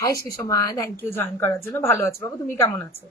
High Sushma, thank you join করার জন্য। ভালো আছো বাবু, তুমি কেমন আছো?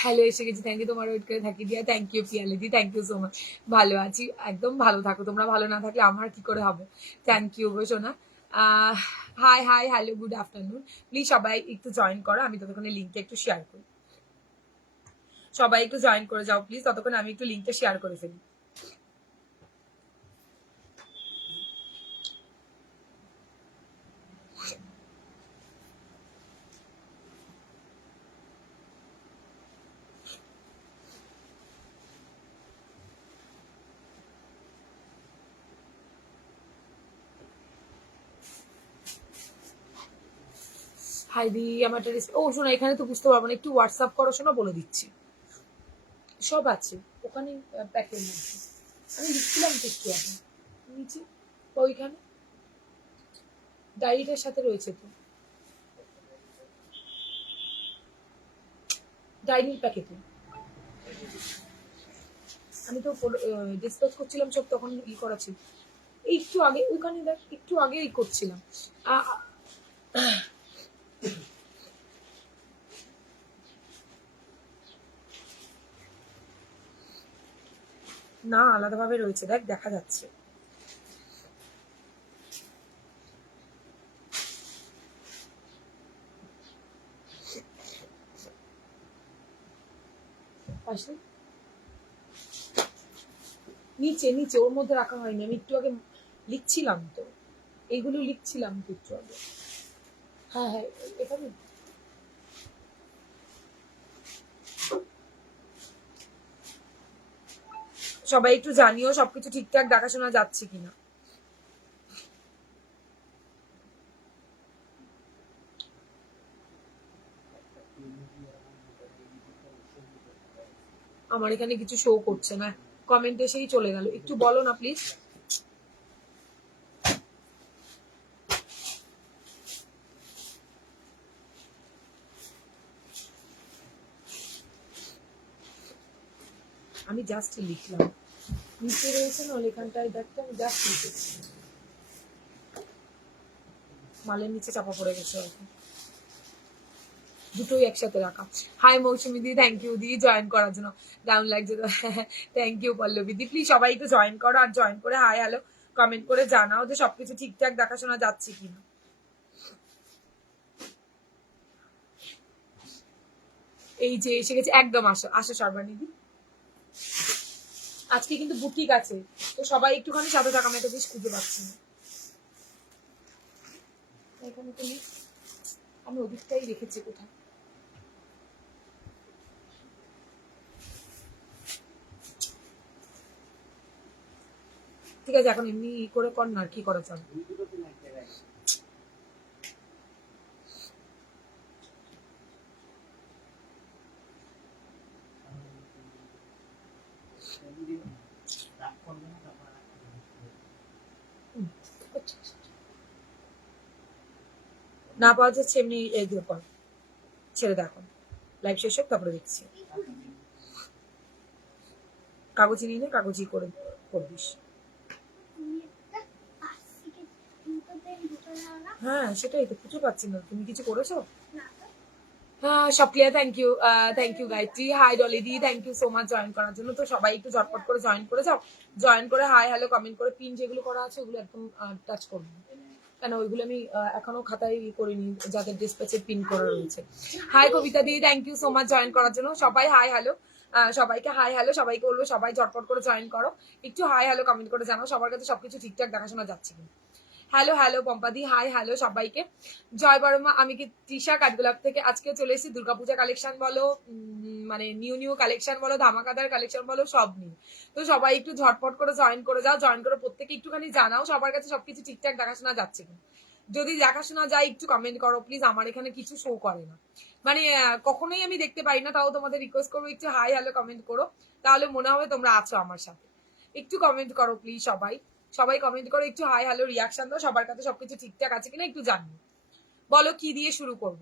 হ্যালো, এসে গেছি। থ্যাংক ইউ, তোমার ওয়েট করে থাকি দিয়া। থ্যাংক ইউ পিয়ালিদি, থ্যাংক ইউ সো মাচ। ভালো আছি, একদম ভালো থাকো। তোমরা ভালো না থাকলে আমার কি করে হবে? থ্যাংক ইউ গো সোনা। High high, hello, good afternoon. Please সবাই একটু জয়েন করো, আমি ততক্ষণে লিঙ্কটা একটু শেয়ার করি। সবাই একটু জয়েন করে যাও প্লিজ, ততক্ষণ আমি একটু লিঙ্কটা শেয়ার করে ফেলি। হাইদি, আমার ও শোনো, এখানে তো বুঝতে পারবো না, একটু হোয়াটসঅ্যাপ করো শোনা, বলে দিচ্ছি। সব আছে ওখানে প্যাকের মধ্যে। আমি লিখছিলাম তো একটু আগে নিচে, ওইখানে ডায়েরিটার সাথে রয়েছে তো, ডায়েরির প্যাকেটে। আমি তো ডিসকাস করছিলাম সব, তখন ই করা ছিল। একটু আগে ওইখানে দেখ, একটু আগে ই করছিলাম। না, আলাদাভাবে রয়েছে, দেখ দেখা যাচ্ছে। নিচে নিচে ওর মধ্যে রাখা হয়নি, আমি একটু আগে লিখছিলাম তো, এইগুলো লিখছিলাম তো একটু আগে। হ্যাঁ হ্যাঁ, এখানে সবাই একটু জানিও সবকিছু ঠিকঠাক দেখাশোনা যাচ্ছে কিনা। আমার এখানে কিছু শো করছে না, কমেন্ট এসেই চলে গেল, একটু বলো না প্লিজ। আমি জাস্ট লিখলাম, নিচে রয়েছে না লেখানটায়, দেখতে আমি জাস্ট লিখেছি, মালের নিচে চাপা পড়ে গেছে আর কি, দুটোই একসাথে রাখা। হাই মৌসুমি দি, থ্যাংক ইউ দি জয়েন করার জন্য। দারুণ লাগছে তো, থ্যাংক ইউ পল্লবী দি। প্লিজ সবাই একটু জয়েন করো, আর জয়েন করে হাই হ্যালো কমেন্ট করে জানাও যে সবকিছু ঠিকঠাক দেখাশোনা যাচ্ছে কিনা। এই যে এসে গেছে, একদম আসো আসো সর্বানিধি। আজকে কিন্তু বুকিং আছে, তো সবাই একটুখানি সাথে থাকা, আমি একটা জিনিস খুঁজে পাচ্ছি না। এখানে তো নেই, আমি ওদিকটাই রেখেছি কোথায়। ঠিক আছে, এখন এমনি করে কর না, কি করা যাবে। না পাওয়া যাচ্ছে এমনি এগুলো কর, ছেড়ে দেখো লাইভ শেষ হোক তারপরে দেখছি। কাগজি নিয়ে কাগজি করে করবিস। হ্যাঁ সেটাই তো, কিছু পাচ্ছি না। তুমি কিছু করেছো? সপ্রিয়া থ্যাংক ইউ গায়ত্রী, হাই ডলিদি, thank you so much join করার জন্য। তো সবাই একটু ঝটপট করে জয়েন করে যাও, জয়েন করে হাই হ্যালো কমেন্ট করে পিন যেগুলো করা আছে ওগুলো একদম টাচ করবো, কেন ওইগুলো আমি এখনো খাতায় করিনি যাদের ডিসপ্যাচে পিন করা রয়েছে। হাই কবিতা দি, thank you so much join করার জন্য। সবাই হাই হ্যালো, সবাইকে হাই হ্যালো, সবাইকে বলবো সবাই ঝটপট করে জয়েন করো, একটু হাই হ্যালো কমেন্ট করে জানাও সবার কাছে সবকিছু ঠিকঠাক দেখাশোনা যাচ্ছে কিনা। হ্যালো হ্যালো পম্পাদি, হাই হ্যালো সবাইকে। জয় বর্মা, আমি কি তৃষা কাঠগোলাপ থেকে আজকে চলে এসেছি দুর্গাপূজা কালেকশন বলো, মানে নিউ কালেকশন বলো, ধামাকাদার কালেকশন বলো, সব নিয়ে। তো সবাই একটু ঝটপট করে জয়েন করে যাও, জয়েন করে প্রত্যেকে একটুখানি জানাও সবার কাছে সবকিছু ঠিকঠাক দেখাশোনা যাচ্ছে কিনা। যদি দেখাশোনা যায় একটু কমেন্ট করো প্লিজ, আমার এখানে কিছু শো করে না, মানে কখনোই আমি দেখতে পাই না। তাও তোমাদের রিকোয়েস্ট করবো একটু হাই হ্যালো কমেন্ট করো, তাহলে মনে হবে তোমরা আছো আমার সাথে। একটু কমেন্ট করো প্লিজ, সবাই সবাই কমেন্ট করো, একটু হাই হ্যালো রিয়াকশন দাও, সবার কাছে সবকিছু ঠিকঠাক আছে কিনা একটু জানিও। বলো কি দিয়ে শুরু করব,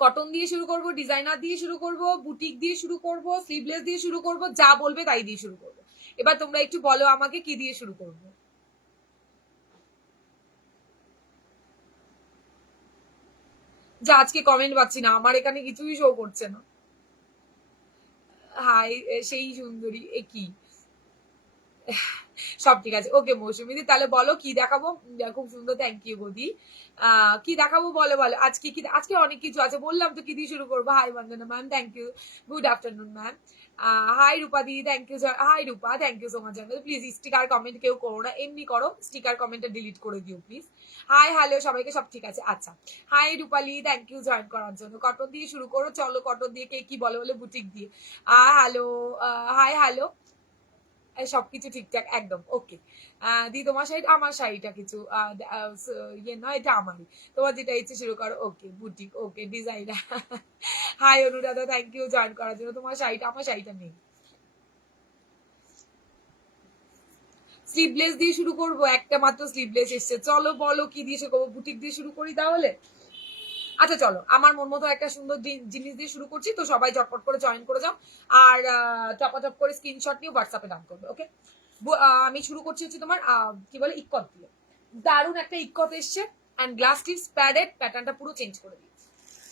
কটন দিয়ে শুরু করব, ডিজাইনার দিয়ে শুরু করব, বুটিক দিয়ে শুরু করব, স্লিভলেস দিয়ে শুরু করব, যা বলবে তাই দিয়ে শুরু করব। এবার তোমরা একটু বলো আমাকে কি দিয়ে শুরু করব। যা আজকে কমেন্ট পাচ্ছি না, আমার এখানে কিছুই শো করছে না। হাই সেই সুন্দরী, এ কি সব ঠিক আছে, ওকে মৌসুমিদি, তাহলে বলো কি দেখাবো। খুব সুন্দর, থ্যাংক ইউ বৌদি। কি দেখাবো বলো বলো, আজকে কি, আজকে অনেক কিছু আছে, বললাম তো কি দিয়ে শুরু করবো। Hi Bandana ma'am, thank you, good afternoon ma'am. Hi Rupa দি, thank you, hi Rupa, thank you so much. Please sticker comment কেউ করো না, এমনি করো, স্টিকার কমেন্টটা ডিলিট করে দিও প্লিজ। হাই হ্যালো সবাইকে, সব ঠিক আছে, আচ্ছা। Hi Rupali, thank you join করার জন্য। কটন দিয়ে শুরু করো, চলো কটন দিয়ে, কে কি বলে বলে বুটিক দিয়ে। হ্যালো, হাই হ্যালো, সবকিছু ঠিকঠাক একদম ওকে। দি তোমার শাড়ি, আমার শাড়িটা কিছু ইয়ে নয়, এটা আমারই, তোমার যেটা ইচ্ছে শুরু করো। Okay boutique, okay designer. Hi Anuradha, thank you join করার জন্য। তোমার শাড়িটা, আমার শাড়িটা নেই। স্লিভলেস দিয়ে শুরু করবো, একটা মাত্র স্লিভলেস এসছে, চলো বলো কি দিয়ে শুরু করবো, বুটিক দিয়ে শুরু করি তাহলে। আচ্ছা চলো, আমার মন মতো একটা সুন্দর জিনিস দিয়ে শুরু করছি, তো সবাই ঝটপট করে জয়েন করে যাও, আর টপাটপ করে স্ক্রিনশট নিয়ে হোয়াটসঅ্যাপে ডান করবে, ওকে। আমি শুরু করছি হচ্ছে তোমার কি বলে ইক্কত দিয়ে। দারুণ একটা ইক্কত এসছে, অ্যান্ড গ্লাস টিপস প্যাডেড, প্যাটার্নটা পুরো চেঞ্জ করে দিয়েছি।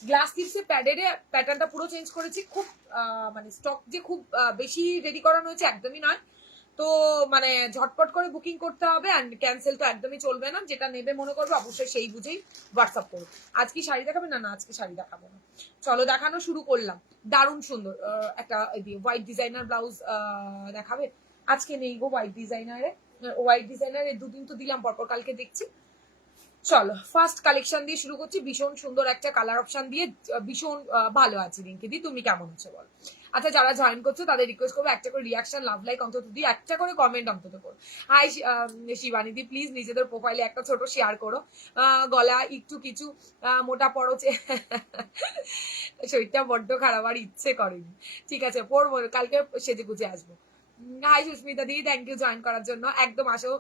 গ্লাস টিপসের প্যাডেড প্যাটার্নটা পুরো চেঞ্জ করেছি। খুব মানে স্টক যে খুব বেশি রেডি করানো হয়েছে একদমই নয়, তো মানে ঝটপট করে বুকিং করতে হবে, অ্যান্ড ক্যান্সেল তো একদমই চলবে না। যেটা নেবে মনে করবে অবশ্যই সেই বুঝেই হোয়াটসঅ্যাপ করো। আজ কি শাড়ি দেখাবে? না না, আজকে শাড়ি দেখাবো না, চলো দেখানো শুরু করলাম। দারুণ সুন্দর একটা হোয়াইট ডিজাইনার ব্লাউজ দেখাবে। আজকে নেই গো হোয়াইট ডিজাইনারে, হোয়াইট ডিজাইনারে দুদিন তো দিলাম পরপর, কালকে দেখছি। চলো ফার্স্ট কালেকশন দিয়ে শুরু করছি, ভীষণ সুন্দর একটা কালার অপশন দিয়ে, ভীষণ ভালো আছে রিঙ্কি দি, তুমি কেমন আছো বল। আচ্ছা যারা জয়েন করছো তাদের রিকোয়েস্ট করবো একটা করে রিয়াকশন, লাভ লাইক অন্তত দিয়ে, একটা করে কমেন্ট অন্তত করো। হাই শিবানী দি, প্লিজ নিজেদের প্রোফাইলে একটা ছোট শেয়ার করো। গলা একটু কিছু মোটা পড়ছে, শরীরটা বড্ড খারাপ আর ইচ্ছে করেনি। ঠিক আছে পড়বো, কালকে সেজে গুজে আসবো। হাই সুস্মিতা দি, থ্যাংক ইউ জয়েন করার জন্য, একদম আসো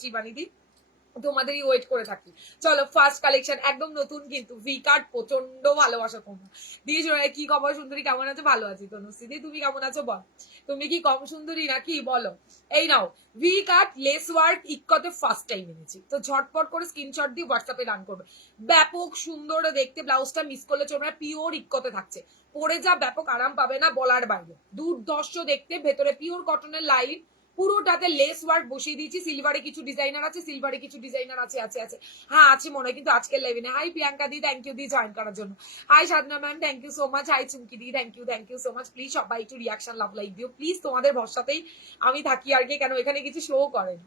শিবানী দি, তোমাদেরই ওয়েট করে থাকি। চলো ফার্স্ট কালেকশন একদম নতুন, কিন্তু ভি কাট প্রচন্ড ভালোবাসা তোমরা দিয়ে শোনা। কি খবর সুন্দরী, কেমন আছো? ভালো আছি তনুশ্রী, তুমি কেমন আছো বল, তুমি কি কম সুন্দরী নাকি বলো। এই নাও ভি কাট লেস ওয়ার্ক ইক্কতে ফার্স্ট টাইম এনেছি, তো ঝটপট করে স্ক্রিনশট দিয়ে হোয়াটসঅ্যাপে রান করবে। ব্যাপক সুন্দর দেখতে, ব্লাউজটা মিস করলে চলবে না, পিওর ইক্কতে থাকছে, পরে যা ব্যাপক আরাম পাবে না বলার বাইরে, দুর্ধর্ষ দেখতে, ভেতরে পিওর কটনের লাইন, পুরোটাতে লেস ওয়ার্ক বসিয়ে দিয়েছি। সিলভারে কিছু ডিজাইনার আছে, সিলভারে কিছু ডিজাইনার আছে, আছে আছে, হ্যাঁ আছে মনে হয়, কিন্তু আজকের লাইভে না। হাই প্রিয়াঙ্কা দি, থ্যাংক ইউ দি জয়েন করার জন্য। Hi Sadhana ma'am, thank you so much. Hi Chumki দি, thank you so much. Please সবাই একটু রিয়াকশন লাভ লাইক দিও প্লিজ, তোমাদের ভরসাতেই আমি থাকি আর কি, কেন এখানে কিছু শো করেন।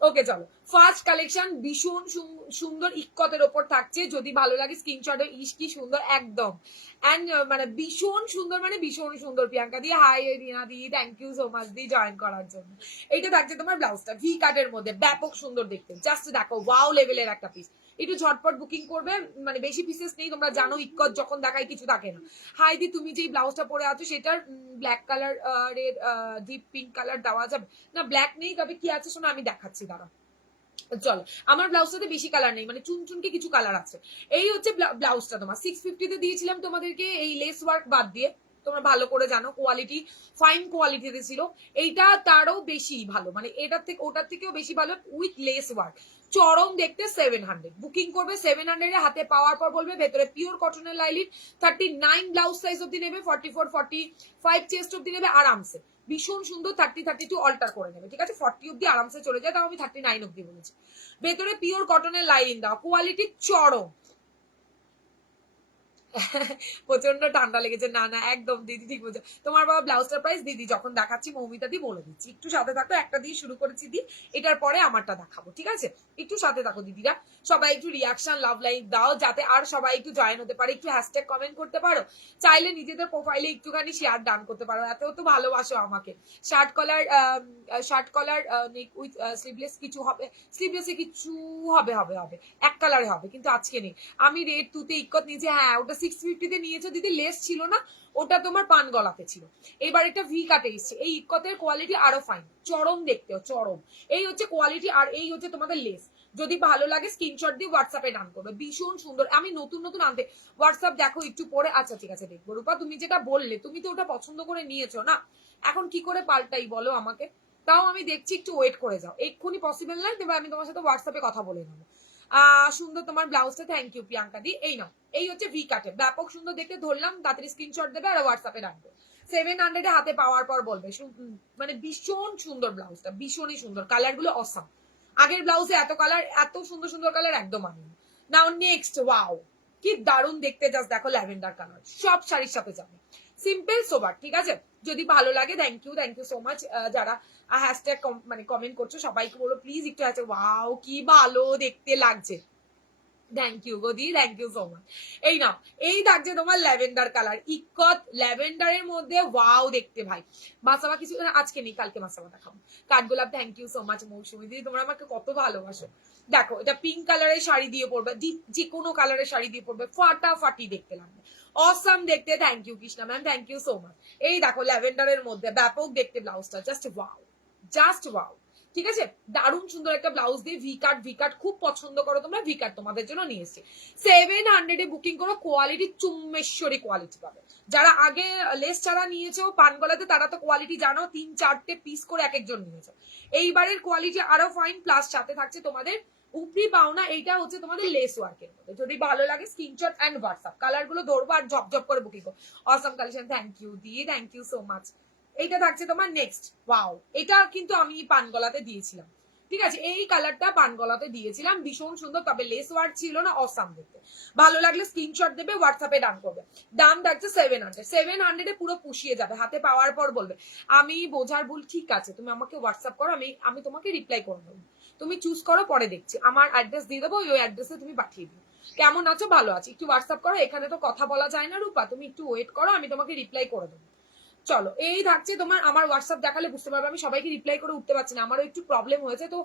ওকে চলো, ফার্স্ট কালেকশন ভীষণ সুন্দর ইক্কতের ওপর থাকছে, যদি ভালো লাগে স্ক্রিনশটে। ইস কি সুন্দর একদম, এন্ড মানে ভীষণ সুন্দর, মানে ভীষণ সুন্দর। প্রিয়াঙ্কা দি হাই, রিনা দি থ্যাংক ইউ সো মাচ দি জয়েন করার জন্য। এইটা থাকছে তোমার ব্লাউজটা ভি কাটের মধ্যে, ব্যাপক সুন্দর দেখতে, জাস্ট দেখো ওয়াও লেভেলের একটা পিস। একটু ঝটপট বুকিং করবে, মানে বেশি পিসেস নেই, তোমরা জানো ইক্কত যখন দেখায় কিছু থাকে না। হাই দি তুমি যেই ব্লাউজটা পরে আছো সেটার ব্ল্যাক কালার এর ডিপ পিঙ্ক কালার দেওয়া যাবে না? ব্ল্যাক নেই, তবে কি আছে শোনো আমি দেখাচ্ছি, দাঁড়া। চলো, আমার ব্লাউজটাতে বেশি কালার নেই, মানে চুনচুনকে কিছু কালার আছে। এই হচ্ছে ব্লাউজটা তোমার 650 দিয়েছিলাম তোমাদেরকে, এই লেস ওয়ার্ক বাদ দিয়ে। তোমরা ভালো করে জানো কোয়ালিটি ফাইন কোয়ালিটিতে ছিল। এইটা তারও বেশি ভালো, মানে এটার থেকে ওটার থেকেও বেশি ভালো উইথ লেস ওয়ার্ক। চরম দেখতে 700 বুকিং করবে, 700 হাতে পাওয়ার পর বলবে ভেতরে পিওর কটনের লাইলিন। 39 ব্লাউজ সাইজ অব্দি নেবে, 44 45 চেস্ট অব্দি নেবে আরামসে। ভীষণ সুন্দর, 30 32 অল্টার করে নেবে, ঠিক আছে? 40 অব্দি আরামসে চলে যায়, তাও আমি 39 অব্দি বলেছি। ভেতরে পিওর কটনের লাইনিং দাও, কোয়ালিটি চরম। প্রচন্ড ঠান্ডা লেগেছে, না না একদম দিদি ঠিক বলছো। তোমার বাবা ব্লাউজটার প্রাইস দিদি যখন দেখাচ্ছি মৌমিতা দি বলে দিচ্ছি, একটু সাথে থাকো, একটা দিয়ে শুরু করেছি দি, এটার পরে আমারটা দেখাবো, ঠিক আছে? একটু সাথে থাকো দিদিরা, সবাই একটু রিয়াকশন লাভ লাইক দাও, যাতে আর সবাই একটু জয়েন হতে পারে, একটু হ্যাশট্যাগ কমেন্ট করতে পারো, চাইলে নিজেদের প্রোফাইলে একটুখানি শেয়ার ডান করতে পারো, এত তো ভালোবাসো আমাকে। শার্ট কলার উইথ স্লিভলেস কিছু হবে, স্লিভলেসে কিছু হবে হবে হবে এক কালারে হবে, কিন্তু আজকে নেই। আমি রেড তুতে ইক্কত নিয়েছি, হ্যাঁ ওটা 650 নিয়েছো দিদি, লেস ছিল না, ওটা তোমার পান গলাতে ছিল। এবার এটা ভি কাটে এসছে, এই ইক্কতের কোয়ালিটি আরো ফাইন, চরম দেখতে চরম। এই হচ্ছে কোয়ালিটি, আর এই হচ্ছে তোমাদের লেস। যদি ভালো লাগে স্ক্রিনশট দিয়ে হোয়াটসঅ্যাপে ডান করবে, ভীষণ সুন্দর। আমি নতুন নতুন আনতে, হোয়াটসঅ্যাপ দেখো একটু পরে, আচ্ছা ঠিক আছে দেখবো। রূপা তুমি যেটা বললে, তুমি তো ওটা পছন্দ করে নিয়েছো না, এখন কি করে পাল্টাই বলো আমাকে? তাও আমি দেখছি, একটু ওয়েট করে যাও, এক্ষুনি পসিবল নয়, তবে আমি তোমার সাথে হোয়াটসঅ্যাপে কথা বলে নেবো। সুন্দর তোমার ব্লাউজটা, থ্যাংক ইউ প্রিয়াঙ্কা দি। এই নাও, এই হচ্ছে ভি কাটে, ব্যাপক সুন্দর দেখতে, ধরলাম, তাড়াতাড়ি স্ক্রিনশট দেবে আর হোয়াটসঅ্যাপে রাখবে। 700 হাতে পাওয়ার পর বলবে, মানে ভীষণ সুন্দর ব্লাউজটা, ভীষণই সুন্দর, কালার গুলো অসাম। আগের ব্লাউজে এত কালার, এত সুন্দর সুন্দর কালার একদম আনিনি। নাও নেক্সট, ওয়াও কি দারুণ দেখতে, জাস্ট দেখো ল্যাভেন্ডার কালার, সব শাড়ির সাথে যাবে, সিম্পল সোবার, ঠিক আছে? যদি ভালো লাগে থ্যাংক ইউ সো মাচ। যারা হ্যাশট্যাগ মানে কমেন্ট করছো সবাইকে বলো প্লিজ একটু আছে, ওয়াও কি ভালো দেখতে লাগছে, থ্যাংক ইউ গদি, থ্যাংক ইউ সো মাচ। এই নাও, এই থাকছে তোমার ল্যাভেন্ডার কালার, ইক্কত ল্যাভেন্ডারের মধ্যে ওয়াও দেখতে ভাই। মাসাবা কিছু আজকে নেই, কালকে মাসাবা দেখাবো। কাঠগোলাপ থ্যাংক ইউ সো মাচ। মৌসুমি দিদি তোমরা আমাকে কত ভালোবাসো। দেখো এটা পিঙ্ক কালারের শাড়ি দিয়ে পরবে, যে কোনো কালারের শাড়ি দিয়ে পরবে, ফাটাফাটি দেখতে লাগবে, অসাম দেখতে। Thank you Krishna ma'am, thank you so much. এই দেখো ল্যাভেন্ডারের মধ্যে ব্যাপক দেখতে ব্লাউজটা, জাস্ট ওয়াও, জাস্ট ওয়াও, ঠিক আছে? দারুণ সুন্দর একটা ব্লাউজ দিয়ে ভি কাট খুব পছন্দ করো তোমরা, ভি কাট তোমাদের জন্য নিয়ে এসেছি। 700 বুকিং করো, কোয়ালিটি চুম্বেশ্বরী কোয়ালিটি পাবে। যারা আগে লেস ছাড়া নিয়েছো পানগলাতে, তারা তো কোয়ালিটি জানো, 3-4টে পিস করে এক একজন নিয়েছো। এইবারের কোয়ালিটি আরো ফাইন, প্লাস সাথে থাকছে তোমাদের উপরি পাওনা। এইটা হচ্ছে তোমাদের লেস ওয়ার্কের মধ্যে, যদি ভালো লাগে স্ক্রিনশট এন্ড হোয়াটসঅ্যাপ, কালার গুলো ধরবো আর ঝপঝপ করে বুকিং করো। অসাম কালেকশন, থ্যাংক ইউ দিয়ে, থ্যাংক ইউ সো মাচ। এইটা থাকছে তোমার নেক্সট, ওয়াও, এটা কিন্তু আমি পানগলাতে দিয়েছিলাম, ঠিক আছে? এই কালারটা পানগলাতে দিয়েছিলাম, ভীষণ সুন্দর, তবে লেস ওয়ার্ক ছিল না, অসাম দেখতে। ভালো লাগলে স্ক্রিনশট দেবে, হোয়াটসঅ্যাপে ডান করবে। দাম থাকছে 700 পুরো পুষিয়ে যাবে, হাতে পাওয়ার পর বলবে আমি বোঝার ভুল, ঠিক আছে তুমি আমাকে হোয়াটসঅ্যাপ করো, আমি তোমাকে রিপ্লাই করে দেবো, তুমি চুজ করো, পরে দেখছি। আমার অ্যাড্রেস দিয়ে দেবো, ওই অ্যাড্রেসে তুমি পাঠিয়ে দিও। কেমন আছো, ভালো আছি, একটু হোয়াটসঅ্যাপ করো, এখানে তো কথা বলা যায় না রূপা, তুমি একটু ওয়েট করো, আমি তোমাকে রিপ্লাই করে দেবো। চলো, এই থাকছে তোমার, আমার হোয়াটসঅ্যাপ দেখালে বুঝতে পারবে আমি সবাইকে রিপ্লাই করে উঠতে পারছি না, আমারও একটু প্রবলেম হয়েছে, তো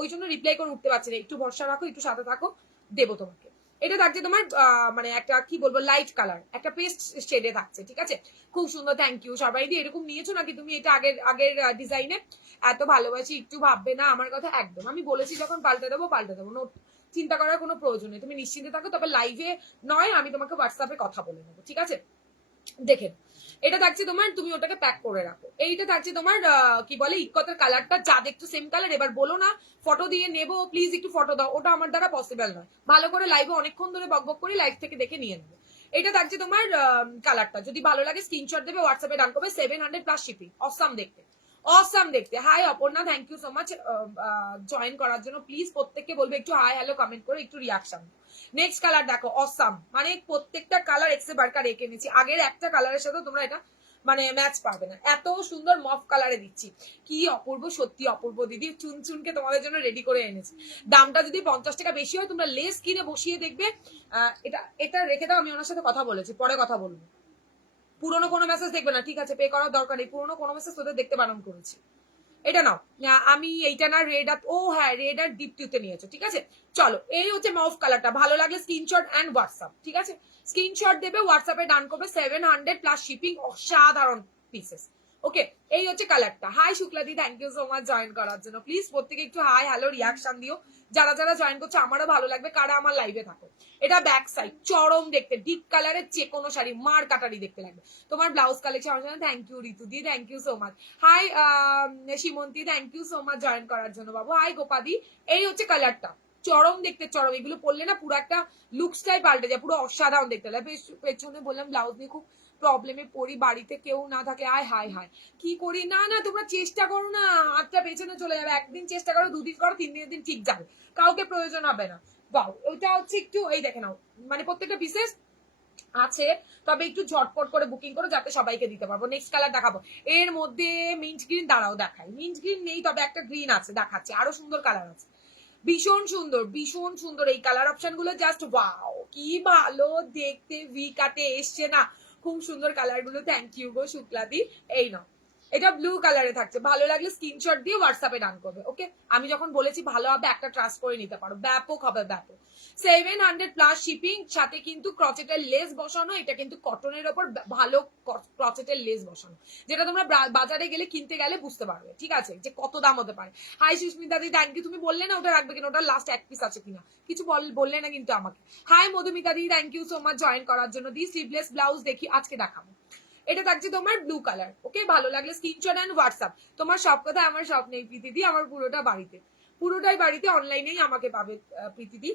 ওই জন্য রিপ্লাই করে উঠতে পারছি না, একটু ভরসা রাখো, একটু সাথে থাকো, দেবো তোমাকে। এটা থাকছে তোমার মানে একটা কি বলবো, লাইট কালার, একটা পেস্ট শেডে থাকছে, ঠিক আছে? খুব সুন্দর, থ্যাংক ইউ। সবাই দিয়ে এরকম নিয়েছো নাকি তুমি? এটা আগের আগের ডিজাইনে এত ভালোবাসি, একটু ভাববে না আমার কথা, একদম আমি বলেছি যখন পাল্টে দেবো পাল্টে দেবো, নোট চিন্তা করার কোনো প্রয়োজন নেই, তুমি নিশ্চিন্তে থাকো, তবে লাইভে নয়, আমি তোমাকে হোয়াটসঅ্যাপে কথা বলে নেবো, ঠিক আছে? দেখে এটা থাকছে তোমার, তুমি ওটাকে প্যাক করে রাখো। এইটা থাকছে তোমার কি বলে, ইক্কতের কালারটা, যা দেখছো সেম কালার। এবার বলো না ফটো দিয়ে নেবো, প্লিজ একটু ফটো দাও, ওটা আমার দ্বারা পসিবল নয়, ভালো করে লাইভে অনেকক্ষণ ধরে বকবক করে লাইভ থেকে দেখে নিয়ে নেবো। এটা থাকছে তোমার কালারটা, যদি ভালো লাগে স্ক্রিনশট দেবে, হোয়াটসঅ্যাপে ডান করবে, 700 প্লাস শিপিং, অসাম দেখতে, অসাম দেখতে। Hi Aparna, thank you so much join করার জন্য। প্লিজ প্রত্যেককে বলবে একটু হাই হ্যালো কমেন্ট করে একটু রিয়াকশন। নেক্সট কালার দেখো, অসাম, মানে প্রত্যেকটা কালার এক্সে বারকার রেখে নিচ্ছি, আগের একটা কালারের সাথে তোমরা এটা মানে ম্যাচ পারবে না, এত সুন্দর মফ কালারে দিচ্ছি। কি অপূর্ব, সত্যি অপূর্ব দিদি, চুনচুনকে তোমাদের জন্য রেডি করে এনেছি। দামটা যদি 50 টাকা বেশি হয় তোমরা লেস কিনে বসিয়ে দেখবে। এটা এটা রেখে দাও, আমি ওনার সাথে কথা বলেছি, পরে কথা বলবো। পুরোনো কোনো মেসেজ দেখবে না, ঠিক আছে, পে করার দরকার নেই, পুরোনো কোনো মেসেজ তোদের দেখতে বারণ করেছি। এটা নাও, আমি এইটা না রেড আর, ও হ্যাঁ রেড আর ডিপ টিউতে নিয়েছো, ঠিক আছে। চলো, এই হচ্ছে মফ কালারটা, ভালো লাগলে স্ক্রিনশট এন্ড হোয়াটসঅ্যাপ, ঠিক আছে, স্ক্রিনশট দেবে, হোয়াটসঅ্যাপে ডান করবে, 700 প্লাস শিপিং, অসাধারণ পিসেস। ওকে, এই হচ্ছে কালারটা। হাই শুক্লাদি, thank you so much join করার জন্য। প্লিজ প্রত্যেকে একটু হাই হ্যালো রিয়াকশন দিও, যারা যারা জয়েন করছো আমারও ভালো লাগবে, কারা আমার লাইভে থাকো। এটা ব্যাক সাইড, চরম দেখতে, ডিপ কালারের যে কোনো শাড়ি মার কাটারি দেখতে লাগবে। তোমার ব্লাউজ কালেকশন আমার জন্য, thank you Ritu di, thank you so much. Hi Simanti, thank you so much join করার জন্য বাবু। হাই গোপাদি, এই হচ্ছে কালারটা, চরম দেখতে, চরম। এগুলো পরলে না পুরো একটা লুকসটাই পাল্টে যায়, পুরো অসাধারণ দেখতে লাগে। পেছনে বললাম ব্লাউজ নিয়ে খুব প্রবলেমে পড়ি, বাড়িতে কেউ না থাকে, আয় হায় হায় কি করি। না না, তোমরা চেষ্টা করো না, হাতটা পেছনে চলে যাবে, একদিন চেষ্টা করো, দুদিন করো, তিন দিন ঠিক যাবে, কাউকে প্রয়োজন হবে না। বাউ, ওইটা হচ্ছে একটু, এই দেখে নাও, মানে প্রত্যেকটা বিশেষ আছে, তবে একটু ঝটপট করে বুকিং করো যাতে সবাইকে দিতে পারবো। নেক্সট কালার দেখাবো, এর মধ্যে মিন্ট গ্রিন, দাঁড়াও দেখাই, মিন্ট গ্রিন নেই, তবে একটা গ্রিন আছে, দেখাচ্ছে, আরো সুন্দর কালার আছে, ভীষণ সুন্দর, ভীষণ সুন্দর এই কালার অপশন গুলো, জাস্ট ওয়াও, কি ভালো দেখতে, ভি কাটে এসছে না, খুব সুন্দর কালার গুলো। থ্যাংক ইউ গো শুক্লাদি। এই নাও, এটা ব্লু কালারে থাকছে, ভালো লাগলে স্ক্রিনশট দিয়ে হোয়াটসঅ্যাপে ডান করবে। ওকে, আমি যখন বলেছি ভালো হবে, একটা ট্রাস্ট করে নিতে পারো, ব্যাপক হবে, ব্যাপক। 700 প্লাস শিপিং, সাথে কিন্তু ক্রচেটের লেস বসানো, এটা কিন্তু কটনের ওপর ভালো ক্রচেটের লেস বসানো, যেটা তোমরা বাজারে গেলে কিনতে গেলে বুঝতে পারবে, ঠিক আছে, যে কত দাম হতে পারে। হাই সুস্মিতা দি, থ্যাংক ইউ। তুমি বললে না ওটা রাখবে কিনা, ওটা লাস্ট এক পিস আছে কিনা, কিছু বললে না কিন্তু আমাকে। হাই মধুমিতা দি, thank you so much join করার জন্য। দি স্লিভলেস ব্লাউজ দেখি আজকে দেখাবো, এটা থাকছে তোমার ব্লু কালার। ওকে, ভালো লাগলে স্ক্রিনশট এন্ড হোয়াটসঅ্যাপ। তোমার সব কথা আমার সব নেই প্রীতিদি, আমার পুরোটা বাড়িতে, পুরোটাই বাড়িতে, অনলাইনেই আমাকে পাবে প্রীতিদি।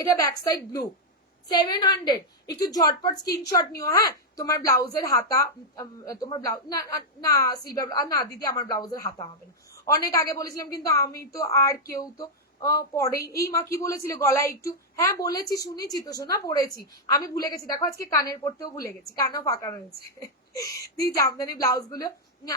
এটা ব্যাক সাইড ব্লু, 700, একটু ঝটপট স্ক্রিনশট নিও। হ্যাঁ, তোমার ব্লাউজের হাতা, তোমার ব্লাউজ না না সিলভার না দিদি, আমার ব্লাউজের হাতা হবে না, অনেক আগে বলেছিলাম, কিন্তু আমি তো আর কেউ তো পরেই। এই মা কি বলেছিলে গলায় একটু, হ্যাঁ বলেছি, শুনেছি তো শোনা, পড়েছি, আমি ভুলে গেছি, দেখো আজকে কানের পড়তেও ভুলে গেছি, কানও ফাঁকা রয়েছে। দি জামদানি ব্লাউজ গুলো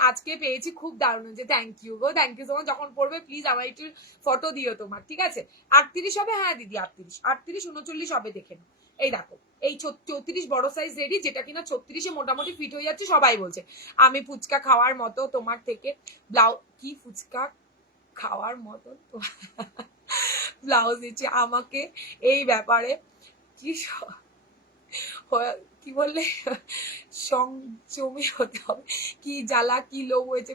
আজকে পেয়েছি, খুব দারুণ হয়েছে, থ্যাংক ইউ গো, থ্যাংক ইউ সো মাচ। যখন পড়বে প্লিজ আমার একটু ফটো দিও তোমার, ঠিক আছে। 38 হবে, হ্যাঁ দিদি 38, 39 হবে, দেখে নাও। এই দেখো, এই 34 বড় সাইজ রেডি, যেটা কিনা 36-এ মোটামুটি ফিট হয়ে যাচ্ছে, সবাই বলছে। আমি ফুচকা খাওয়ার মতো তোমার থেকে ব্লাউজ, কি ফুচকা খাওয়ার মতো ব্লাউজ দিচ্ছে আমাকে, এই ব্যাপারে কি কি বললে, সংযমী হতে হবে, কি জ্বালা কি লোভ হয়েছে।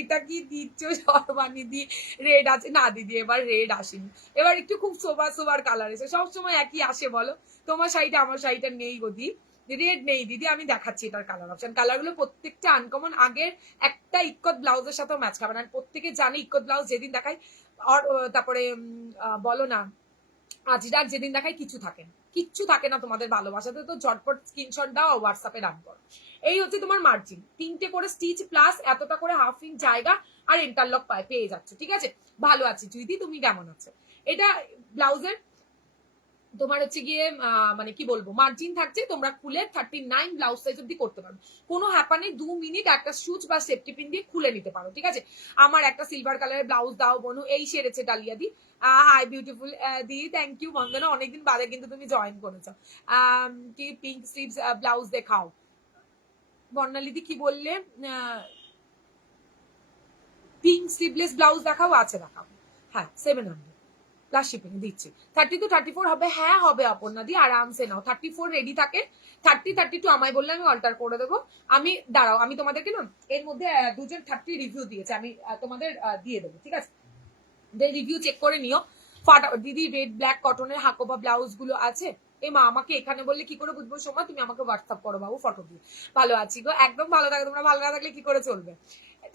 এটা কি দিচ্ছ সর্বাণী দি, রেড আছে না দিদি, এবার রেড আসেনি, এবার একটু খুব সোবার সোবার কালার এসে, সবসময় একই আসে বলো, তোমার শাড়িটা আমার শাড়িটা নেই গো দি, রেড নেই দিদি, আমি দেখাচ্ছি এটার কালার অপশন, কালার গুলো প্রত্যেকটা আনকমন, আগের একটা ইক্কত ব্লাউজের সাথেও ম্যাচ খাবে না, প্রত্যেকে জানে ইক্কত ব্লাউজ যেদিন দেখাই, আর তারপরে বলো না আজরাক যেদিন দেখায় কিছু থাকে না, কিচ্ছু থাকে না তোমাদের ভালোবাসাতে, তো ঝটপট স্ক্রিনশট দাও আর হোয়াটসঅ্যাপে রান করো। এই হচ্ছে তোমার মার্জিন, 3টে করে স্টিচ প্লাস এতটা করে হাফ ইঞ্চ জায়গা আর ইন্টারলক পেয়ে যাচ্ছে, ঠিক আছে। ভালো আছি জুইদি, তুমি কেমন আছো। এটা ব্লাউজের তোমার হচ্ছে গিয়ে মানে কি বলবো, মার্জিন থাকছে, তোমরা খুলে 39 ব্লাউজ সাইজ অব্দি করতে পারো, কোনো হ্যাপা নেই, 2 মিনিট একটা সুচ বা সেফটি পিন দিয়ে খুলে নিতে পারো, ঠিক আছে। আমার একটা সিলভার কালারের ব্লাউজ দাও বনু, এই সেরেছে Dalia di. Hi beautiful di, thank you Bandana, অনেকদিন বাদে কিন্তু তুমি জয়েন করেছো। কি পিঙ্ক স্লিভস ব্লাউজ দেখাও, বর্ণালী দি কি বললে, পিঙ্ক স্লিভলেস ব্লাউজ দেখাও, আছে দেখাও, হ্যাঁ 700 প্লাস শিপিং দিচ্ছি। 32-34 হবে, হ্যাঁ হবে অপর্ণা দি, আরামসে নাও, 34 রেডি থাকে, 30-32 আমায় বললে আমি অল্টার করে দেবো। আমি দাঁড়াও, আমি তোমাদেরকে না এর মধ্যে দুজন 30 রিভিউ দিয়েছে, আমি তোমাদের দিয়ে দেবো, ঠিক আছে, রিভিউ চেক করে নিও। দিদি রেড ব্ল্যাক কটনের হাকোবা ব্লাউজ গুলো আছে, এ মা আমাকে এখানে বললে কি করে বুঝবো, সময় তুমি আমাকে হোয়াটসঅ্যাপ করো বাবু ফটো দিয়ে। ভালো আছি গো, একদম ভালো থাকে, তোমরা ভালো না থাকলে কি করে চলবে।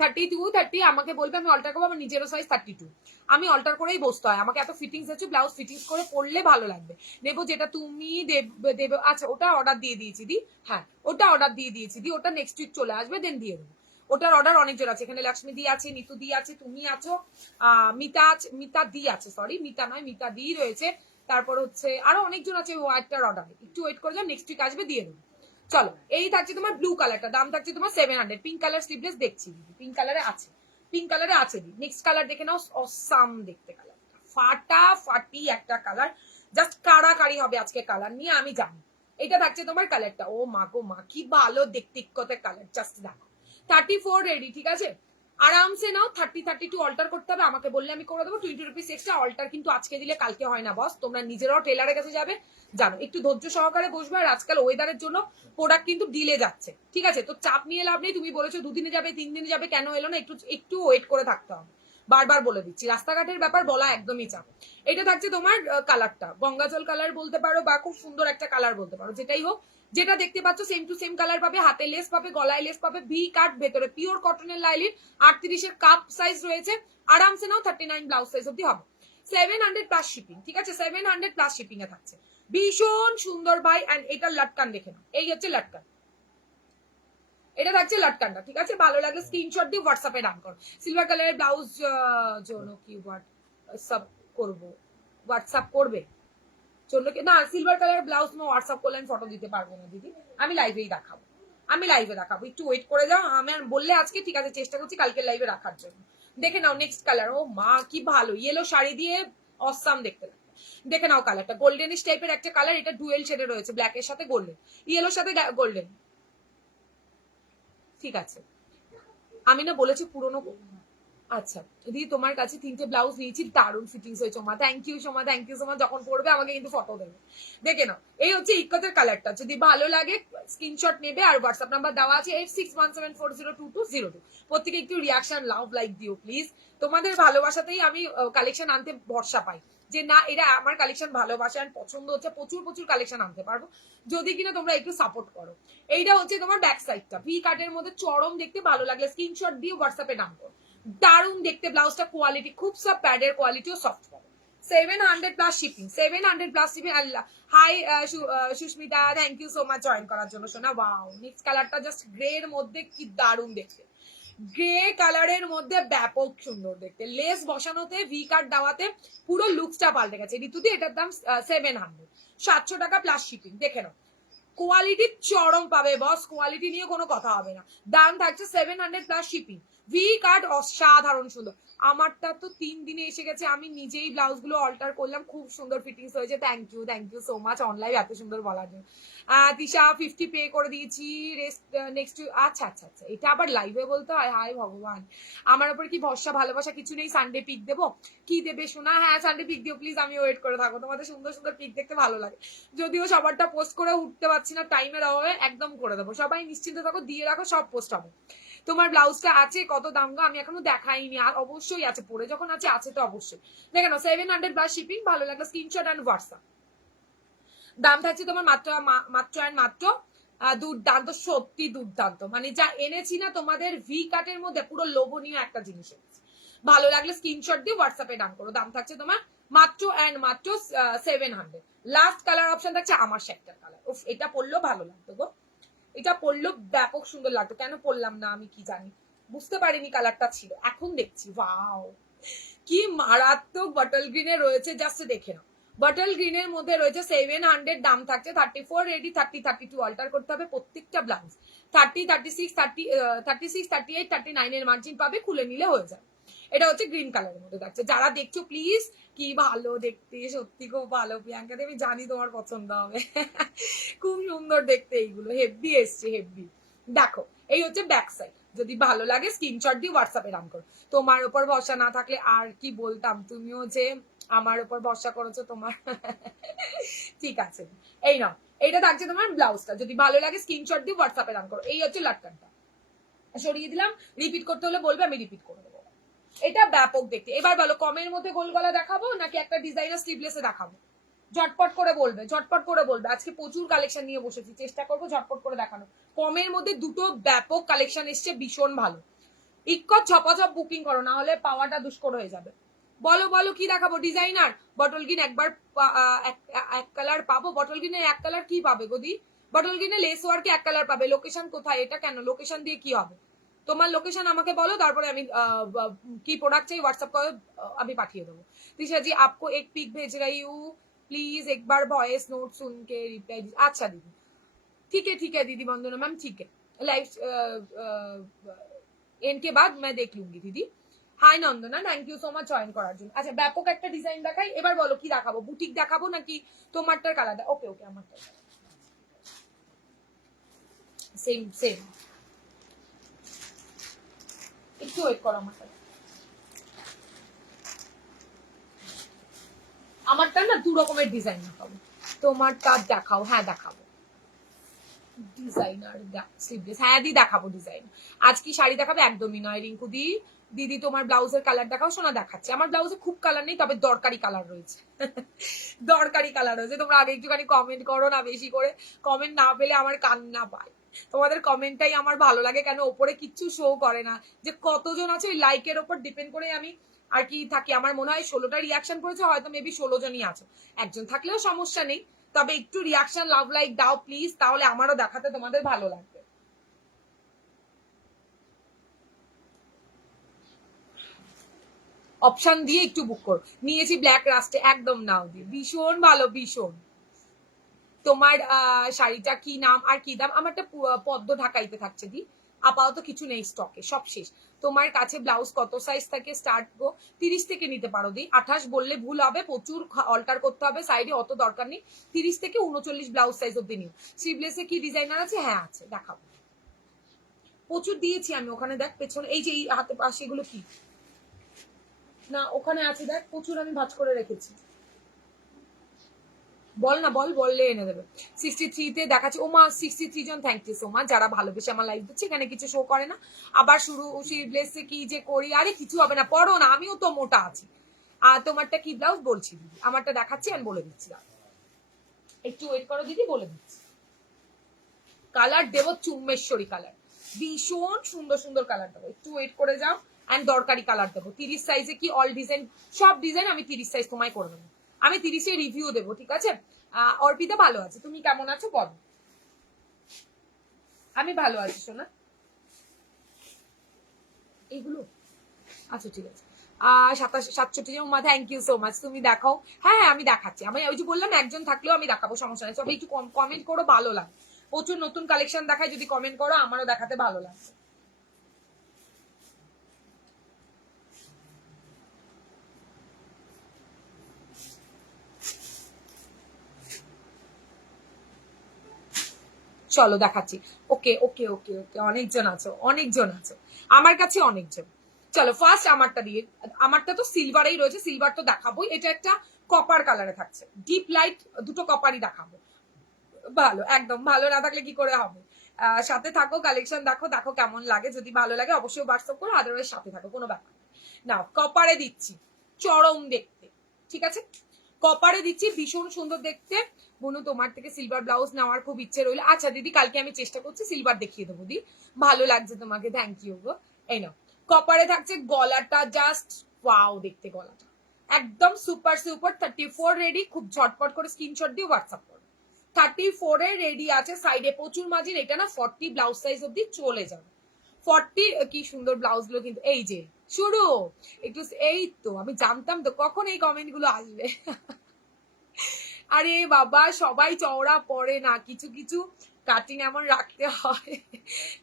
32-30 আমাকে বলবে, আমি অল্টার করবো, আমার নিজেরও সাইজ 32, আমি অল্টার করেই বসতে হয়, আমাকে এত ফিটিংস আছে, ব্লাউজ ফিটিংস করে পরলে ভালো লাগবে, নেবো যেটা তুমি দেবে। আচ্ছা ওটা অর্ডার দিয়ে দিয়েছি দি, হ্যাঁ ওটা অর্ডার দিয়ে দিয়েছি দি, ওটা নেক্সট উইক চলে আসবে, দেন দিয়ে দেবো। ওটার অর্ডার অনেকজন আছে, এখানে লক্ষ্মী দি আছে, নিতু দি আছে, তুমি আছো, মিতা দি আছে, সরি মিতা নয়, মিতা দি রয়েছে, তারপর হচ্ছে আরো অনেকজন আছে, ওয়াইটটার অর্ডার, একটু ওয়েট করে যাও, নেক্সট উইক আসবে, দিয়ে দেবো। চলো এই থাকছে তোমার ব্লু কালারটা, দাম থাকছে তোমার 700। পিঙ্ক কালার স্লিভলেস দেখছি দিদি, পিঙ্ক কালারে আছে, পিঙ্ক কালারে আছে দিদি। নেক্সট কালার দেখে নাও, অসাম দেখতে কালারটা, ফাটাফাটি একটা কালার, জাস্ট কাড়াকাড়ি হবে আজকে কালার নিয়ে আমি জানি। এটা থাকছে তোমার কালারটা, ও মা গো মা কি ভালো দেখতে ইকোতে কালার, জাস্ট দেখো 34 রেডি, ঠিক আছে আরামসে নাও। 30-32 অল্টার করতে হবে, আমাকে বললে আমি করে দেবো। 20 রুপিস এক্সট্রা অল্টার কিন্তু আজকে দিলে কালকে হয় না বস, তোমরা নিজেরাও টেলারের কাছে যাবে, জানো একটু ধৈর্য সহকারে বসবে। আর আজকাল ওয়েদারের জন্য প্রোডাক্ট কিন্তু ডিলে যাচ্ছে, ঠিক আছে তো চাপ নিয়ে লাভ নেই। তুমি বলেছো 2 দিনে যাবে 3 দিনে যাবে, কেন এলো না, একটু একটু ওয়েট করে থাকতে হবে, বারবার বলে দিচ্ছি। রাস্তাঘাটের ব্যাপার বলা একদমই চাপ। এটা থাকছে তোমার কালারটা গঙ্গাজল কালার বলতে পারো, বা খুব সুন্দর একটা কালার বলতে পারো, যেটাই হোক। যেটা দেখতে পাচ্ছ সেম টু সেম কালার পাবে, হাতে লেস পাবে, গলায় লেস পাবে, ভি কাট, ভেতরে পিওর কটনের লাইলিন, 38 কাপ সাইজ রয়েছে। আরামসে নাও 39 ব্লাউজ সাইজ অব্দি হবে। 700 প্লাস শিপিং, ঠিক আছে 700 প্লাস শিপিং এ থাকছে, ভীষণ সুন্দর ভাই। এন্ড এটা লটকান দেখে নাও, এই হচ্ছে লটকান, এটা থাকছে লটকানটা, ঠিক আছে ভালো লাগলে স্ক্রিনশট দিয়ে হোয়াটসঅ্যাপে ডান করো। সিলভার কালারের ব্লাউজ জন্য কি হোয়াটসঅ্যাপ করব, হোয়াটসঅ্যাপ করবে জন্য কি না, সিলভার কালারের ব্লাউজ তোমার হোয়াটসঅ্যাপ করলে আমি ফটো দিতে পারবো না দিদি, আমি লাইভেই দেখাবো, আমি লাইভে দেখাবো, একটু ওয়েট করে যাও। আমার বললে আজকে, ঠিক আছে চেষ্টা করছি কালকে লাইভে রাখার জন্য। দেখে নাও নেক্সট কালার, ও মা কি ভালো, ইয়েলো শাড়ি দিয়ে অসাম দেখতে লাগে। দেখে নাও কালারটা গোল্ডেনিশ টাইপের একটা কালার, এটা ডুয়েল শেডে রয়েছে, ব্ল্যাকের সাথে গোল্ডেন, ইয়েলোর সাথে গোল্ডেন, ঠিক আছে আমি না বলেছি পুরোনো। আচ্ছা দিদি তোমার কাছে 3টে ব্লাউজ নিয়েছি, দারুণ ফিটিংস হয়েছে মা, thank you Soma, thank you Soma. যখন পড়বে আমাকে কিন্তু ফটো দেবে, দেখে নাও এই হচ্ছে ইকতের কালারটা, যদি ভালো লাগে স্ক্রিনশট নেবে। আর হোয়াটসঅ্যাপ নাম্বার দেওয়া আছে 8617402202। প্রত্যেকে একটু রিয়াকশন লাভ লাইক দিও প্লিজ, তোমাদের ভালোবাসাতেই আমি কালেকশন আনতে ভরসা পাই, যে না এরা আমার কালেকশন ভালোবাসে আর পছন্দ হচ্ছে, প্রচুর প্রচুর কালেকশন আনতে পারবো যদি কিনা তোমরা একটু সাপোর্ট করো। এইটা হচ্ছে তোমার ব্যাক সাইডটা, ভি কাটের মধ্যে চরম দেখতে, ভালো লাগলে স্ক্রিনশট দিয়ে হোয়াটসঅ্যাপে নাম করো। দারুণ দেখতে ব্লাউজটা, কোয়ালিটি খুব সব, প্যাডের কোয়ালিটিও সফট পাবে। 700 plus shipping, 700 plus shipping. Allah hi Susmita, thank you so much join করার জন্য সোনা। ওয়াও নেক্সট কালারটা জাস্ট গ্রে এর মধ্যে কি দারুণ দেখতে, গ্রে কালারের মধ্যে ব্যাপক সুন্দর দেখতে, লেস বসানোতে ভি কাট দেওয়াতে পুরো লুকসটা পাল্টে গেছে। ঋতুদি এটার দাম 700, 700 টাকা প্লাস শিপিং। দেখে নাও কোয়ালিটি চরম পাবে বস, কোয়ালিটি নিয়ে কোনো কথা হবে না। দাম থাকছে 700 প্লাস শিপিং, ভি কাট অসাধারণ সুন্দর। আমারটা তো 3 দিনে এসে গেছে, আমি নিজেই ব্লাউজ গুলো অল্টার করলাম, খুব সুন্দর ফিটিংস হয়েছে। Thank you so much online এত সুন্দর বলার জন্য। তিশা 50 পে করে দিয়েছি, রেস্ট নেক্সট। আচ্ছা আচ্ছা আচ্ছা, এটা আবার লাইভে বলতে হয়, হাই ভগবান আমার উপর কি ভরসা ভালোবাসা কিছু নেই। সানডে পিক দেবো, কি দেবে শোনা, হ্যাঁ সানডে পিক দিও প্লিজ, আমি ওয়েট করে থাকবো, তোমাদের সুন্দর সুন্দর পিক দেখতে ভালো লাগে। যদিও সবারটা পোস্ট করে উঠতে পারছি না টাইমের অভাবে, একদম করে দেবো, সবাই নিশ্চিন্ত থাকো, দিয়ে রাখো, সব পোস্ট হবে। তোমার ব্লাউজটা আছে কত দাম গো, আমি এখনো দেখাইনি, আর অবশ্যই আছে, পরে যখন আছে তো অবশ্যই। দেখে নাও 700 প্লাস শিপিং, ভালো লাগলো স্ক্রিনশট অ্যান্ড হোয়াটসঅ্যাপ। দাম থাকছে তোমার মাত্র মাত্র অ্যান্ড মাত্র দুর্দান্ত, সত্যি দুর্দান্ত, মানে যা এনেছি না তোমাদের ভি কাটের মধ্যে পুরো লোভনীয় একটা জিনিস এনেছি। ভালো লাগলে স্ক্রিনশট দিয়ে হোয়াটসঅ্যাপে ডান করো। দাম থাকছে তোমার মাত্র অ্যান্ড মাত্র 700। লাস্ট কালার অপশন থাকছে আমার শেকটার কালার, উফ এটা পরলেও ভালো লাগতো গো, এটা পরলেও ব্যাপক সুন্দর লাগতো, কেন পরলাম না আমি কি জানি, বুঝতে পারিনি কালারটা ছিল, এখন দেখছি ওয়াও কি মারাত্মক বটল গ্রিনে রয়েছে, জাস্ট দেখে নাও। বটল গ্রিনের মধ্যে রয়েছে 700, দাম থাকছে 34 রেডি, 30-32 অল্টার করতে হবে প্রত্যেকটা ব্লাউজ। 36-38-39 এর মার্জিন পাবে, খুলে নিলে হয়ে যাবে। এটা হচ্ছে গ্রিন কালারের মধ্যে থাকছে, যারা দেখছো প্লিজ, কি ভালো দেখতে, সত্যি খুব ভালো প্রিয়াঙ্কা দেবী, জানি তোমার পছন্দ হবে খুব সুন্দর দেখতে, এইগুলো হেভি এসছে হেভি। দেখো এই হচ্ছে ব্যাক সাইড, যদি ভালো লাগে স্ক্রিনশট দিয়ে হোয়াটসঅ্যাপে রান করো। তোমার উপর ভরসা না থাকলে আর কি বলতাম, তুমিও যে আমার উপর ভরসা করেছো তোমার ঠিক আছে এই নাও, এইটা থাকছে তোমার ব্লাউজটা, যদি ভালো লাগে স্ক্রিনশট দিয়ে হোয়াটসঅ্যাপে রান করো। এই হচ্ছে লটকানটা, সরিয়ে দিলাম, রিপিট করতে হলে বলবে, আমি রিপিট করে দেবো। এটা ব্যাপক দেখতে। এবার বলো কমের মধ্যে গোল গলা দেখাবো নাকি একটা ডিজাইনার স্লিভলেসে দেখাবো, ঝটপট করে বলবে, ঝটপট করে বলবে, আজকে প্রচুর কালেকশন নিয়ে বসেছি, চেষ্টা করবো ঝটপট করে দেখানো। কমের মধ্যে দুটো ব্যাপক কালেকশন এসছে, ভীষণ ভালো, ইক্কত ঝপাঝপ বুকিং করো, না হলে পাওয়াটা দুষ্কর হয়ে যাবে। বলো বলো কি দেখাবো, ডিজাইনার বটল গ্রিন একবার এক কালার পাবো, বটল গ্রিনের এক কালার কি পাবে গদি, বটল গ্রিনে লেস ওয়ার্কে এক কালার পাবে। লোকেশন কোথায়, এটা কেন লোকেশন দিয়ে কি হবে, তোমার লোকেশন আমাকে বলো, তারপরে আমি কি প্রোডাক্ট চাই হোয়াটসঅ্যাপ করে আমি পাঠিয়ে দেবো। তিশা জি आपको एक पिक भेज रही हूँ, प्लीज एक बार वॉइस नोट सुन के रिप्लाई। अच्छा दीदी ठीक है दीदी वंदना मैम, ठीक है, लाइव एंड के बाद मैं देख लूंगी दीदी। Hi Nandana, thank you so much join করার জন্য। আচ্ছা ব্যাপক একটা ডিজাইন দেখাই, এবার বলো কি দেখাবো, বুটিক দেখাবো নাকি তোমারটার কালার? ওকে ওকে, আমারটা সেম সেম, একটু ওয়েট করো, আমারটা না দু রকমের ডিজাইন দেখাবো, তোমারটা দেখাও। হ্যাঁ দেখাবো ডিজাইনার স্লিভলেস, হ্যাঁ দি দেখাবো ডিজাইন। আজ কি শাড়ি দেখাবে? একদমই নয় রিঙ্কু দি। দিদি তোমার ব্লাউজের কালার দেখাও। শোনা দেখাচ্ছে, আমার ব্লাউজে খুব কালার নেই, তবে দরকারি কালার রয়েছে। দরকারি কালার রয়েছে, তোমরা আগে একটুখানি কমেন্ট করো না, বেশি করে কমেন্ট না পেলে আমার কান্না পায়। তোমাদের কমেন্টটাই আমার ভালো লাগে, কেন ওপরে কিচ্ছু শো করে না যে কতজন আছে, ওই লাইকের ওপর ডিপেন্ড করে আমি আর কি থাকি। আমার মনে হয় 16টা রিয়াকশন করেছে, হয়তো মেবি 16 জনই আছো, একজন থাকলেও সমস্যা নেই, তবে একটু রিয়াকশন লাভ লাইক দাও প্লিজ, তাহলে আমারও দেখাতে তোমাদের ভালো লাগবে। অপশন দিয়ে একটু বুক করো। নিয়েছি ব্ল্যাক রাস্টে, একদম নাও দি, ভীষণ ভালো ভীষণ। তোমার শাড়িটা কি নাম আর কি দাম? আমারটা পদ্ম ঢাকাইতে থাকছে দি, আপাতত কিছু নেই স্টকে, সব শেষ। তোমার কাছে ব্লাউজ কত সাইজ থেকে স্টার্ট গো? 30 থেকে নিতে পারো দি, 28 বললে ভুল হবে, প্রচুর অল্টার করতে হবে সাইডে, অত দরকার নেই। 30 থেকে 39 ব্লাউজ সাইজ অব্দি নিও। স্লিভলেসে কি ডিজাইনার আছে? হ্যাঁ আছে, দেখাবো। প্রচুর দিয়েছি আমি, ওখানে দেখ পেছনে, এই যে এই হাতে পাশে এগুলো কি না, ওখানে আছে দেখ, প্রচুর আমি ভাঁজ করে রেখেছি। বল না, বল, বললে এনে দেবে। 63 তে দেখাচ্ছে, ওমা 63 জন, থ্যাংক ইউ সো মাচ যারা ভালোবেসে আমার লাইভ দিচ্ছে। এখানে কিছু শো করে না, আবার শুরু স্লিভলেসে কি যে করি, আরে কিছু হবে না, পড়ো না, আমিও তো মোটা আছি। আর তোমারটা কি ব্লাউজ বলছি দিদি, আমারটা দেখাচ্ছি আমি বলে দিচ্ছি, একটু ওয়েট করো দিদি, বলে দিচ্ছি। কালার দেবো চুম্বেশ্বরী কালার, ভীষণ সুন্দর সুন্দর কালার দেবো, একটু ওয়েট করে যাও। অ্যান্ড দরকারি কালার দেবো 30 সাইজে, কি অল ডিজাইন, সব ডিজাইন আমি 30 সাইজ তোমায় করে দেবো, আমি 30-এ রিভিউ দেবো, ঠিক আছে? অর্পিতা ভালো আছে, তুমি কেমন আছো বলো? আমি ভালো আছি সোনা। এইগুলো আচ্ছা ঠিক আছে। 67 জন, থ্যাংক ইউ সো মাচ, তুমি দেখাও। হ্যাঁ হ্যাঁ আমি দেখাচ্ছি, আমি ওই যে বললাম একজন থাকলেও আমি দেখাবো, সমস্যা নেই, সবাই একটু কমেন্ট করো, ভালো লাগে, প্রচুর নতুন কালেকশন দেখায়, যদি কমেন্ট করো আমারও দেখাতে ভালো লাগবে। চলো দেখাচ্ছি। ওকে ওকে ওকে ওকে, অনেকজন আছো, অনেকজন আছো আমার কাছে, অনেকজন। চলো ফার্স্ট আমারটা দিয়ে, আমারটা তো সিলভারেই রয়েছে, সিলভার তো দেখাবোই, এটা একটা কপার কালারে থাকছে, ডিপ লাইট দুটো কপারই দেখাবো। ভালো, একদম ভালো না থাকলে কি করে হবে? সাথে থাকো, কালেকশন দেখো, দেখো কেমন লাগে, যদি ভালো লাগে অবশ্যই হোয়াটসঅ্যাপ করো, আদারওয়াইজ সাথে থাকো, কোনো ব্যাপার না। কপারে দিচ্ছি, চরম দেখতে, ঠিক আছে? কপারে দিচ্ছি, ভীষণ সুন্দর দেখতে। বনু তোমার থেকে সিলভার ব্লাউজ নেওয়ার খুব ইচ্ছে রইল। আচ্ছা দিদি, কালকে আমি চেষ্টা করছি সিলভার দেখিয়ে দেবো দি, ভালো লাগছে তোমাকে, থ্যাংক ইউ গো। এই নাও, কপারে থাকছে, গলাটা জাস্ট ওয়াও দেখতে, গলাটা একদম সুপার সুপার। 34 রেডি, খুব ঝটপট করে স্ক্রিনশট দিয়ে হোয়াটসঅ্যাপ করো। 34 রেডি আছে, সাইডে প্রচুর মার্জিন, এটা না 40 ব্লাউজ সাইজ অব্দি চলে যাবে। 40, কি সুন্দর ব্লাউজ গুলো কিন্তু, এই যে শুরু একটু, এই তো আমি জানতাম তো কখন এই কমেন্ট গুলো আসবে। আরে বাবা, সবাই চওড়া পরে না, কিছু কিছু কাটিং এমন রাখতে হয়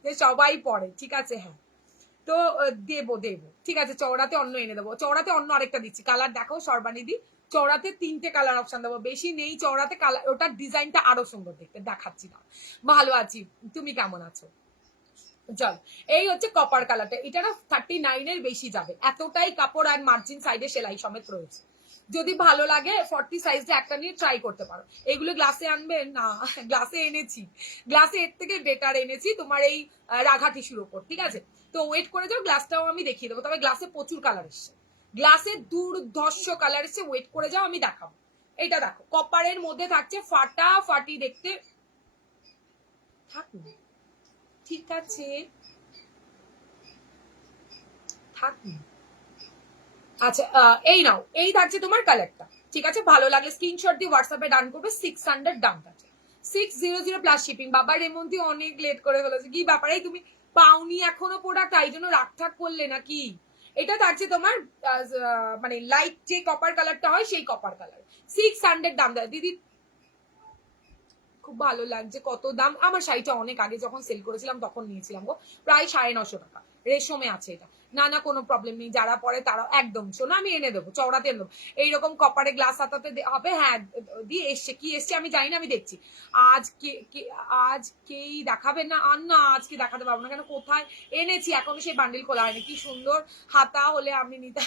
যে সবাই পরে, ঠিক আছে? হ্যাঁ তো দেবো দেবো, ঠিক আছে, চওড়াতে অন্য এনে দেবো, চওড়াতে অন্য আরেকটা দিচ্ছি, কালার দেখো সর্বানিধি, চওড়াতে 3টে কালার অপশন দেবো, বেশি নেই চওড়াতে কালার, ওটার ডিজাইনটা আরো সুন্দর দেখতে, দেখাচ্ছি না। ভালো আছি, তুমি কেমন আছো? চল, এই হচ্ছে কপার কালারটা, এটা না 39-এর বেশি যাবে, এতটাই কাপড় আর মার্জিন সাইডে সেলাই সমেত রয়েছে। যদি ভালো লাগে 40 সাইজে একটা নিয়ে ট্রাই করতে পারো। এগুলো গ্লাসে আনবে না? গ্লাসে এনেছি, গ্লাসে এর থেকে বেটার এনেছি তোমার এই রাঘা টিস্যুর ওপর, ঠিক আছে? তো ওয়েট করে যাও, গ্লাসটাও আমি দেখিয়ে দেবো, তবে গ্লাসে প্রচুর কালার এসছে, গ্লাসে দুর্ধর্ষ কালার এসছে, ওয়েট করে যাও আমি দেখাবো। এটা দেখো, কপারের মধ্যে থাকছে, ফাটাফাটি দেখতে, থাকুন, ঠিক আছে থাকুন। আচ্ছা এই নাও, এই থাকছে তোমার কালারটা, ঠিক আছে? ভালো লাগলে স্ক্রিনশট দিয়ে হোয়াটসঅ্যাপে ডান করবে, 600 দাম আছে, 600 প্লাস শিপিং। বাবা রেমন্তি অনেক লেট করে ফেলেছে, কি ব্যাপার, এই তুমি পাওনি এখনো প্রোডাক্ট, তাই জন্য রাগঠাক করলে নাকি? এটা থাকছে তোমার মানে লাইট যে কপার কালারটা হয় সেই কপার কালার, 600 দাম দেয় দিদি। খুব ভালো লাগছে। কত দাম? আমার শাড়িটা অনেক আগে যখন সেল করেছিলাম তখন নিয়েছিলাম গো, প্রায় 950 টাকা। রেশমে আছে এটা। না না, কোনো প্রবলেম নেই, যারা পরে তারা একদম শোনো, আমি এনে দেবো, চওড়াতে এনে দেবো। এইরকম কপারে গ্লাস হাতাতে হবে। হ্যাঁ, দিয়ে এসছে, কি এসছে আমি জানি না, আমি দেখছি। আজ আজ কেই দেখাবে না? আর না, আজকে দেখাতে পারবো না। কেন, কোথায় এনেছি এখনো সেই বান্ডিল খোলা হয়নি। কি সুন্দর হাতা হলে আমি নিতে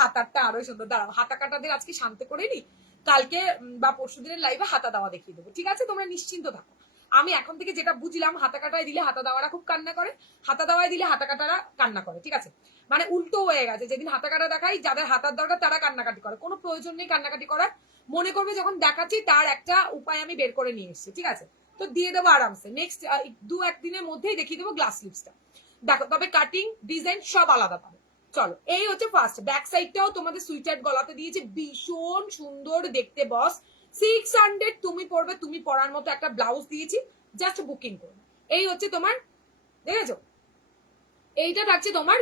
হাতারটা আরো সুন্দর। দাঁড়াও, হাতা কাটাদের আজকে শান্ত করে নি, কালকে বা পরশু দিনের লাইভে হাতা দেওয়া দেখিয়ে দেবো, ঠিক আছে? তোমরা নিশ্চিন্ত থাকো। আমি এখন থেকে যেটা বুঝলাম, হাতা কাটায় দিলে হাতা দেওয়ারা খুব কান্না করে, হাতা দেওয়ায় দিলে হাতা কাটারা কান্না করে, ঠিক আছে? মানে উল্টো হয়ে গেছে। যেদিন হাতা কাটা দেখাই, যাদের হাতার দরকার তারা কান্নাকাটি করে। কোনো প্রয়োজন নেই কান্নাকাটি করার। মনে করবে যখন দেখাচ্ছি তার একটা উপায় আমি বের করে নিয়ে এসেছি, ঠিক আছে? তো দিয়ে দেবো আরামসে। নেক্সট 2-1 দিনের মধ্যেই দেখিয়ে দেবো গ্লাস লিপসটা। দেখো, তবে কাটিং ডিজাইন সব আলাদা পাবে। চলো, এই হচ্ছে ফার্স্ট। ব্যাক সাইডটাও তোমাদের সুইটার গলাতে দিয়েছে, ভীষণ সুন্দর দেখতে বস। 600 তুমি পরবে, তুমি পরার মতো একটা ব্লাউজ দিয়েছি, জাস্ট বুকিং করবে। এই হচ্ছে তোমার, দেখেছো? এইটা থাকছে তোমার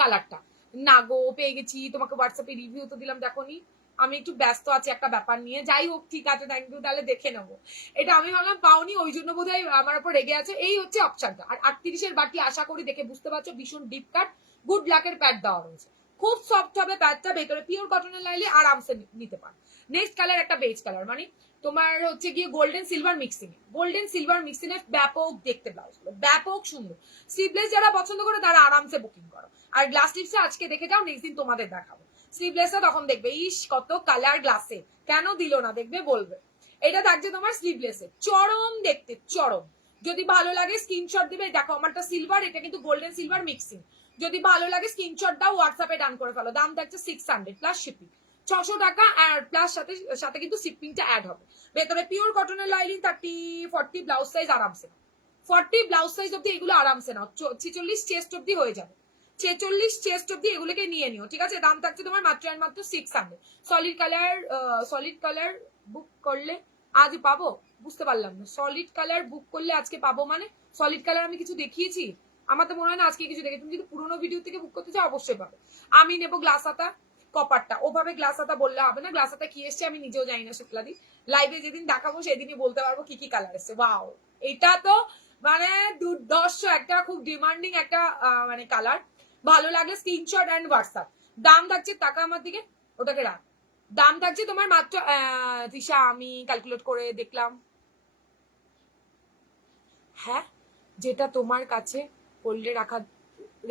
কালারটা। না গো, পেয়ে গেছি, তোমাকে হোয়াটসঅ্যাপে রিভিউ তো দিলাম, দেখোনি। আমি একটু ব্যস্ত আছি একটা ব্যাপার নিয়ে, যাই হোক, ঠিক আছে, থ্যাংক ইউ। তাহলে দেখে নেবো। এটা আমি ভাবলাম পাওনি, ওই জন্য বোধহয় আমার উপর রেগে আছে। এই হচ্ছে অপশনটা। আর 38-এর বাটি, আশা করি দেখে বুঝতে পারছো, ভীষণ ডিপ কাট, গুড লাকের প্যাড দেওয়া রয়েছে। খুব সফট হবে প্যাডটা, ভেতরে পিওর কটনের লাইলে আরামসে নিতে পারো। নেক্সট কালার একটা বেজ কালার, মানে তোমার হচ্ছে গিয়ে golden silver mixing. Golden silver mixing এর ব্যাপক দেখতে ব্লাউজ, ব্যাপক সুন্দর। স্লিভলেস যারা পছন্দ করে তারা আরামসে বুকিং করো। আর গ্লাস লিপসে আজকে দেখে যাও, নেক্সট দিন তোমাদের দেখাবো। স্লিভলেসটা তখন দেখবে, ইস কত কালার গ্লাসে, কেন দিল না, দেখবে বলবে। এটা থাকছে তোমার স্লিভলেসে, চরম দেখতে, চরম। যদি ভালো লাগে স্ক্রিনশট দিবে। দেখো, আমারটা সিলভার, এটা কিন্তু গোল্ডেন সিলভার মিক্সিং। যদি ভালো লাগে স্ক্রিনশট দাও, হোয়াটসঅ্যাপে ডান করে ফেলো। দাম থাকছে 600 প্লাস শিপিং, 600 টাকা। আর প্লাস সাথে সাথে কিন্তু শিপিংটা অ্যাড হবে। ভেতরে পিওর কটনের লাইনিং, 30-40 ব্লাউজ সাইজ আরামসে, 40 ব্লাউজ সাইজ অব্দি এগুলো আরামসে নাও। 46 চেস্ট অব্দি হয়ে যাবে, 46 চেস্ট অব্দি এগুলোকে নিয়ে নিও, ঠিক আছে? দাম থাকছে তোমার মাত্র আর মাত্র 600। সলিড কালার বুক করলে আজ পাবো? বুঝতে পারলাম না। সলিড কালার বুক করলে আজকে পাবো মানে? সলিড কালার আমি কিছু দেখিয়েছি? আমার তো মনে হয় না আজকে কিছু দেখে। তুমি যদি পুরোনো ভিডিও থেকে বুক করতে চাও অবশ্যই পাবে। আমি নেবো গ্লাস হাতা কপারটা। ওভাবে গ্লাস হাতা বললে হবে না। গ্লাস হাতা কি এসছে আমি নিজেও জানি না শুক্লাদি। লাইভে যেদিন দেখাবো সেদিনই বলতে পারবো কি কি কালার এসছে। ওয়াও, এটা তো মানে দুর্ধর্ষ একটা, খুব ডিমান্ডিং একটা মানে কালার। ভালো লাগলে স্ক্রিনশট এন্ড হোয়াটসঅ্যাপ। দাম থাকছে, টাকা আমার দিকে, ওটাকে রাখ। দাম থাকছে তোমার মাত্র তৃষা, আমি ক্যালকুলেট করে দেখলাম। হ্যাঁ, যেটা তোমার কাছে হোল্ডে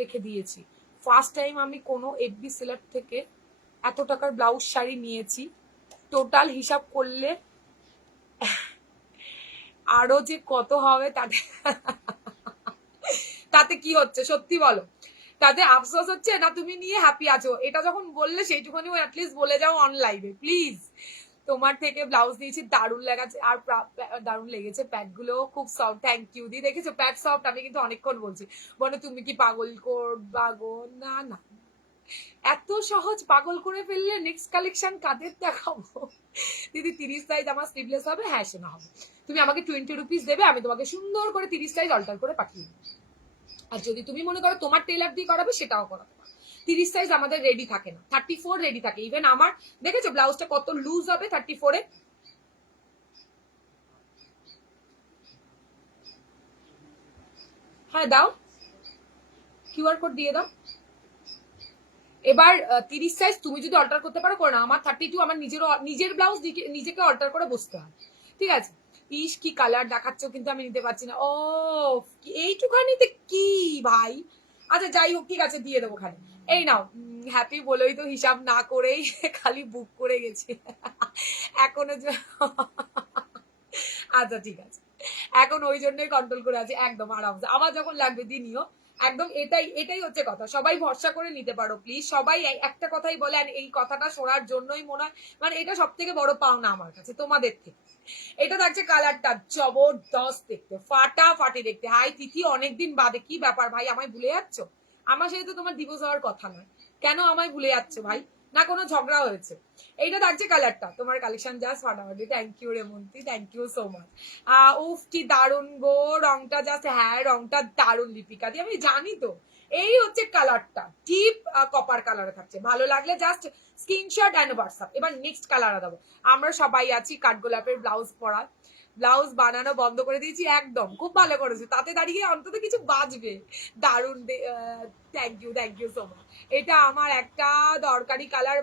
রেখে দিয়েছি। ফার্স্ট টাইম আমি কোনো এফবি সেলার থেকে এত টাকার ব্লাউজ শাড়ি নিয়েছি। টোটাল হিসাব করলে আরো যে কত হবে তাতে তাতে কি হচ্ছে সত্যি বলো? তাতে আফসোস হচ্ছে না তুমি নিয়ে হ্যাপি আছো? এটা যখন বললে সেইটুখানি অ্যাটলিস্ট বলে যাও অন লাইভে প্লিজ। তোমার থেকে ব্লাউজ দিয়েছি, দারুণ লেগেছে। আর দারুণ লেগেছে, প্যাড গুলো খুব সফট। থ্যাংক ইউ দি। দেখেছো প্যাড সফট? আমি কিন্তু অনেকক্ষণ বলছি, বলে তুমি কি পাগল করবা গো? না না, এত সহজ পাগল করে ফেললে নেক্সট কালেকশন কাদের দেখাবো? দিদি 30 সাইজ আমার স্লিভলেস হবে? হ্যাঁ, শোনা হবে। তুমি আমাকে 20 রুপিস দেবে, আমি তোমাকে সুন্দর করে 30 সাইজ অল্টার করে পাঠিয়ে দেবো। আর যদি তুমি মনে করো তোমার টেলার দিয়ে করাবে, সেটাও করাতে পারো। 30 সাইজ আমাদের রেডি থাকে না, 34 রেডি থাকে। ইভেন আমার দেখেছো ব্লাউজটা কত লুজ হবে 34-এ? হ্যাঁ দাও, কিউআর কোড দিয়ে দাও। এবার 30 সাইজ তুমি যদি অল্টার করতে পারো করো না। আমার 32, আমার নিজের ব্লাউজ নিজেকে অল্টার করে বসতে হয়, ঠিক আছে? ইস কি কালার দেখাচ্ছ, কিন্তু আমি নিতে পারছি না। ও, এইটুখানিতে কি ভাই? আচ্ছা যাই হোক, ঠিক আছে, দিয়ে দেবো খালি। এই নাও, হ্যাপি বলেই তো হিসাব না করেই খালি বুক করে গেছি এখনো আচ্ছা ঠিক আছে, এখন ওই জন্যই কন্ট্রোল করে আছি, একদম আরামসে। আবার যখন লাগবে দিয়ে নিও। একদম এটাই হচ্ছে কথা। সবাই ভরসা করে নিতে পারো প্লিজ। সবাই একটা কথাই বলে, এই কথাটা শোনার জন্যই মনে হয় মানে এটা সব থেকে বড় পাওনা আমার কাছে তোমাদের থেকে। এটা থাকছে কালারটা জবরদস্ত দেখতে, ফাটাফাটি দেখতে। হাই তিথি, অনেকদিন বাদে, কি ব্যাপার ভাই, আমায় ভুলে যাচ্ছ? আমার সাথে তো তোমার ডিভোর্স হওয়ার কথা নয়, কেন আমায় ভুলে যাচ্ছ ভাই? না কোনো ঝগড়া হয়েছে? এইটা থাকছে কালারটা। তোমার কালেকশন জাস্ট ফাটাফাটি। Thank you Remanti, thank you so much. উফ কি দারুণ গো, রংটা জাস্ট, হ্যাঁ রংটা দারুণ লিপিকা দি, আমি জানি তো। এই হচ্ছে কালারটা, ডিপ কপার কালারে থাকছে। ভালো লাগলে জাস্ট স্ক্রিনশট এন্ড হোয়াটসঅ্যাপ। এবার নেক্সট কালার দেবো। আমরা সবাই আছি কাঠগোলাপের ব্লাউজ পরা, ব্লাউজ বানানো বন্ধ করে দিয়েছি একদম, খুব ভালো করেছে, তাতে দাঁড়িয়ে অন্তত কিছু বাজবে। দারুণ, থ্যাংক ইউ সো মাচ। এটা আমার একটা দরকারি কালার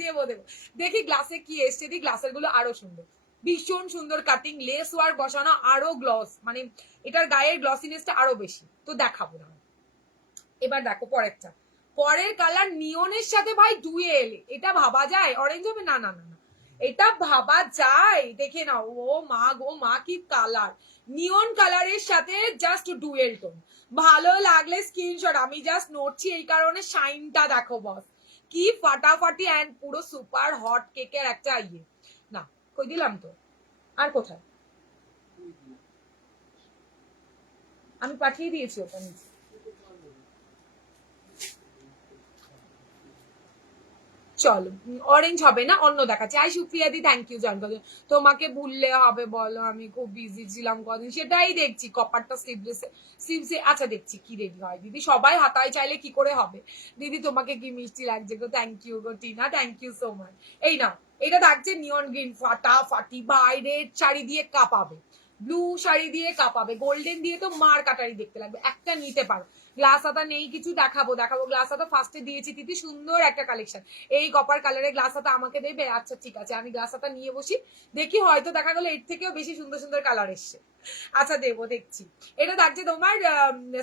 দেবো দেবো। দেখি গ্লাসে কি এসছে, দেখি গ্লাসের গুলো আরো সুন্দর, ভীষণ সুন্দর কাটিং, লেস ওয়ার্ক বসানো, আরো গ্লস, মানে এটার গায়ের গ্লসিনেসটা আরো বেশি, তো দেখাবো না। এবার দেখো পরেরটা, পরের কালার নিয়নের সাথে ভাই ডুয়েল, এটা ভাবা যায় অরেঞ্জ হবে? না না না না, এটা ভাবা যায়, দেখে নাও, ও মা গো মা, কি কালার, নিয়ন কালারের সাথে জাস্ট ডুয়েল টোন। ভালো লাগলে স্ক্রিনশট, আমি জাস্ট নড়ছি এই কারণে, শাইনটা দেখো বস, কি ফাটাফাটি, অ্যান্ড পুরো সুপার হট কেকের একটা ইয়ে। না কই দিলাম তো, আর কোথায়, আমি পাঠিয়ে দিয়েছি ওটা নিচে। চলো, অরেঞ্জ হবে না, অন্য দেখাচ্ছে। আই সুপ্রিয়া দি থ্যাংক ইউ জান, তোমাকে ভুললে হবে বলো, আমি খুব বিজি ছিলাম কদিন, সেটাই দেখছি কপারটা স্লিভসে। আচ্ছা দেখছি কি রেডি হয় দিদি, সবাই হাতায় চাইলে কি করে হবে দিদি, তোমাকে কি মিষ্টি লাগছে গো, থ্যাংক ইউ গো Tina, thank you so much. এই নাও, এটা থাকছে নিয়ন গ্রিন, ফাটাফাটি, বাইরে শাড়ি দিয়ে কাঁপাবে, ব্লু শাড়ি দিয়ে কাঁপাবে, গোল্ডেন দিয়ে তো মার কাটারি দেখতে লাগবে, একটা নিতে পারো। গ্লাস হাতা নেই কিছু, দেখাবো গ্লাস হাতা ফার্স্টে দিয়েছি দিদি, সুন্দর একটা কালেকশন। এই কপার কালারের গ্লাস হাতা আমাকে দেবে? আচ্ছা ঠিক আছে, আমি গ্লাস হাতা নিয়ে বসি, দেখি হয়তো দেখা গেলো এর থেকেও বেশি সুন্দর সুন্দর কালার এসছে। আচ্ছা দেবো, দেখছি। এটা থাকছে তোমার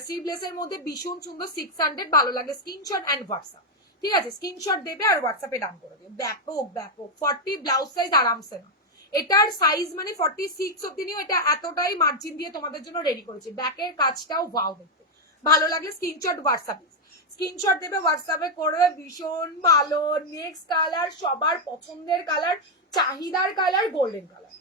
স্লিভলেস এর মধ্যে, ভীষণ সুন্দর, 600, ভালো লাগে স্ক্রিনশট অ্যান্ড হোয়াটসঅ্যাপ, ঠিক আছে, স্ক্রিনশট দেবে আর হোয়াটসঅ্যাপে ডান করে দেবে। ব্যাপক ব্যাপক 40 ব্লাউজ সাইজ আরামসে না, এটার সাইজ মানে 46 অব্দি নিও, এটা এতটাই মার্জিন দিয়ে তোমাদের জন্য রেডি করেছি। ব্যাকের কাজটাও ওয়াও দেখতে, ভালো লাগলে স্ক্রিনশট হোয়াটসঅ্যাপে, স্ক্রিনশট দেবে, হোয়াটসঅ্যাপে করবে, ভীষণ ভালো। নেক্সট কালার, সবার পছন্দের কালার, চাহিদার colour, golden colour.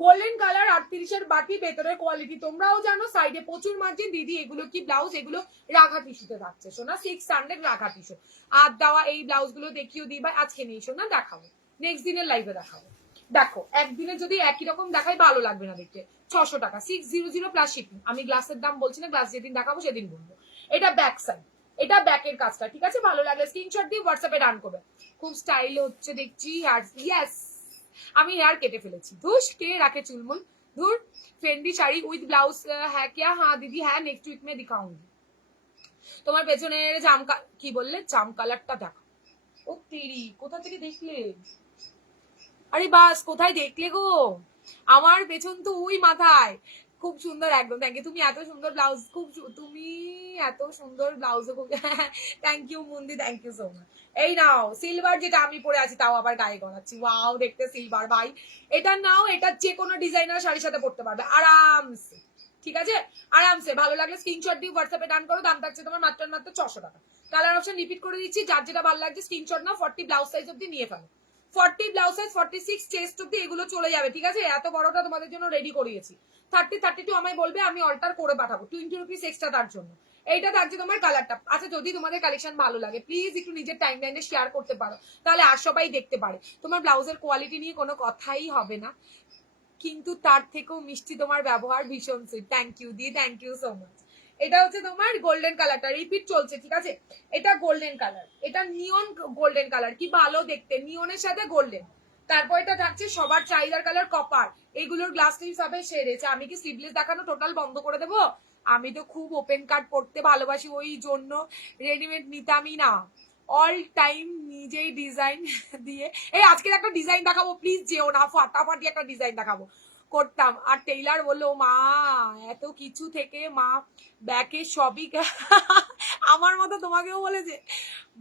Golden colour 38-এর বাটি, ভেতরের কোয়ালিটি তোমরাও জানো, সাইডে প্রচুর মার্জিন। দিদি এগুলো কি ব্লাউজ? এগুলো রাঘা টিস্যুতে থাকছে শোনা, 600 রাঘা টিস্যু, আর দেওয়া এই ব্লাউজ গুলো দেখিও দিই ভাই, আজকে নেই শোনা, দেখাবো নেক্সট দিনের লাইভে দেখাবো। দেখো একদিনে যদি একই রকম দেখাই ভালো লাগবে না দেখতে। 600 টাকা, 600 প্লাস শিপিং। আমি গ্লাসের দাম বলছি না, গ্লাস যেদিন দেখাবো সেদিন বলবো। এটা ব্যাক সাইড, এটা ব্যাকের কাজটা, ঠিক আছে, ভালো লাগলে স্ক্রিনশট দিয়ে হোয়াটসঅ্যাপে ডান করবে। খুব স্টাইল হচ্ছে দেখছি, আর ইয়েস আমি হেয়ার কেটে ফেলেছি, ধুস কে রাখে চুলমুল, ধুর। ফেন্ডি শাড়ি উইথ ব্লাউজ হ্যাঁ क्या? হ্যাঁ দিদি হ্যাঁ, নেক্সট উইক মে দিখাऊंगी। তোমার পেছনের কি বললে, জাম কালারটা দেখো। ও তেরি, কোথা থেকে দেখলে? আরে বাস, কোথায় দেখলে গো? আমার পেছন তো ওই মাথায়, খুব সুন্দর একদম, থ্যাংক ইউ। তুমি এত সুন্দর ব্লাউজ, তুমি এত সুন্দর ব্লাউজ, খুব থ্যাংক ইউ মুন্দি, থ্যাংক ইউ সো মাচ। এই নাও সিলভার, যেটা আমি পরে আছি, তাও আবার গায়ে গলাচ্ছি, ওয়াও দেখতে সিলভার ভাই। এটা নাও, এটা যে কোনো ডিজাইনার শাড়ির সাথে পরতে পারবে আরামসে, ঠিক আছে, আরামসে। ভালো লাগলে স্ক্রিনশট দিয়ে হোয়াটসঅ্যাপে ডান করো। দাম থাকছে তোমার মাত্র মাত্র 600 টাকা। কালার অপশন রিপিট করে দিচ্ছি, যার যেটা ভালো লাগছে স্ক্রিনশট নাও, 40 ব্লাউজ সাইজ অব্দি নিয়ে ফেলো, 40 ব্লাউজ সাইজ, 46 চেস্ট অব্দি এগুলো চলে যাবে, ঠিক আছে, এত বড়টা তোমাদের জন্য রেডি করিয়েছি। 30, 32 আমায় বলবে, আমি অল্টার করে পাঠাবো, 20 রুপিস এক্সট্রা তার জন্য। এইটা থাকছে তোমার কালারটা। আচ্ছা যদি তোমাদের কালেকশন ভালো লাগে প্লিজ একটু নিজের টাইম লাইনে শেয়ার করতে পারো, তাহলে আর সবাই দেখতে পারে। তোমার ব্লাউজের কোয়ালিটি নিয়ে কোনো কথাই হবে না, কিন্তু তার থেকেও মিষ্টি তোমার ব্যবহার, ভীষণ সুইট, থ্যাংক ইউ দি, থ্যাংক ইউ সো মাচ। এটা হচ্ছে তোমার গোল্ডেন কালারটা, রিপিট চলছে, ঠিক আছে, এটা গোল্ডেন কালার, এটা নিয়ন গোল্ডেন কালার, কি ভালো দেখতে, নিয়নের সাথে গোল্ডেন। তারপর এটা থাকছে সবার চাহিদার কালার, কপার। এগুলোর গ্লাস স্লিভস হবে সেরেছে। আমি কি স্লিভলেস দেখানো টোটাল বন্ধ করে দেবো? আমি তো খুব ওপেন কাট পড়তে ভালোবাসি, ওই জন্য রেডিমেড নিতামই না, অল টাইম নিজেই ডিজাইন দিয়ে। এই আজকের একটা ডিজাইন দেখাবো, প্লিজ যেও না, ফাটাফাটি একটা ডিজাইন দেখাবো করতাম। আর টেইলার বললো মা এত কিছু থেকে মা ব্যাকে সবই আমার মতো তোমাকেও বলেছে,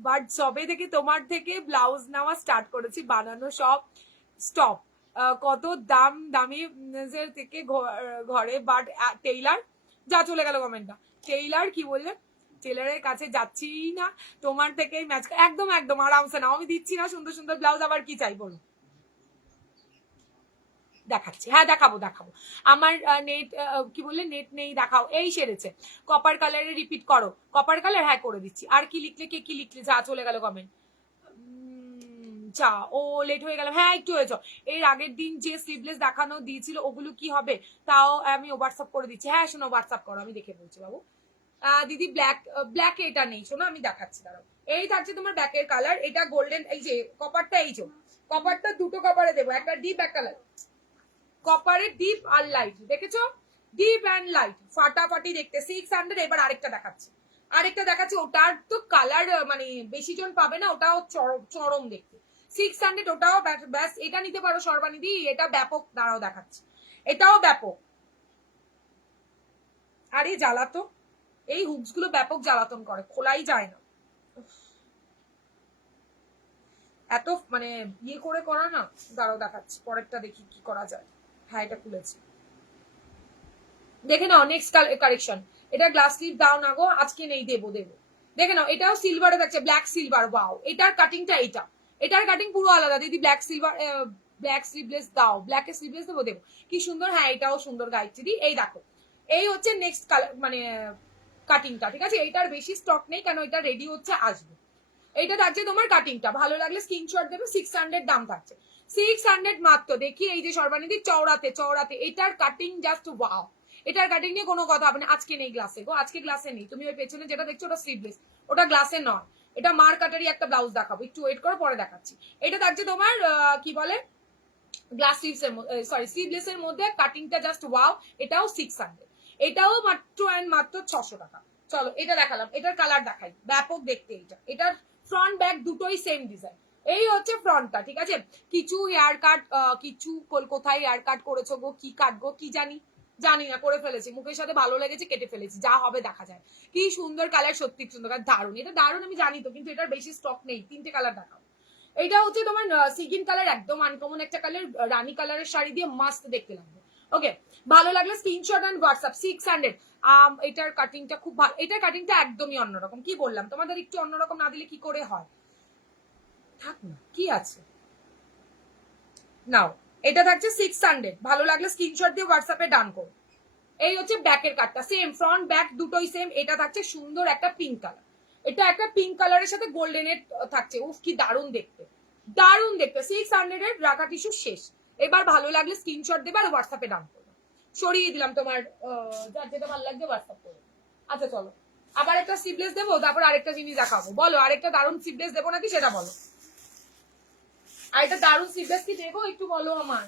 বাট সবে থেকে তোমার থেকে ব্লাউজ নেওয়া স্টার্ট করেছি, বানানো সব স্টপ। কত দামি থেকে ঘরে, বাট টেইলার, যা চলে গেল কমেন্টটা। টেইলার কি বললে? টেলারের কাছে যাচ্ছি না, তোমার থেকেই ম্যাচ, একদম একদম আরামসে নাও, আমি দিচ্ছি না সুন্দর সুন্দর ব্লাউজ, আবার কি চাই বলো? দেখাচ্ছি, হ্যাঁ দেখাবো দেখাবো। আমার নেট কি বললে, নেট নেই, দেখাও, এই সেরেছে। কপার কালারে রিপিট করো, কপার কালার, হ্যাঁ করে দিচ্ছি। আর কি লিখলে, কে কি লিখলে, যা চলে গেল কমেন্ট, যা ও লেট হয়ে গেল, হ্যাঁ একটু হয়েছ। এর আগের দিন যে স্লিভলেস দেখানো দিয়েছিল ওগুলো কি হবে, তাও আমি হোয়াটসঅ্যাপ করে দিচ্ছি। হ্যাঁ শোনো, হোয়াটসঅ্যাপ করো, আমি দেখে বলছি বাবু। দিদি ব্ল্যাক এটা নেই শোনো, আমি দেখাচ্ছি দাঁড়াও। এই থাকছে তোমার ব্যাকের কালার, এটা গোল্ডেন, এই যে কপারটা, এই যে কপারটা দুটো কপারে দেবো, একটা ডিপ একটা লাইট। কপারের ডিপ আর লাইট, দেখেছো? ডিপ অ্যান্ড লাইট, ফাটাফাটি দেখতে। 600। এবার আরেকটা দেখাচ্ছি, ওটার তো কালার মানে বেশি জন পাবে না, ওটাও চরম দেখতে। 600, ওটাও ব্যাস। এটা নিতে পারো সর্বানিধি, এটা ব্যাপক। দাঁড়াও দেখাচ্ছি, এটাও ব্যাপক। আরে জ্বালাতো, এই হুকস গুলো ব্যাপক জ্বালাতন করে, খোলাই যায় না, এত মানে ইয়ে করে করা না। দাঁড়াও দেখাচ্ছি, পরেরটা দেখি কি করা যায়। হ্যাঁ, এটা খুলেছি, দেখে নাও। নেক্সট কালেকশন, এটা গ্লাস স্লিভ দাও না গো, আজকে নেই, দেবো। দেখে নাও, এটাও সিলভারে থাকছে, ব্ল্যাক সিলভার। ওয়াও, এটার কাটিংটা এইটা, এটার কাটিং পুরো আলাদা দিদি। ব্ল্যাক সিলভার, ব্ল্যাক স্লিভলেস দাও, ব্ল্যাক স্লিভলেস দেবো। কি সুন্দর। হ্যাঁ, এটাও সুন্দর গাইড দিদি। এই দেখো, এই হচ্ছে নেক্সট মানে কাটিংটা, ঠিক আছে? এটার বেশি স্টক নেই, কেন এটা রেডি হচ্ছে, আসবে। এইটা থাকছে তোমার কাটিংটা, ভালো লাগলে স্ক্রিনশট দেবে। 600 দাম থাকছে, 600 মাত্র। দেখি এই যে সর্বানিধি চওড়াতে, এটার কাটিং জাস্ট ওয়াও। এটার কাটিং নিয়ে কোনো কথা হবে না। আজকে নেই গ্লাসে গো, আজকে গ্লাসে নেই। তুমি ওই পেছনে যেটা দেখছো ওটা স্লিভলেস, ওটা গ্লাসে নয়। এটা মার কাটারি একটা ব্লাউজ দেখাবো, একটু ওয়েট করো, পরে দেখাচ্ছি। এটা থাকছে তোমার কি বলে, গ্লাস স্লিভস এর মধ্যে, সরি স্লিভলেস এর মধ্যে। কাটিংটা জাস্ট ওয়াও। এটাও 600, এটাও মাত্র অ্যান্ড মাত্র 600 টাকা। চলো, এটা দেখালাম, এটার কালার দেখাই, ব্যাপক দেখতে এইটা। এটার ফ্রন্ট ব্যাক দুটোই সেম ডিজাইন। এই হচ্ছে ফ্রন্টটা, ঠিক আছে? কিছু হেয়ার কাট, কিছু কোথায় হেয়ার কাট করেছো গো, কি কাটবো কি জানি না, করে ফেলেছি, মুখের সাথে ভালো লেগেছে, কেটে ফেলেছি, যা হবে দেখা যায়। কি সুন্দর কালার, সত্যি সুন্দর কালার, দারুণ। এটা দারুণ, আমি জানি তো, কিন্তু এটার বেশি স্টক নেই। 3টে কালার দেখাও। এটা হচ্ছে তোমার সিগিন কালার, একদম আনকমন একটা কালার, রানী কালারের শাড়ি দিয়ে মাস্ত দেখতে লাগবে। ওকে, ভালো লাগলে স্ক্রিনশট এন্ড হোয়াটসঅ্যাপ। 600। এটার কাটিংটা খুব ভালো, এটার কাটিংটা একদমই অন্যরকম। কি বললাম তোমাদের, একটু অন্যরকম না দিলে কি করে হয়? থাক না, কি আছে, নাও। এটা থাকছে 600, ভালো লাগলে স্ক্রিনশট দিয়ে হোয়াটসঅ্যাপে ডান করো। এই হচ্ছে ব্যাকের কাটটা, সেম ফ্রন্ট ব্যাক দুটোই সেম। এটা থাকছে সুন্দর একটা পিঙ্ক কালার, এটা একটা পিঙ্ক কালারের সাথে গোল্ডেনের থাকছে। উফ, কি দারুণ দেখতে, দারুণ দেখতে। 600 এর রাখা টিস্যু শেষ। এবার ভালো লাগলে স্ক্রিনশট দেবে আর হোয়াটসঅ্যাপে ডান করবে। সরিয়ে দিলাম তোমার, যার যেটা ভালো লাগছে হোয়াটসঅ্যাপ করবে। আচ্ছা চলো, আবার একটা স্লিভলেস দেবো, তারপর আরেকটা জিনিস দেখাবো। বলো, আরেকটা দারুণ স্লিভলেস দেবো নাকি সেটা বলো। আরেকটা দারুণ স্লিভলেস কি দেবো একটু বলো আমার।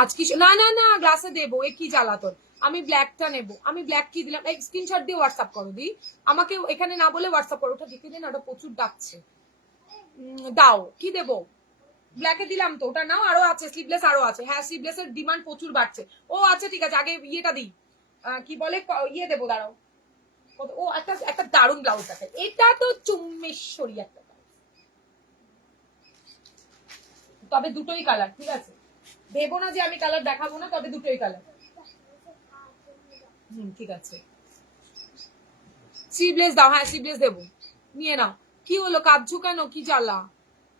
আজ কি না না না গ্লাসে দেবো, এ কি জ্বালাতন। আমি ব্ল্যাকটা নেবো, আমি ব্ল্যাক কি দিলাম, এই স্ক্রিনশট দিয়ে হোয়াটসঅ্যাপ করো দি। আমাকে এখানে না বলে হোয়াটসঅ্যাপ করো। ওটা দেখে দিন, ওটা প্রচুর ডাকছে। দাও, কি দেবো? ব্ল্যাকে দিলাম তো, ওটা নাও। আরো আছে স্লিভলেস, আরো আছে। হ্যাঁ, স্লিভলেস এর ডিমান্ড প্রচুর বাড়ছে। ও আচ্ছা ঠিক আছে, আগে ইয়েটা দিই, কি বলে, ইয়ে দেবো, দাঁড়াও। ও একটা একটা দারুণ ব্লাউজ আছে, এটা তো চুম্মেশ্বরী একটা, তবে দুটোই কালার, ঠিক আছে? ভেবো না যে আমি কালার দেখাবো না, তবে দুটোই কালার। ঠিক আছে, স্লিভলেস দাও। হ্যাঁ, স্লিভলেস দেবো, নিয়ে নাও। কি হলো, কাঁদছো কেন, কি জ্বালা?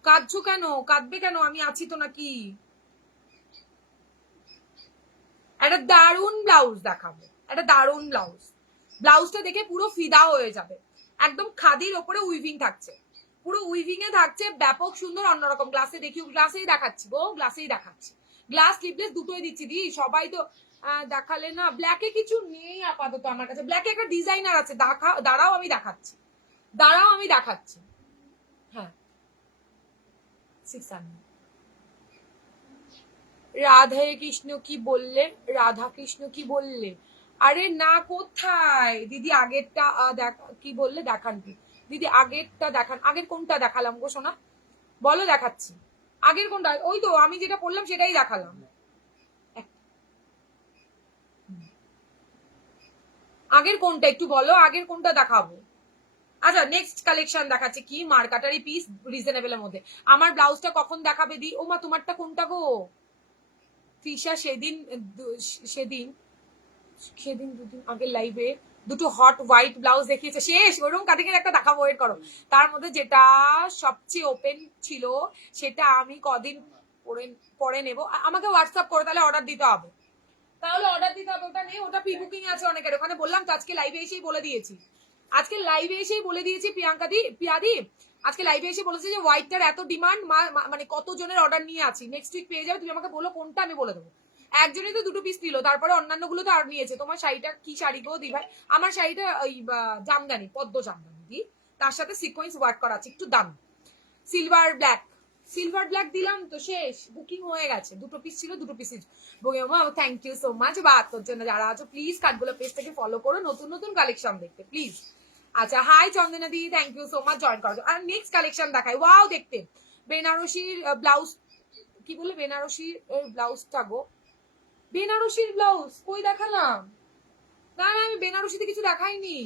কাঁদছো কেন, কাঁদবে কেন, আমি আছি তো নাকি। একটা দারুণ ব্লাউজ দেখাবো, একটা দারুণ ব্লাউজ। ব্লাউজটা দেখে পুরো ফিদা হয়ে যাবে। একদম খাদির ওপরে উইভিং থাকছে, পুরো উইভিং এ থাকছে, ব্যাপক সুন্দর, অন্যরকম। গ্লাসে দেখি, গ্লাসেই দেখাচ্ছি গো, গ্লাসেই দেখাচ্ছি। গ্লাস স্লিভলেস দুটোই দিচ্ছি দি, সবাই তো দেখালে না। ব্ল্যাকে কিছু নেই আপাতত আমার কাছে, ব্ল্যাকে একটা ডিজাইনার আছে, দাঁড়াও আমি দেখাচ্ছি, হ্যাঁ, 600। রাধে কৃষ্ণ কি বললে, রাধা কৃষ্ণ কি বললে? আরে না, কোথায় দিদি, আগেরটা কি বললে, দেখান কি দিদি, আগেরটা দেখান। আগের কোনটা দেখালাম গো সোনা, বলো, দেখাচ্ছি। আগের কোনটা, ওই তো আমি যেটা পড়লাম সেটাই দেখালাম। আগের কোনটা একটু বলো, আগের কোনটা দেখাবো? আচ্ছা, নেক্সট কালেকশন দেখাচ্ছে কি, মার্কাটারি পিস রিজনেবল এর মধ্যে। আমার ব্লাউজটা কখন দেখাবে দি? ও মা, তোমারটা কোনটা গো? তৃষা সেদিন সেদিন সেদিন দুদিন আগের লাইভে দুটো হট হোয়াইট ব্লাউজ দেখিয়েছে, শেষ। ওরকম কাটিং এর একটা দেখাবো, ওয়েট করো। তার মধ্যে যেটা সবচেয়ে ওপেন ছিল সেটা আমি কদিন পরে পরে নেব। আমাকে হোয়াটসঅ্যাপ করো, তাহলে অর্ডার দিতে হবে, ওটা নেই, ওটা প্রি বুকিং আছে অনেকের ওখানে। বললাম তো, আজকে লাইভে এসেই বলে দিয়েছি, পিয়াদি আজকে লাইভে এসে বলেছে যে হোয়াইটটার এত ডিমান্ড, মানে কত জনের অর্ডার নিয়ে আছি, নেক্সট উইক পেয়ে যাবে। তুমি আমাকে বলো কোনটা, আমি বলে দেবো। একজনই তো 2টো পিস নিল, তারপরে অন্যান্য গুলো তো আর নিয়েছে। তোমার শাড়িটা কি শাড়ি গো দি ভাই? আমার শাড়িটা ওই জামদানি, পদ্ম জামদানি দি, তার সাথে সিকোয়েন্স ওয়ার্ক করা আছে, একটু দাম। সিলভার ব্ল্যাক, সিলভার ব্ল্যাক দিলাম তো শেষ, বুকিং হয়ে গেছে। 2টো পিস ছিল, 2টো piece. Thank you so much. বাহাত্তর জন্য যারা আছো প্লিজ কাঠগোলা পেজ থেকে ফলো করো নতুন নতুন কালেকশন দেখতে প্লিজ। আচ্ছা hi Chandana di, thank you so much join করার জন্য। আর নেক্সট কালেকশন দেখাই, ওয়াও দেখতে বেনারসির ব্লাউজ, কি বলে বেনারসির ব্লাউজটা গো, বেনারসির ব্লাউজ কই দেখালাম? না না আমি বেনারসিতে কিছু দেখাইনি।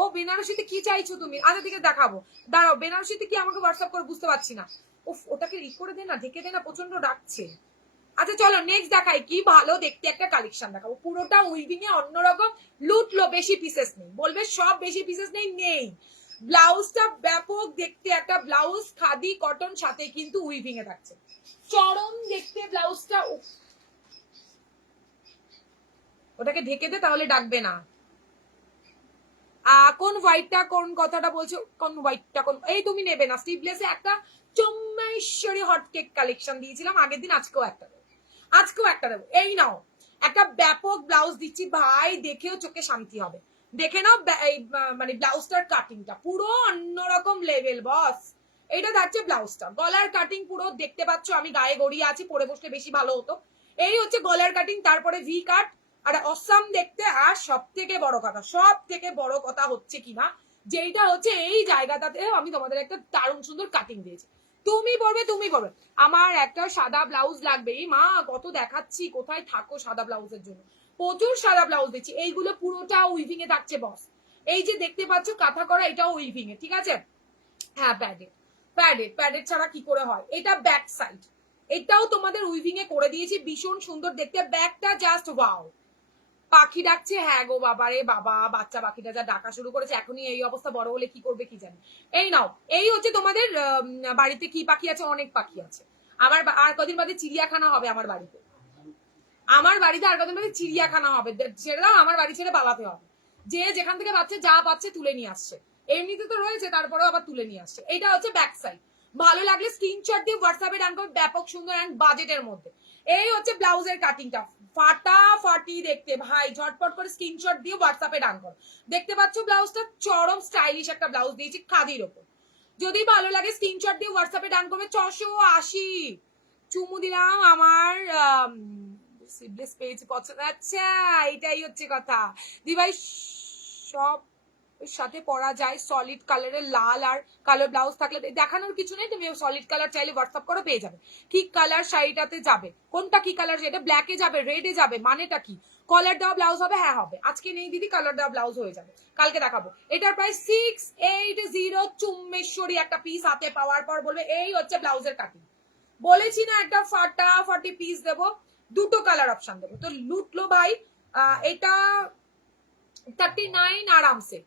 ও বেনারসিতে কি চাইছো তুমি? আচ্ছা দিকে দেখাবো, দাঁড়াও। বেনারসিতে কি আমাকে হোয়াটসঅ্যাপ করে, বুঝতে পারছি না। উফ ওটাকে ই করে দে না, ঢেকে দে না, প্রচন্ড ডাকছে। আচ্ছা চলো নেক্সট দেখাই, কি ভালো দেখতে একটা কালেকশন দেখাবো, পুরোটা উইভিং এ অন্যরকম। লুটলো, বেশি পিসেস নেই, বলবে সব বেশি পিসেস নেই, নেই। ব্লাউজটা ব্যাপক দেখতে একটা ব্লাউজ, খাদি কটন, সাথে কিন্তু উইভিং এ থাকছে, চরম দেখতে ব্লাউজটা। ওটাকে ঢেকে দে তাহলে ডাকবে না। কোন হোয়াইটটা, কোন কথাটা বলছো, কোন হোয়াইটটা, কোন এই তুমি নেবে না? স্লিভলেসে একটা চম্মেশ্বরী হট কেক কালেকশন দিয়েছিলাম আগের দিন, আজকেও একটা দেবো, আজকেও একটা দেবো। এই নাও একটা ব্যাপক ব্লাউজ দিচ্ছি ভাই, দেখেও চোখে শান্তি হবে। দেখে নাও মানে ব্লাউজটার কাটিংটা পুরো অন্যরকম লেভেল বস। এটা থাকছে ব্লাউজটা, গলার কাটিং পুরো দেখতে পাচ্ছ, আমি গায়ে গড়িয়ে আছি, পরে বসলে বেশি ভালো হতো। এই হচ্ছে গলার কাটিং, তারপরে ভি কাট, আর অসাম দেখতে। আর সব থেকে বড় কথা, সব থেকে বড় কথা হচ্ছে কিনা, যেটা হচ্ছে এই জায়গাটাতে আমি তোমাদের একটা দারুণ সুন্দর কাটিং দিয়েছি। তুমি পরবে, তুমি পরবে। আমার একটা সাদা ব্লাউজ লাগবে, এই মা কত দেখাচ্ছি, কোথায় থাকো সাদা ব্লাউজের জন্য, প্রচুর সাদা ব্লাউজ দিচ্ছি। এইগুলো পুরোটা উইভিং এ থাকছে বস। এই যে দেখতে পাচ্ছ কাঁথা করা, এটাও উইভিং এ, ঠিক আছে? হ্যাঁ প্যাডেড, প্যাডেড, প্যাডেড ছাড়া কি করে হয়? এটা ব্যাক সাইড, এটাও তোমাদের উইভিং এ করে দিয়েছি, ভীষণ সুন্দর দেখতে। ব্যাকটা জাস্ট ওয়াও। পাখি ডাকছে, হ্যাঁ গো বাবা রে বাবা, বাচ্চা পাখিটা যা ডাকা শুরু করেছে, এখনই এই অবস্থা, বড় হলে কি করবে কি জানি। এই নাও, এই হচ্ছে তোমাদের বাড়িতে কি পাখি আছে? অনেক পাখি আছে আমার। আর কদিন বাদে চিড়িয়াখানা হবে আমার বাড়িতে, আমার বাড়িতে আর কদিন বাদে চিড়িয়াখানা হবে, ছেড়ে দাও, আমার বাড়ি ছেড়ে পালাতে হবে। যে যেখান থেকে পাচ্ছে, যা পাচ্ছে তুলে নিয়ে আসছে, এমনিতে তো রয়েছে, তারপরেও আবার তুলে নিয়ে আসছে। এটা হচ্ছে ব্যাক সাইড। ভালো লাগলে স্ক্রিনশট দিয়ে হোয়াটসঅ্যাপে ডান করবে, ব্যাপক সুন্দর এন্ড বাজেটের মধ্যে। এই হচ্ছে ব্লাউজের কাটিংটা, ফাটাফাটি দেখতে ভাই, ঝটপট করে স্ক্রিনশট দিয়ে হোয়াটসঅ্যাপে ডান করো। দেখতে পাচ্ছ ব্লাউজটা চরম স্টাইলিশ একটা ব্লাউজ দিয়েছি খাদির ওপর। যদি ভালো লাগে স্ক্রিনশট দিয়ে হোয়াটসঅ্যাপে ডান করবে। 680 চুমু দিলাম আমার সিবলেস পেজ পছন্দ। আচ্ছা এটাই হচ্ছে কথা দি ভাই, সব সাথে পরা যায়। সলিড কালারের লাল আর কালো ব্লাউজ থাকলে দেখানোর কিছু নেই, তুমি সলিড কালার চাইলে হোয়াটসঅ্যাপ করে পেয়ে যাবে। কি কালার শাড়িটাতে যাবে, কোনটা কি কালার, এটা ব্ল্যাকে যাবে, রেডে যাবে, মানেটা কি? কলার দেওয়া ব্লাউজ হবে? হ্যাঁ হবে। আজকে নেই দিদি, কালার দেওয়া ব্লাউজ হয়ে যাবে, কালকে দেখাবো। এটার প্রাইস 680। চুম্মেশ্বরী একটা পিস হাতে পাওয়ার পর বলবে এই হচ্ছে ব্লাউজের কাটিং। বলেছি না একটা ফাটাফাটি পিস দেবো, দুটো কালার অপশন দেবো, তো লুটলো ভাই। এটা 39 আরামসে।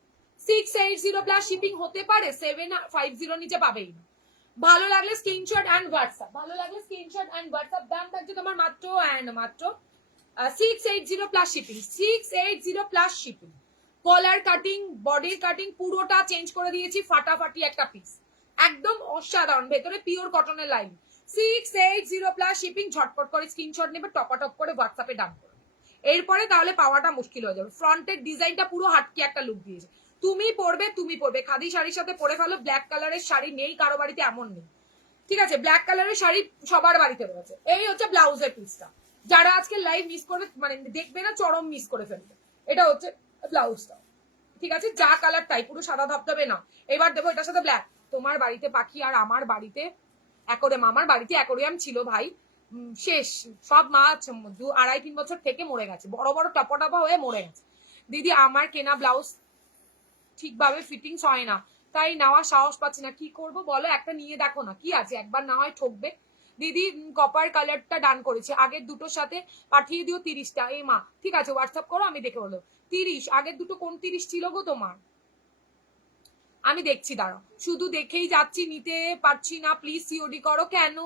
680 প্লাস শিপিং হতে পারে, 750 নিচে পাবেই না। ভালো লাগলে স্ক্রিনশট এন্ড হোয়াটসঅ্যাপ, ভালো লাগলে স্ক্রিনশট এন্ড হোয়াটসঅ্যাপ। দাম থাকছে তোমার মাত্র এন্ড মাত্র 680 প্লাস শিপিং, 680 প্লাস শিপিং। কলার কাটিং, বডির কাটিং পুরোটা চেঞ্জ করে দিয়েছি, ফাটাফাটি একটা পিস, একদম অসাধারণ, ভেতরে পিওর কটনের লাইন। 680 প্লাস শিপিং, ঝটপট করে স্ক্রিনশট নেবে, টপাটপ করে হোয়াটসঅ্যাপে ডান করবে। এরপরে তাহলে পাওয়াটা মুশকিল হয়ে যাবে। ফ্রন্টের ডিজাইনটা পুরো হাটকি একটা লুক দিয়েছে। তুমি পরবে, তুমি পরবে, খাদি শাড়ির সাথে পরে ফেলো। ব্ল্যাক কালারের শাড়ি নেই কারো বাড়িতে এমন নেই, ঠিক আছে? ব্ল্যাক কালারের শাড়ি সবার বাড়িতে রয়েছে। এই হচ্ছে ব্লাউজের পিসটা, যারা আজকে লাইভ মিস করবে, মানে দেখবে না, চরম মিস করে ফেলবে। এটা হচ্ছে ব্লাউজটা, ঠিক আছে? যা কালার তাই, পুরো সাদা ধবধবে না। এবার দেবো এটার সাথে ব্ল্যাক। তোমার বাড়িতে পাখি আর আমার বাড়িতে অ্যাকোরিয়াম। আমার বাড়িতে অ্যাকোরিয়াম ছিল ভাই, শেষ। সব মাছ 2-2.5-3 বছর থেকে মরে গেছে, বড় বড় টপা টপা হয়ে মরে গেছে। দিদি আমার কেনা ব্লাউজ ঠিকভাবে ফিটিংস হয় না, তাই নেওয়া সাহস পাচ্ছি না, কি করব বলো? একটা নিয়ে দেখো না, কি আছে, একবার না হয় ঠকবে। দিদি কপার কালারটা ডান করেছে, আগের দুটোর সাথে পাঠিয়ে দিও 30টা। এই মা ঠিক আছে, হোয়াটসঅ্যাপ করো, আমি দেখে হলো। 30, আগের দুটো কোন 30 ছিল গো তোমার? আমি দেখছি, দাঁড়াও, শুধু দেখেই যাচ্ছি, নিতে পারছি না, প্লিজ সিওডি করো। কেন?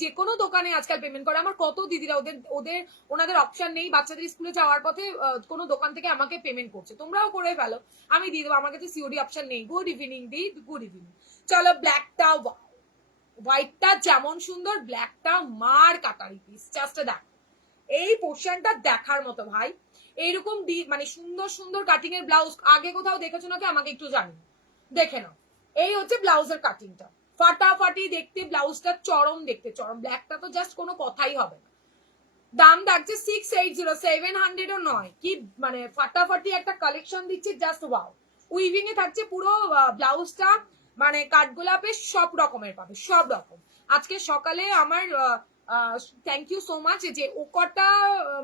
যে কোনো দোকানে আজকাল পেমেন্ট করে। আমার কত দিদিরা, ওদের ওদের ওনাদের অপশন নেই, বাচ্চাদের স্কুলে যাওয়ার পথে কোনো দোকান থেকে আমাকে পেমেন্ট করছে, তোমরাও করে ফেলো, আমি দিয়ে দেবো, আমার কাছে সিওডি অপশন নেই। গুড ইভিনিং দি, গুড ইভিনিং। চলো ব্ল্যাকটা, হোয়াইটটা যেমন সুন্দর, ব্ল্যাকটা মার কাটারি পিস, জাস্ট দেখ, এই পোর্শনটা দেখার মতো ভাই। এইরকম মানে সুন্দর সুন্দর কাটিং এর ব্লাউজ আগে কোথাও দেখেছো নাকি আমাকে একটু জানি, দেখে নাও। এই হচ্ছে ব্লাউজের কাটিংটা, ফাটাফাটি দেখতে, ব্লাউজটা চরম দেখতে, চরম। ব্ল্যাকটা তো জাস্ট কোনো কথাই হবে না। দাম থাকছে 680, 700 ও নয়, কি মানে ফাটাফাটি একটা কালেকশন দিচ্ছে, জাস্ট ওয়াও। উইভিং এ থাকছে পুরো ব্লাউজটা, মানে কাঠগোলাপের সব রকমের পাবে, সব রকম। আজকে সকালে আমার থ্যাংক ইউ সো মাচ যে ও কটা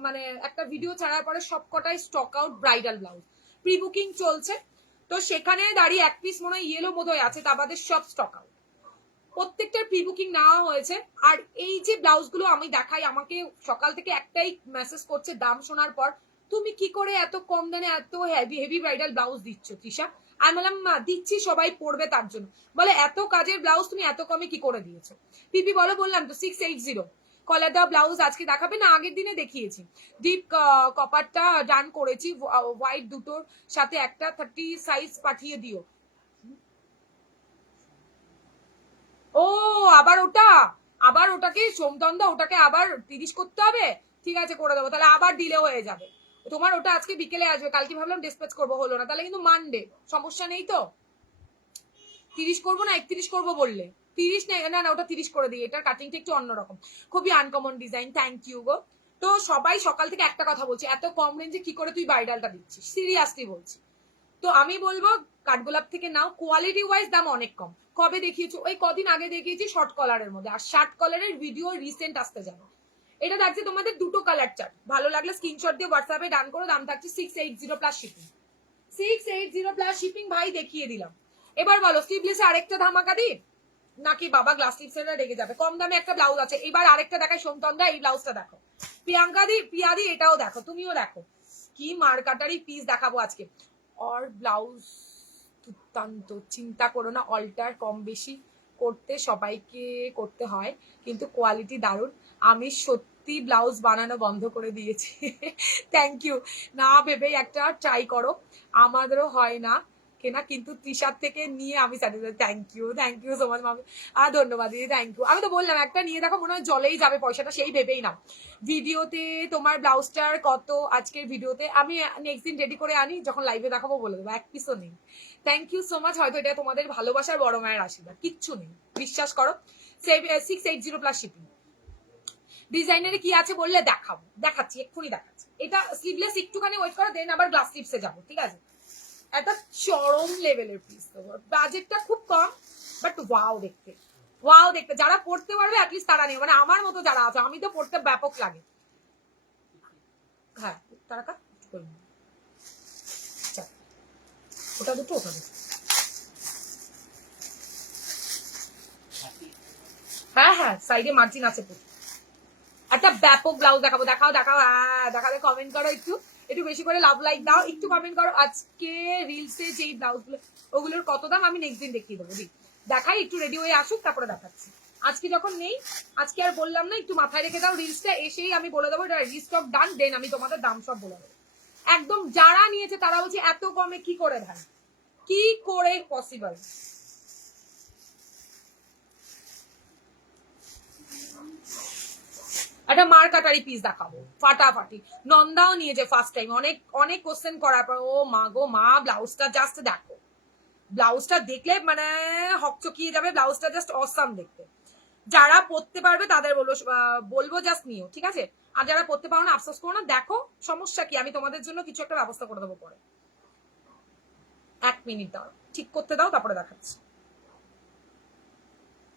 মানে একটা ভিডিও ছাড়ার পরে সব কটাই stock out bridal blouse, pre booking চলছে। তো সেখানে দাঁড়িয়ে এক পিস মনে হয় ইয়েলো বোধহয় আছে, তা বাদে সব স্টক আউট, প্রত্যেকটার প্রি বুকিং নেওয়া হয়েছে। আর এই যে ব্লাউজ গুলো আমি দেখাই, আমাকে সকাল থেকে একটাই মেসেজ করছে দাম শোনার পর, তুমি কি করে এত কম দামে এত হেভি হেভি ব্রাইডাল ব্লাউজ দিচ্ছ তৃষা? আমি বললাম দিচ্ছি, সবাই পড়বে তার জন্য। বলে এত কাজের ব্লাউজ তুমি এত কমে কি করে দিয়েছো? পিপি বলো, বললাম তো 680। কলার দেওয়া ব্লাউজ আজকে দেখাবে না, আগের দিনে দেখিয়েছি। ডিপ কপারটা ডান করেছি, হোয়াইট দুটোর সাথে একটা 30 সাইজ পাঠিয়ে দিও। ও আবার ওটা, আবার ওটাকে সোমতন্দা, ওটাকে আবার 30 করতে হবে। ঠিক আছে করে দেবো, তাহলে আবার ডিলে হয়ে যাবে। তোমার ওটা আজকে বিকেলে আসবে, কালকে ভাবলাম ডিসপ্যাচ করবো, হলো না। তাহলে কিন্তু মানডে, সমস্যা নেই তো। 30 করবো না 31 করবো বললে? 30 না না, ওটা 30 করে দিই। এটার কাটিংটা একটু অন্যরকম, খুবই আনকমন ডিজাইন। থ্যাংক ইউ গো। তো সবাই সকাল থেকে একটা কথা বলছে, এত কম রেঞ্জে কি করে তুই ব্রাইডালটা দিচ্ছিস, সিরিয়াসলি বলছি। তো আমি বলবো কাঠগোলাপ থেকে নাও, কোয়ালিটি ওয়াইজ দাম অনেক কম। কবে দেখিয়েছো? ওই কদিন আগে দেখিয়েছি শর্ট কলারের মধ্যে, আর শার্ট কলারের ভিডিও রিসেন্ট আসতে যাবে। এটা থাকছে তোমাদের দুটো কালার চার্ট, ভালো লাগলে স্ক্রিনশট দিয়ে হোয়াটসঅ্যাপে ডান করো। দাম থাকছে 680 প্লাস শিপিং, 680 প্লাস শিপিং। ভাই দেখিয়ে দিলাম। এবার বলো স্লিভলেসে আরেকটা ধামাকা দি, নাকি বাবা গ্লাস স্লিভসের রেগে যাবে? কম দামে একটা ব্লাউজ আছে, এবার আরেকটা দেখায় সোমতন্দা, এই ব্লাউজটা দেখো। প্রিয়াঙ্কা দি, প্রিয়াদি এটাও দেখো, তুমিও দেখো। কি মার্কাটারি পিস দেখাবো আজকে। और ব্লাউজ দুর্দান্ত, চিন্তা করো না, অল্টার কম বেশি করতে সবাইকে করতে হয়, কিন্তু কোয়ালিটি দারুণ। আমি সত্যি ব্লাউজ বানানো বন্ধ করে দিয়েছি। Thank you. না ভেবেই একটা ট্রাই করো, আমাদেরও হয় না কেনা, কিন্তু টি শার্ট থেকে নিয়ে আমি satisfied. Thank you so much মামি। ধন্যবাদ দিদি, থ্যাংক ইউ। আমি তো বললাম একটা নিয়ে দেখো, মনে হয় জলেই যাবে পয়সাটা, সেই ভেবেই না। ভিডিওতে তোমার ব্লাউজটার কত, আজকের ভিডিওতে আমি নেক্সট দিন রেডি করে আনি, যখন লাইভে দেখাবো বলে দেবো, এক পিসও নেই। Thank you so much. হয়তো এটা তোমাদের ভালোবাসার বড় মায়ের আশীর্বাদ, কিচ্ছু নেই, বিশ্বাস করো। 680 প্লাস শিপিং। ডিজাইনারে কি আছে বললে দেখাবো, দেখাচ্ছি, এক্ষুনি দেখাচ্ছি। এটা স্লিভলেস, একটুখানি ওয়েট করো, দেন আবার গ্লাস স্লিভসে যাবো, ঠিক আছে? একটা চরম লেভেলের পিস, বাজেটটা খুব কম, বাট ওয়াও দেখতে, ওয়াও দেখতে। যারা পড়তে পারবে অ্যাটলিস্ট তারা নেই, মানে আমার মতো যারা আছে, আমি তো পড়তে ব্যাপক লাগে। হ্যাঁ তারা ওটা দুটো, ওটা দুটো। হ্যাঁ হ্যাঁ, সাইডে মার্জিন আছে পুরো। একটা ব্যাপক ব্লাউজ দেখাবো, দেখাও দেখাও, হ্যাঁ দেখাবে, কমেন্ট করো একটু, একটু বেশি করে লাভ লাইক দাও, একটু কমেন্ট করো। আজকে রিলসে যেই ব্লাউজ গুলো, ওগুলোর কত দাম আমি নেক্সট দিন দেখিয়ে দেবো। দেখাই, একটু রেডি হয়ে আসুক তারপরে দেখাচ্ছি। আজকে যখন নেই, আজকে আর বললাম না, একটু মাথায় রেখে দাও, রিলসটা এসেই আমি বলে দেবো এটা রিস্টক ডান, দেন আমি তোমাদের দাম সব বলে দেবো। একদম যারা নিয়েছে তারা বলছে এত কমে কি করে ভাই, কি করে পসিবল? একটা মার্কাটারি পিস দেখাবো ফাটাফাটি। নন্দাও নিয়েছে ফার্স্ট টাইম, অনেক অনেক কোশ্চেন করার পর, ও মা গো মা, ব্লাউজটা জাস্ট দেখো, ব্লাউজটা দেখলে মানে হকচকিয়ে যাবে, ব্লাউজটা জাস্ট অসাম দেখতে। যারা পড়তে পারবে তাদের বলবো জাস্ট নিও, ঠিক আছে? আর যারা পড়তে পারো না আফসোস করো না, দেখো, সমস্যা কি, আমি তোমাদের জন্য কিছু একটা ব্যবস্থা করে দেবো পরে। 1 মিনিট দাও, ঠিক করতে দাও, তারপরে দেখাচ্ছি।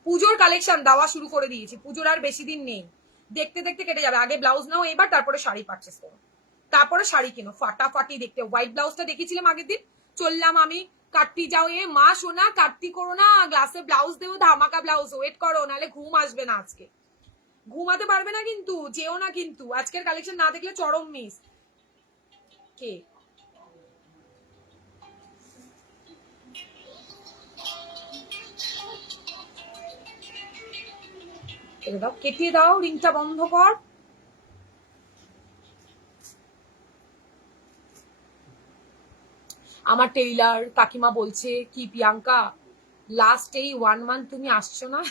পুজোর কালেকশন দেওয়া শুরু করে দিয়েছি, পুজোর আর বেশি দিন নেই, দেখতে দেখতে কেটে যাবে। আগে ব্লাউজ নাও এবার, তারপরে শাড়ি পারচেস করো, তারপরে শাড়ি কিনো, ফাটাফাটি দেখতে। হোয়াইট ব্লাউজটা দেখিয়েছিলাম আগের দিন, চললাম আমি। কাটতি যাও, এ মা সোনা কাটতি করো না, গ্লাসে ব্লাউজ দেবো, ধামাকা ব্লাউজ, ওয়েট করো, নাহলে ঘুম আসবে না আজকে, ঘুমাতে পারবে না কিন্তু, যেও না কিন্তু, আজকের কালেকশন না দেখলে চরম মিস। কে দাও, কেটে দাও, রিংটা বন্ধ কর। আমার টেইলার কাকিমা বলছে কি, প্রিয়াঙ্কা লাস্ট এই 1 মান্থ তুমি আসছো না।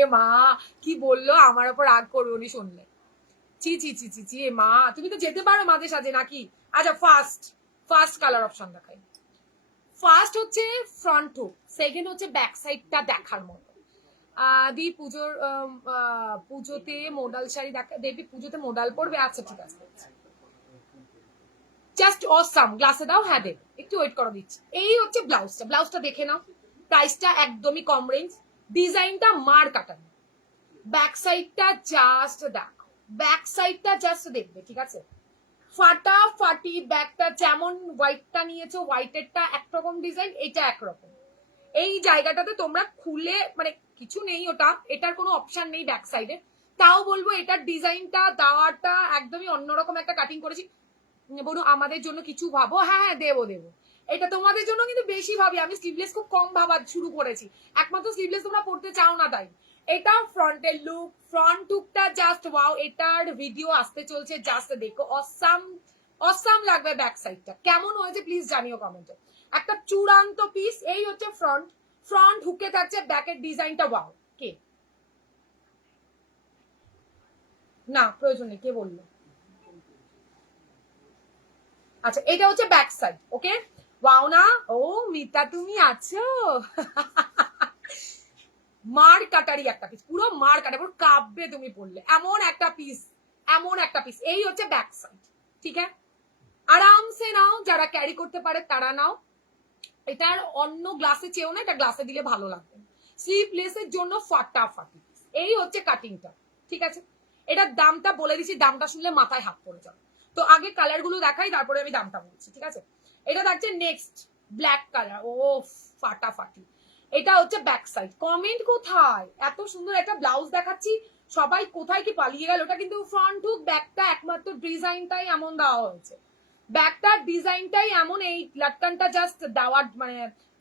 এ মা, কি বললো, আমার ওপর রাগ করবে উনি শুনলে। চি চি চি চি চি, এ মা তুমি তো যেতে পারো মাঝে সাঝে নাকি? আচ্ছা ফার্স্ট কালার অপশন দেখাই। ফার্স্ট হচ্ছে ফ্রন্ট হুক, সেকেন্ড হচ্ছে ব্যাক সাইডটা দেখার মতো। দি পুজোতে মোডাল শাড়ি দেখবি, পুজোতে মোডাল পরবে, আচ্ছা ঠিক আছে, জাস্ট অসাম। গ্লাসে দাও, হ্যাঁ দেব, একটু ওয়েট করো দিচ্ছি। এই হচ্ছে ব্লাউজটা দেখে নাও, প্রাইসটা একদমই কম রেঞ্জ, ডিজাইনটা মার কাটানো, ব্যাক সাইডটা জাস্ট দেখো, ব্যাক সাইডটা জাস্ট দেখবে, ঠিক আছে? ফাটাফাটি ব্যাগটা, যেমন হোয়াইটটা নিয়েছো, হোয়াইটেরটা একরকম ডিজাইন, এটা একরকম। এই জায়গাটাতে তোমরা খুলে মানে কিছু নেই, ওটা এটার কোনো অপশন নেই ব্যাক সাইডে, তাও বলবো এটার ডিজাইনটা দেওয়াটা একদমই অন্যরকম একটা কাটিং করেছি। বলুন আমাদের জন্য কিছু ভাবো, হ্যাঁ হ্যাঁ দেবো, এটা তোমাদের জন্য কিন্তু বেশি ভাবি, আমি স্লিভলেস খুব কম ভাবা শুরু করেছি, একমাত্র স্লিভলেস তোমরা পড়তে চাও না তাই। এটা ফ্রন্টের লুক, ফ্রন্ট লুকটা জাস্ট ওয়াও, এটার ভিডিও আসতে চলছে, জাস্ট দেখো, অসাম অসাম লাগবে। ব্যাক সাইডটা কেমন হয়েছে প্লিজ জানিও কমেন্টে। একটা চূড়ান্ত পিস। এই হচ্ছে ফ্রন্ট হুকে থাকছে, ব্যাকের ডিজাইনটা ওয়াও। কে না প্রয়োজন নেই, কে বললো? আচ্ছা এটা হচ্ছে ব্যাক সাইড, ওকে ওয়াও না? ও মিতা তুমি আছো মার কাটারি একটা পিস, পুরো মার কাটা, পুরো কাব্যে তুমি পড়লে, এমন একটা পিস, এমন একটা পিস। এই হচ্ছে ব্যাক সাইড, ঠিক আছে? আরামসে নাও, যারা ক্যারি করতে পারে তারা নাও। এটার অন্য গ্লাসে চেয়েও না, এটা গ্লাসে দিলে ভালো লাগবে। স্লিভলেসের জন্য ফাটাফাটি। এই হচ্ছে কাটিংটা, ঠিক আছে? এটার দামটা বলে দিচ্ছি, দামটা শুনলে মাথায় হাত পড়ে যাবে। তো আগে কালার গুলো দেখাই, তারপরে আমি দামটা বলছি, ঠিক আছে? এটা থাকছে নেক্সট ব্ল্যাক কালার, ও ফাটাফাটি। এটা হচ্ছে ব্যাক সাইড। কমেন্ট কোথায়? এত সুন্দর একটা ব্লাউজ দেখাচ্ছি, সবাই কোথায় কি পালিয়ে গেল? ওটা কিন্তু ফ্রন্ট হুক, ব্যাকটা একমাত্র ডিজাইনটাই এমন দেওয়া হয়েছে, ব্যাকটার ডিজাইনটাই এমন, এই লাটকানটা জাস্ট দেওয়ার মানে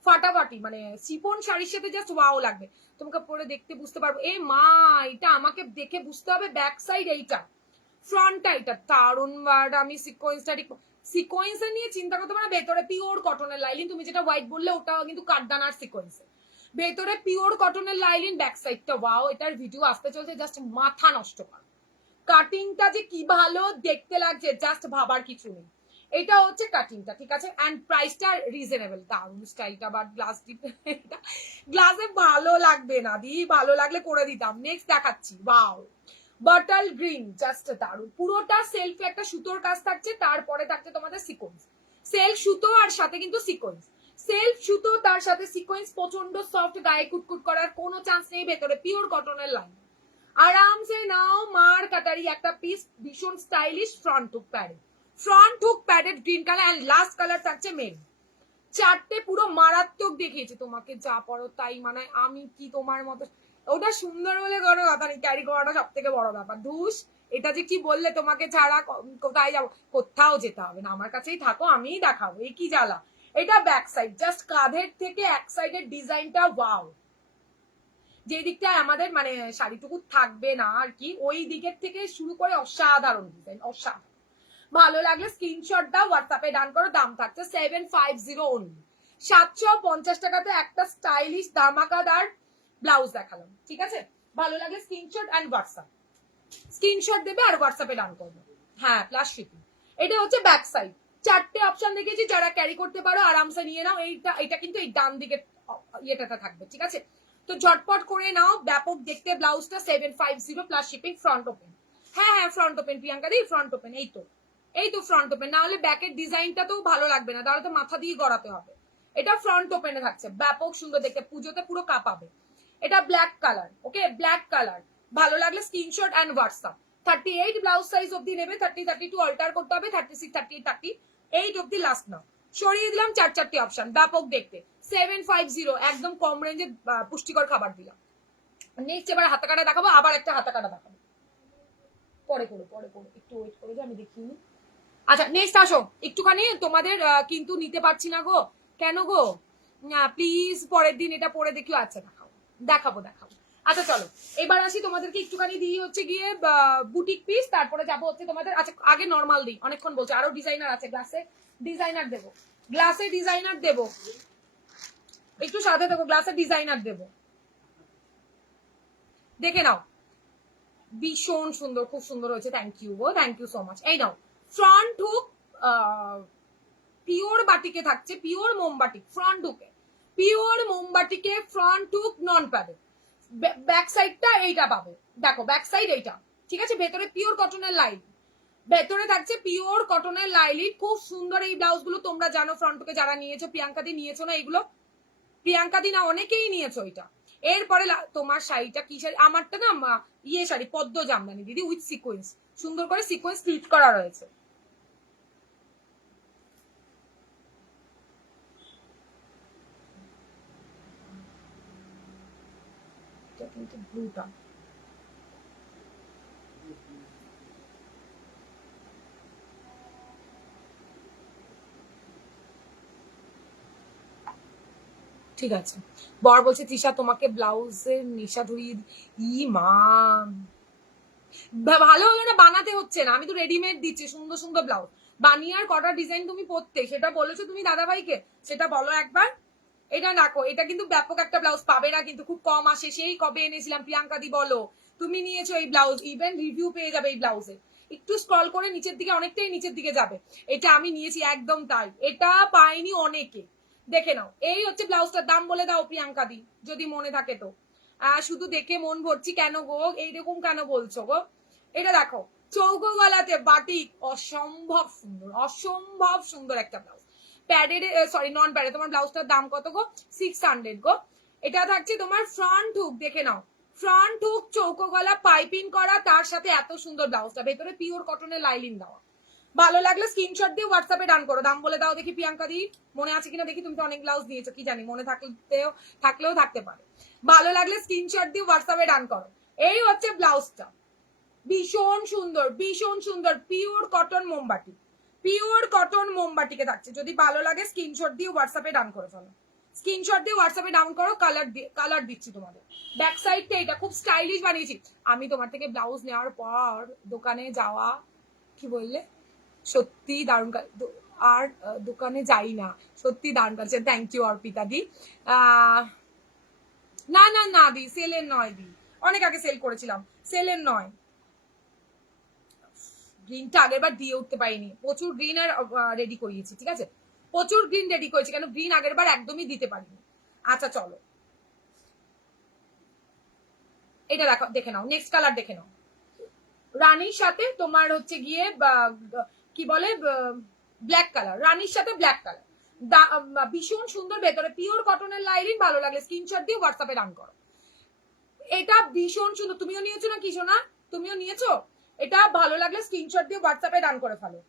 ফাটাফাটি, মানে শিপন শাড়ির সাথে জাস্ট ওয়াও লাগবে। তোমাকে পরে দেখতে বুঝতে পারবো, এ মা এটা আমাকে দেখে বুঝতে হবে, ব্যাক সাইড এইটা, ফ্রন্টটা এটা দারুন। আমি সিকোয়েন্সের নিয়ে চিন্তা করতে পারো, ভেতরে পিওর কটনের লাইলিন, তুমি যেটা হোয়াইট বললে ওটা কিন্তু কাঠদানার সিকোয়েন্স, ভেতরে পিওর কটনের লাইলিন, ব্যাক সাইডটা ওয়াও। এটার ভিডিও আসতে চলছে, জাস্ট মাথা নষ্ট কর, কাটিংটা যে কি ভালো দেখতে লাগছে, জাস্ট ভাবার কিছু নেই। এটা হচ্ছে কাটিংটা, ঠিক আছে? এন্ড প্রাইসটা রিজনেবল। দারুন স্টাইলটা, বাট গ্লাসে ভালো লাগবে না দি, ভালো লাগলে করে দিতাম। নেক্সট দেখাচ্ছি, ওয়াও বাটল গ্রিন, জাস্ট দারুন। পুরোটা সেলফে একটা সুতোর কাজ থাকছে, তারপরে থাকছে তোমাদের সিকোয়েন্স, সেলফ সুতো আর সাথে কিন্তু সিকোয়েন্স, সেলফ সুতো তার সাথে সিকোয়েন্স, প্রচন্ড সফট, গায়ে কুটকুট করার কোনো চান্স নেই, ভেতরে পিওর কটনের লাইন। আরামসে নাও, মার কাটারি একটা পিস, ভীষণ stylish. Front hook padded green colour, and last colour থাকছে মেরুন। চারটে পুরো মারাত্মক দেখিয়েছে, তোমাকে যা পড়ো তাই মানায়। আমি কি তোমার মতো? ওটা সুন্দর বলে কোনো কথা নেই, ক্যারি করাটা সব থেকে বড় ব্যাপার। ধুস, এটা যে কি বললে, তোমাকে ছাড়া কোথায় যাবো? কোথাও যেতে হবে না, আমার কাছেই থাকো, আমিই দেখাবো, এই কি জ্বালা। এটা ব্যাক সাইড, জাস্ট কাঁধের থেকে এক সাইডের ডিজাইনটা ওয়াও, যে দিকটা আমাদের মানে শাড়িটুকু থাকবে না আর কি, ওই দিকের থেকে শুরু করে অসাধারণ ডিজাইন, অসাধারণ। ভালো লাগলে স্ক্রিনশট দাও, হোয়াটসঅ্যাপে ডান করো। দাম থাকছে 750 অনলি, 750 টাকাতে একটা স্টাইলিশ ধামাকাদার ব্লাউজ দেখালাম, ঠিক আছে? ভালো লাগলে স্ক্রিনশট এন্ড হোয়াটসঅ্যাপ, স্ক্রিনশট দেবে আর হোয়াটসঅ্যাপে ডান করবে, হ্যাঁ প্লাস শিপিং। এটা হচ্ছে ব্যাক সাইড, চারটে অপশন দেখেছি, যারা ক্যারি করতে পারো আরামসে নিয়ে নাও। এটা কিন্তু এই ডান দিকে ইয়েটাতে থাকবে, ঠিক আছে? তো ঝটপট করে নাও, ব্যাপক দেখতে ব্লাউজটা, 750 প্লাস শিপিং। ফ্রন্ট ওপেন, হ্যাঁ হ্যাঁ ফ্রন্ট ওপেন, প্রিয়াঙ্কা দি ফ্রন্ট ওপেন, এই তো ফ্রন্ট ওপেন, না হলে ব্যাকের ডিজাইনটা তো ভালো লাগবে না, তাহলে তো মাথা দিয়ে গড়াতে হবে। এটা ফ্রন্ট ওপেনে থাকছে, ব্যাপক সুন্দর দেখতে, পুজোতে পুরো কাঁপাবে। এটা black colour, okay black colour. ভালো লাগলে screenshot and WhatsApp. 38 blouse size অব্দি নেবে, 30-32 অল্টার করতে হবে, 36-38 অব্দি লাস্ট নাও। সরিয়ে দিলাম চারটি অপশন, ব্যাপক দেখতে, 750, একদম কম রেঞ্জে পুষ্টিকর খাবার দিলাম। নেক্সট এবার হাতা কাটা দেখাবো, আবার একটা হাতা কাটা দেখাবো, পরে করো একটু ওয়েট করে, যে আমি দেখিনি। আচ্ছা নেক্সট আসো, একটুখানি তোমাদের কিন্তু নিতে পারছি না গো, কেন গো? না প্লিজ পরের দিন এটা পরে দেখিও। আচ্ছা দেখাবো। আচ্ছা চলো এবার আসি, তোমাদেরকে একটুখানি দিই হচ্ছে গিয়ে বুটিক পিস, তারপরে যাবো হচ্ছে তোমাদের। আচ্ছা আগে নর্মাল দিই, অনেকক্ষণ বলছে, আরো ডিজাইনার আছে, গ্লাসে ডিজাইনার দেবো, একটু সাথে দেবো, গ্লাসে ডিজাইনার দেবো, দেখে নাও। ভীষণ সুন্দর, খুব সুন্দর হয়েছে, থ্যাংক ইউ গো, থ্যাংক ইউ সো মাচ। এই নাও ফ্রন্ট হুক, পিওর বাটিকে থাকছে, পিওর মোমবাটিক ফ্রন্ট হুকে, পিওর মোমবাটিকে front hook non padded. Back সাইডটা এইটা পাবে, দেখো ব্যাক সাইড এইটা, ঠিক আছে। ভেতরে পিওর কটনের লাইন, ভেতরে থাকছে পিওর কটনের লাইলিন, খুব সুন্দর এই ব্লাউজ গুলো। তোমরা জানো ফ্রন্ট হুকে যারা নিয়েছো, প্রিয়াঙ্কা দি নিয়েছো না এগুলো? প্রিয়াঙ্কা দি না, অনেকেই নিয়েছো এটা। এরপরে তোমার শাড়িটা কি শাড়ি? আমারটা না ইয়ে শাড়ি, পদ্ম জামদানি দিদি, উইথ সিকোয়েন্স, সুন্দর করে সিকোয়েন্স স্টিচ করা রয়েছে। এটা কিন্তু ব্লুটা, ঠিক আছে। বর বলছে তৃষা তোমাকে ব্লাউজের নেশা ধরিয়ে ই মা, ভালো হলো না, বানাতে হচ্ছে না, আমি তো রেডিমেড দিচ্ছি সুন্দর সুন্দর ব্লাউজ। বানিয়ে আর কটা ডিজাইন তুমি পরতে, সেটা বলেছো তুমি দাদা ভাইকে, সেটা বলো একবার। এটা দেখো, এটা কিন্তু ব্যাপক একটা ব্লাউজ পাবে না, কিন্তু খুব কম আসে, সেই কবে এনেছিলাম প্রিয়াঙ্কা দি বলো, তুমি নিয়েছো এই ব্লাউজ, ইভেন রিভিউ পেয়ে যাবে এই ব্লাউজে, একটু স্ক্রল করে নিচের দিকে, অনেকটাই নিচের দিকে যাবে। এটা আমি নিয়েছি, একদম তাই, এটা পাইনি অনেকে, দেখে নাও। এই হচ্ছে ব্লাউজটার দাম বলে দাও প্রিয়াঙ্কা দি, যদি মনে থাকে তো। শুধু দেখে মন ভরছি কেন গো, এইরকম কেন বলছো গো? এটা দেখো, চৌকো গলাতে বাটিক, অসম্ভব সুন্দর, অসম্ভব সুন্দর একটা ব্লাউজ। প্যাডেড, সরি নন প্যাডেড। তোমার ব্লাউজটার দাম কত গো? 600 গো। এটা থাকছে তোমার ফ্রন্ট হুক, দেখে নাও, ফ্রন্ট হুক চৌকো গলা পাইপিং করা, তার সাথে এত সুন্দর ব্লাউজটা, ভেতরে পিওর কটনের লাইলিন দেওয়া। ভালো লাগলে স্ক্রিনশট দিয়ে হোয়াটসঅ্যাপে ডান করো। দাম বলে দাও দেখি প্রিয়াঙ্কা দি, মনে আছে কিনা দেখি, তুমি তো অনেক ব্লাউজ নিয়েছো, কি জানি মনে থাকলেও থাকতে পারে। ভালো লাগলে স্ক্রিনশট দিয়ে হোয়াটসঅ্যাপে ডান করো। এই হচ্ছে ব্লাউজটা, ভীষণ সুন্দর, ভীষণ সুন্দর, পিওর কটন মোমবাটি, পিওর কটন মোমবাটিকে থাকছে। যদি ভালো লাগে স্ক্রিনশট দিয়ে হোয়াটসঅ্যাপে ডান করে ফেলো, স্ক্রিনশট দিয়ে হোয়াটসঅ্যাপে ডাউন করো, কালার দিচ্ছি তোমাদের। ব্যাক সাইডটা এটা খুব স্টাইলিশ বানিয়েছি। আমি তোমার থেকে ব্লাউজ নেওয়ার পর দোকানে যাওয়া, কি বললে, সত্যি দারুণ, আর দোকানে যাই না, সত্যি দারুণ কাছে, থ্যাংক ইউ অর্পিতা দি। না না না দি, সেলের নয় দি, অনেক আগে সেল করেছিলাম, সেলের নয়। গ্রিনটা আগের বার দিয়ে উঠতে পারিনি, প্রচুর গ্রিন আর রেডি করিয়েছি, ঠিক আছে, প্রচুর গ্রিন রেডি করেছি, কেন গ্রিন আগের বার একদমই দিতে পারিনি। আচ্ছা চলো, এটা দেখো, দেখে নাও, নেক্সট কালার দেখে নাও। রানীর সাথে তোমার হচ্ছে গিয়ে কি বলে, ব্ল্যাক কালার, রানীর সাথে ব্ল্যাক কালার, ভীষণ সুন্দর, ভেতরে পিওর কটনের লাইনিং। ভালো লাগলে স্ক্রিনশট দিয়ে হোয়াটসঅ্যাপে ডান করো। এটা ভীষণ সুন্দর, তুমিও নিয়েছো না কি সোনা? তুমিও নিয়েছো? এটা ভালো লাগলে স্ক্রিনশট দিয়ে হোয়াটসঅ্যাপে ডান করে ফেলো।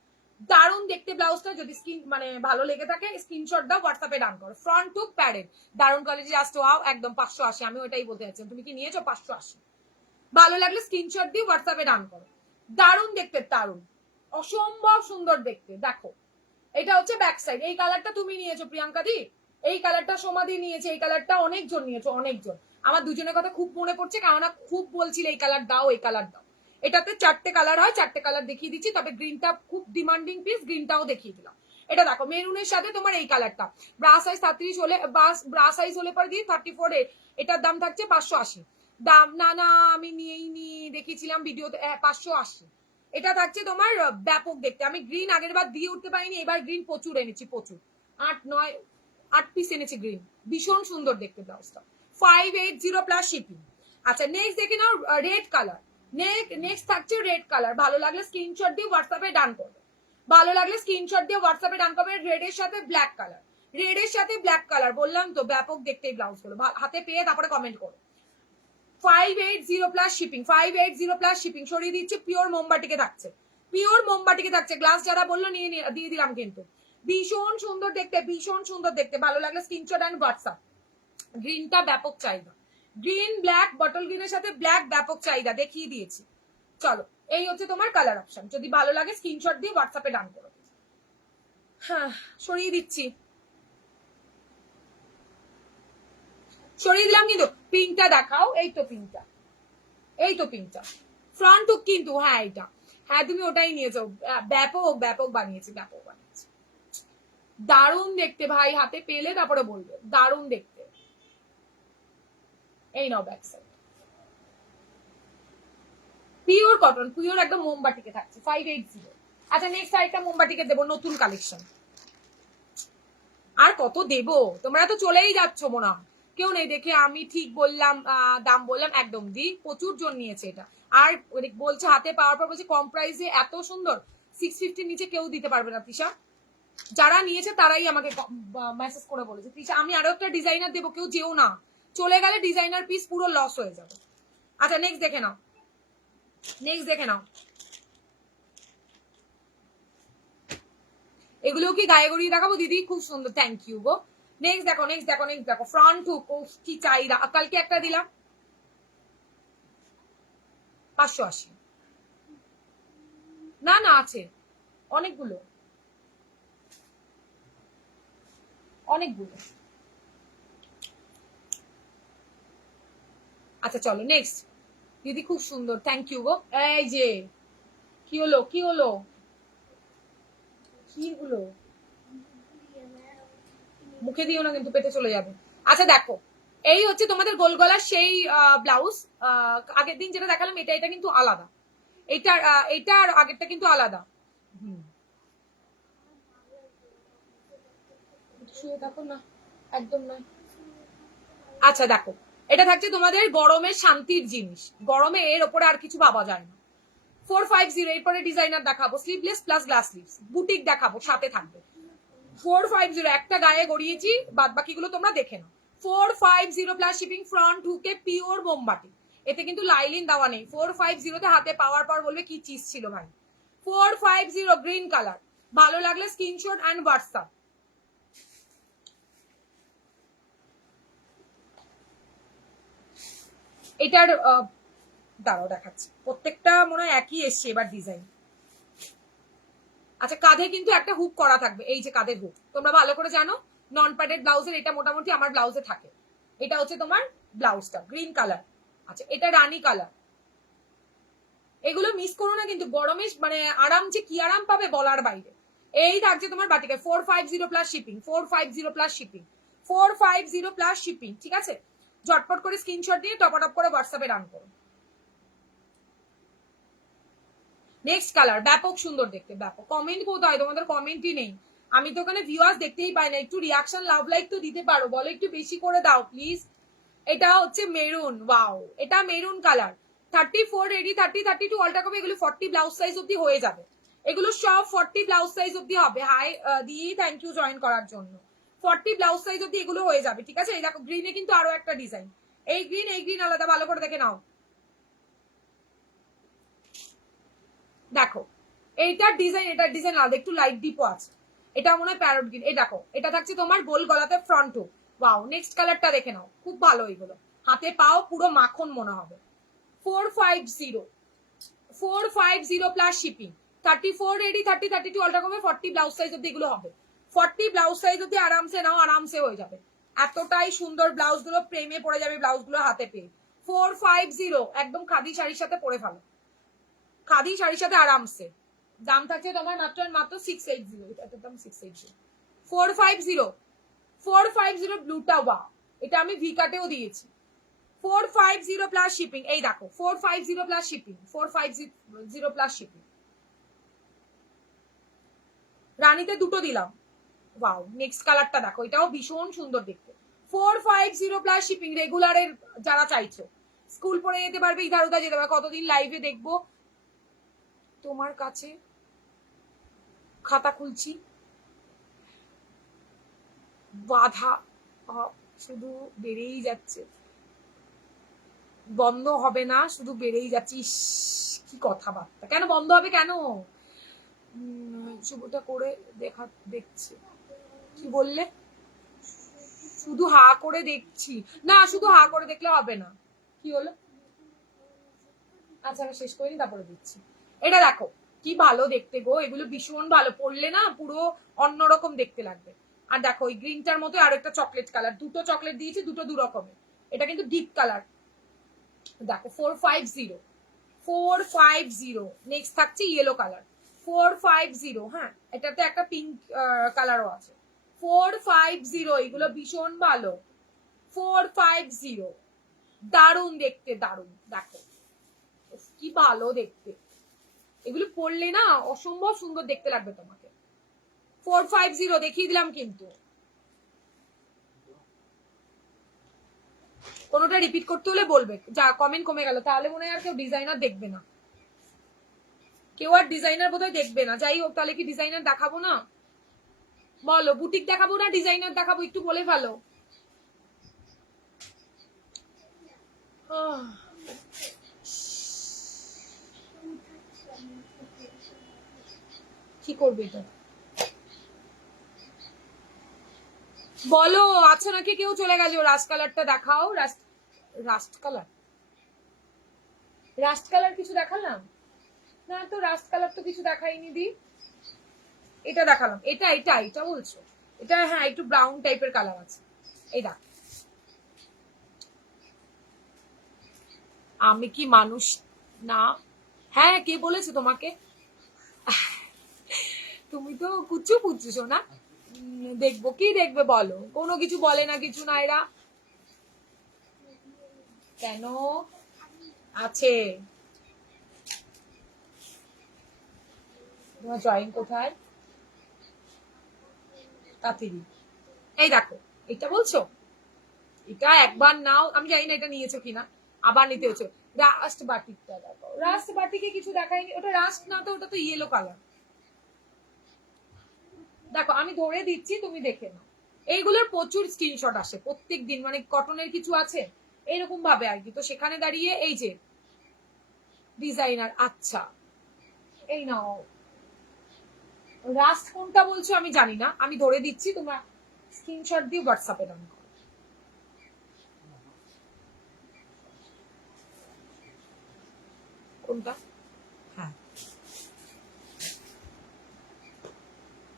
দারুণ দেখতে ব্লাউজটা, যদি স্ক্রিন মানে ভালো লেগে থাকে স্ক্রিনশট দাও, হোয়াটসঅ্যাপে ডান করো। ফ্রন্ট টুক প্যাডেড, দারুণ কোয়ালিটি, জাস্ট ওয়াও, একদম 580। আমি ওটাই বলতে চাচ্ছিলাম, তুমি কি নিয়েছো? 580। ভালো লাগলে স্ক্রিনশট দিয়ে হোয়াটসঅ্যাপে ডান করো। দারুণ দেখতে, দারুণ, অসম্ভব সুন্দর দেখতে। দেখো, এটা হচ্ছে ব্যাক সাইড। এই কালারটা তুমি নিয়েছো প্রিয়াঙ্কা দি, এই কালারটা সমাধি নিয়েছে, এই কালারটা অনেকজন নিয়েছো, অনেকজন। আমার দুজনের কথা খুব মনে পড়ছে, কেননা খুব বলছিল এই কালার দাও, এই কালার দাও। এটাতে 4টে কালার হয়, 4টে কালার দেখিয়ে দিচ্ছি, তবে গ্রিনটা খুব ডিমান্ডিং পিস, গ্রিনটাও দেখিয়ে দিলাম। এটা দেখো, মেরুনের সাথে তোমার এই কালারটা, ব্রা সাইজ 33 হলে, ব্রা সাইজ হলে পরে দিয়ে 34 এ, এটার দাম থাকছে 580। দাম না না, আমি নিয়েই নি, দেখিয়েছিলাম ভিডিওতে, 580। এটা থাকছে তোমার ব্যাপক দেখতে। আমি গ্রিন আগের বার দিয়ে উঠতে পারিনি, এবার গ্রিন প্রচুর এনেছি, প্রচুর, 8 পিস এনেছি গ্রিন, ভীষণ সুন্দর দেখতে ব্লাউজটা। 580 প্লাস শিপিং। আচ্ছা নেক্সট দেখে নাও, রেড কালার। নেক্সট থাকছে রেড কালার। ভালো লাগলে স্ক্রিনশট দিয়ে হোয়াটসঅ্যাপে ডান করবে, ভালো লাগলে স্ক্রিনশট দিয়ে হোয়াটসঅ্যাপে ডান করবে। রেডের সাথে ব্ল্যাক কালার, রেডের সাথে ব্ল্যাক কালার, বললাম তো ব্যাপক দেখতে এই ব্লাউজ গুলো। হাতে পেয়ে তারপরে কমেন্ট করো। 580 প্লাস শিপিং, 580 প্লাস শিপিং। সরিয়ে দিচ্ছে, পিওর মোমবাটিকে থাকছে, পিওর মোমবাটিকে থাকছে। গ্লাস যারা বললো নিয়ে দিয়ে দিলাম কিন্তু। ভীষণ সুন্দর দেখতে, ভীষণ সুন্দর দেখতে। ভালো লাগলে স্ক্রিনশট অ্যান্ড হোয়াটসঅ্যাপ। গ্রিনটা ব্যাপক চাহিদা, গ্রিন ব্ল্যাক, বটল গ্রিনের সাথে ব্ল্যাক, ব্যাপক চাহিদা, দেখিয়ে দিয়েছি। চলো, এই হচ্ছে তোমার কালার অপশন। যদি ভালো লাগে স্ক্রিনশট দিয়ে হোয়াটসঅ্যাপে ডান করো। হ্যাঁ, সরিয়ে দিচ্ছি, সরিয়ে দিলাম কিন্তু। পিঙ্কটা দেখাও, এই তো পিঙ্কটা, এই তো পিঙ্কটা ফ্রন্ট হুক কিন্তু, হ্যাঁ এটা, হ্যাঁ তুমি ওটাই নিয়েছো। ব্যাপক ব্যাপক বানিয়েছি, ব্যাপক বানিয়েছি, দারুণ দেখতে ভাই, হাতে পেলে তারপরে বলবে, দারুণ দেখতে। এই নাও back side, pure cotton, pure একদম মোমবাটিকে থাকছে 580। আচ্ছা নেক্সট আরেকটা মোমবাটিকে দেবো, নতুন কালেকশন। আর কত দেব, তোমরা তো চলেই যাচ্ছ মনে হয়, কেউ নেই দেখে আমি ঠিক বললাম, দাম বললাম একদম দি, প্রচুর জন নিয়েছে এটা। আর বলছে হাতে পাওয়ার পর বলছে কম প্রাইসে এত সুন্দর, 650 নিচে কেউ দিতে পারবে না তৃষা। যারা নিয়েছে তারাই আমাকে মেসেজ করে বলেছে তৃষা আমি আরো একটা ডিজাইনার দেবো, কেউ যেও না, চলে গেলে ডিজাইনার পিস পুরো লস হয়ে যাবে। আচ্ছা নেক্সট দেখে নাও, নেক্সট দেখে নাও, এগুলো কি গায়ে গড়িয়ে দেখাবো দিদি? খুব সুন্দর, থ্যাংক ইউ গো। নেক্সট দেখো, নেক্সট দেখো, নেক্সট দেখো, ফ্রন্ট হুক, কি চাহিদা। কালকে একটা দিলাম 580। না না আছে অনেকগুলো, অনেকগুলো। আচ্ছা চলো নেক্সট। দিদি খুব সুন্দর, থ্যাংক ইউ গো। এই যে কি হলো, কি হলো, কি হলো? মুখে দিও না কিন্তু, পেটে চলে যাবে। আচ্ছা দেখো, এই হচ্ছে তোমাদের গোল গলার সেই ব্লাউজ। আগের দিন যেটা দেখালাম এটা, এটা কিন্তু আলাদা, এটার এটার আগেরটা কিন্তু আলাদা। হুম, শুয়ে থাকো না, একদম নয়। আচ্ছা দেখো, এটা থাকছে তোমাদের গরমের শান্তির জিনিস, গরমে এর ওপরে আর কিছু ভাবা যায় না। 450, এরপরে ডিজাইনার দেখাবো, sleeveless plus glass sleeves, boutique দেখাবো, সাথে থাকবে। 450 একটা গায়ে গড়িয়েছি, বাদ বাকিগুলো তোমরা দেখে নাও। 450 প্লাস শিপিং, ফ্রন্ট হুকে পিওর মোমবাটি, এতে কিন্তু লাইলিন দেওয়া নেই। 450 হাতে পাওয়ার পর বলবে কি চিজ ছিল ভাই। 450 গ্রিন কালার, ভালো লাগলে স্ক্রিনশট অ্যান্ড হোয়াটসঅ্যাপ। এটার দাঁড়াও দেখাচ্ছি, প্রত্যেকটা মনে হয় একই এসছে এবার ডিজাইন। আচ্ছা কাঁধে কিন্তু একটা হুক করা থাকবে, এই যে কাঁধের হুক, তোমরা ভালো করে জানো নন প্যাডেড ব্লাউজের এটা মোটামুটি আমার ব্লাউজে থাকে। এটা হচ্ছে তোমার ব্লাউজটা গ্রিন কালার। আচ্ছা এটা রানী কালার। এগুলো মিস করো না কিন্তু, গরমে মানে আরাম যে কি আরাম পাবে বলার বাইরে। এই থাকছে তোমার বাটিকে 450 plus shipping, 450 plus shipping, 450 plus shipping, ঠিক আছে। ঝটপট করে স্ক্রিনশট দিয়ে টপ করে হোয়াটসঅ্যাপে রান করো। নেক্সট কালার, ব্যাপক সুন্দর দেখতে, ব্যাপক। কমেন্ট কোথায়, তোমাদের কমেন্টই নেই। আমি তো ওখানে ভিউয়ার্স দেখতেই পাই না, একটু রিয়াকশন লাভ লাইক তো দিতে পারো, বলো একটু বেশি করে দাও প্লিজ। এটা হচ্ছে মেরুন, ওয়াও এটা মেরুন কালার। 34 রেডি, 30 32 অল্টা কপি, এগুলো 40 ব্লাউজ সাইজ অব্দি হয়ে যাবে, এগুলো সব 40 ব্লাউজ সাইজ অব্দি হবে। হাই দি, থ্যাংক ইউ জয়েন করার জন্য। 40 ব্লাউজ সাইজ অব্দি এগুলো হয়ে যাবে, ঠিক আছে। এই দেখো গ্রিনে কিন্তু আরো একটা ডিজাইন, এই গ্রিন, এই গ্রিন আলাদা, ভালো করে দেখে নাও। দেখো এইটার ডিজাইন, এটার ডিজাইন আলাদা, একটু লাইট ডিপও আছে। এটা মনে হয় প্যারট গ্রিন। এই দেখো এটা থাকছে তোমার গোল গলাতে ফ্রন্টও, ওয়াও। নেক্সট কালারটা দেখে নাও, খুব ভালো এগুলো, হাতে পাও পুরো মাখন মনে হবে। 450, 450 প্লাস শিপিং, 34 রেডি, 30 32 অল্টা কমে 40 ব্লাউজ সাইজ অব্দি এগুলো হবে। 40 ব্লাউজ সাইজ অব্দি আরামসে নাও, আরামসে হয়ে যাবে। এতটাই সুন্দর ব্লাউজ গুলো, প্রেমে পড়ে যাবে ব্লাউজ গুলো হাতে পেয়ে। 450 একদম খাদি শাড়ির সাথে পরে ফেলো, খাদি শাড়ির সাথে আরামসে। দাম থাকছে তোমার মাত্র মাত্র 680, এটার দাম 680। 450, 450 ব্লুটা, ওয়া এটা আমি ভি কাটেও দিয়েছি। 450 প্লাস শিপিং, এই দেখো 450 প্লাস শিপিং, 450 প্লাস শিপিং। রানীতে দুটো দিলাম, ওয়াও। নেক্সট কালারটা দেখো, এটাও ভীষণ সুন্দর দেখতে। 450 প্লাস শিপিং, রেগুলারের যারা চাইছো, স্কুল পরে যেতে পারবে, ইধার উধার যেতে পারবে, কতদিন লাইভে দেখবো। তোমার কাছে খাতা খুলছি, বাধা শুধু বেড়েই যাচ্ছে, বন্ধ হবে না, শুধু বেড়েই যাচ্ছে। ইস কি কথাবার্তা, কেন বন্ধ হবে কেন? শুভটা করে দেখছি, কি বললে? শুধু হা করে দেখছি, না শুধু হা করে দেখলে হবে না। কি হলো? আচ্ছা আমি শেষ করিনি তারপরে দিচ্ছি। এটা দেখো কি ভালো দেখতে গো, এগুলো ভীষণ ভালো, পড়লে না পুরো অন্যরকম দেখতে লাগবে। আর দেখো ওই গ্রিনটার মতো আরো একটা চকলেট কালার, দুটো চকলেট দিয়েছি, দুটো দু রকমের। এটা কিন্তু ডিপ কালার। দেখো 450, 450। নেক্সট থাকছে ইয়েলো কালার, 450। হ্যাঁ এটাতে একটা পিঙ্ক কালারও আছে। 450, এগুলো ভীষণ ভালো। 450, দারুণ দেখতে, দারুণ। দেখো কি কি ভালো দেখতে, এগুলো পরলে না অসম্ভব সুন্দর দেখতে লাগবে তোমাকে। 450 দেখিয়ে দিলাম কিন্তু, কোনোটা রিপিট করতে হলে বলবে। যা কমেন্ট কমে গেল, তাহলে মনে হয় আর কেউ ডিজাইনার দেখবে না, কেউ আর ডিজাইনার বোধহয় দেখবে না। যাই হোক, তাহলে কি ডিজাইনার দেখাবো না? বলো, বুটিক দেখাবো না ডিজাইনার দেখাবো, একটু বলে ফেলো। কি করবে এটা বলো? আচ্ছা নাকি কেউ চলে গেছে? রাস্ট কালারটা দেখাও। রাস্ট কালার, রাস্ট কালার কিছু দেখালাম না তো, রাস্ট কালার তো কিছু দেখাইনি দি। এটা দেখালাম, এটা এটা এটা বলছো? এটা হ্যাঁ, একটু ব্রাউন টাইপের কালার আছে। এই দেখ, আমি কি মানুষ না? হ্যাঁ, কে বলেছে তোমাকে? তুমি তো কুচু কুচু শোনা। দেখবো কি দেখবে বলো? কোনো কিছু বলে না, কিছু না এরা। কেন আছে? তোমার ড্রয়িং কোথায়? তাড়াতাড়ি। এই দেখো, এটা বলছো? এটা একবার নাও, আমি জানি না এটা নিয়েছো কিনা, আবার নিতে হচ্ছে। রাস্ট বাটিকটা দেখো, রাস্ট বাটিকে কিছু দেখায়নি। ওটা রাস্ট না তো, ওটা তো ইয়েলো কালার। দেখো আমি ধরে দিচ্ছি, তুমি দেখে নাও। এইগুলোর প্রচুর স্ক্রিনশট আসে প্রত্যেক দিন, মানে কটনের কিছু আছে এরকম ভাবে আর কি। তো সেখানে দাঁড়িয়ে এই যে ডিজাইনার, আচ্ছা এই নাও। রাস্ট কোনটা বলছো আমি জানি না, আমি ধরে দিচ্ছি, তোমরা স্ক্রিনশট দিয়ে হোয়াটসঅ্যাপে ডান করো। কোনটা? হ্যাঁ,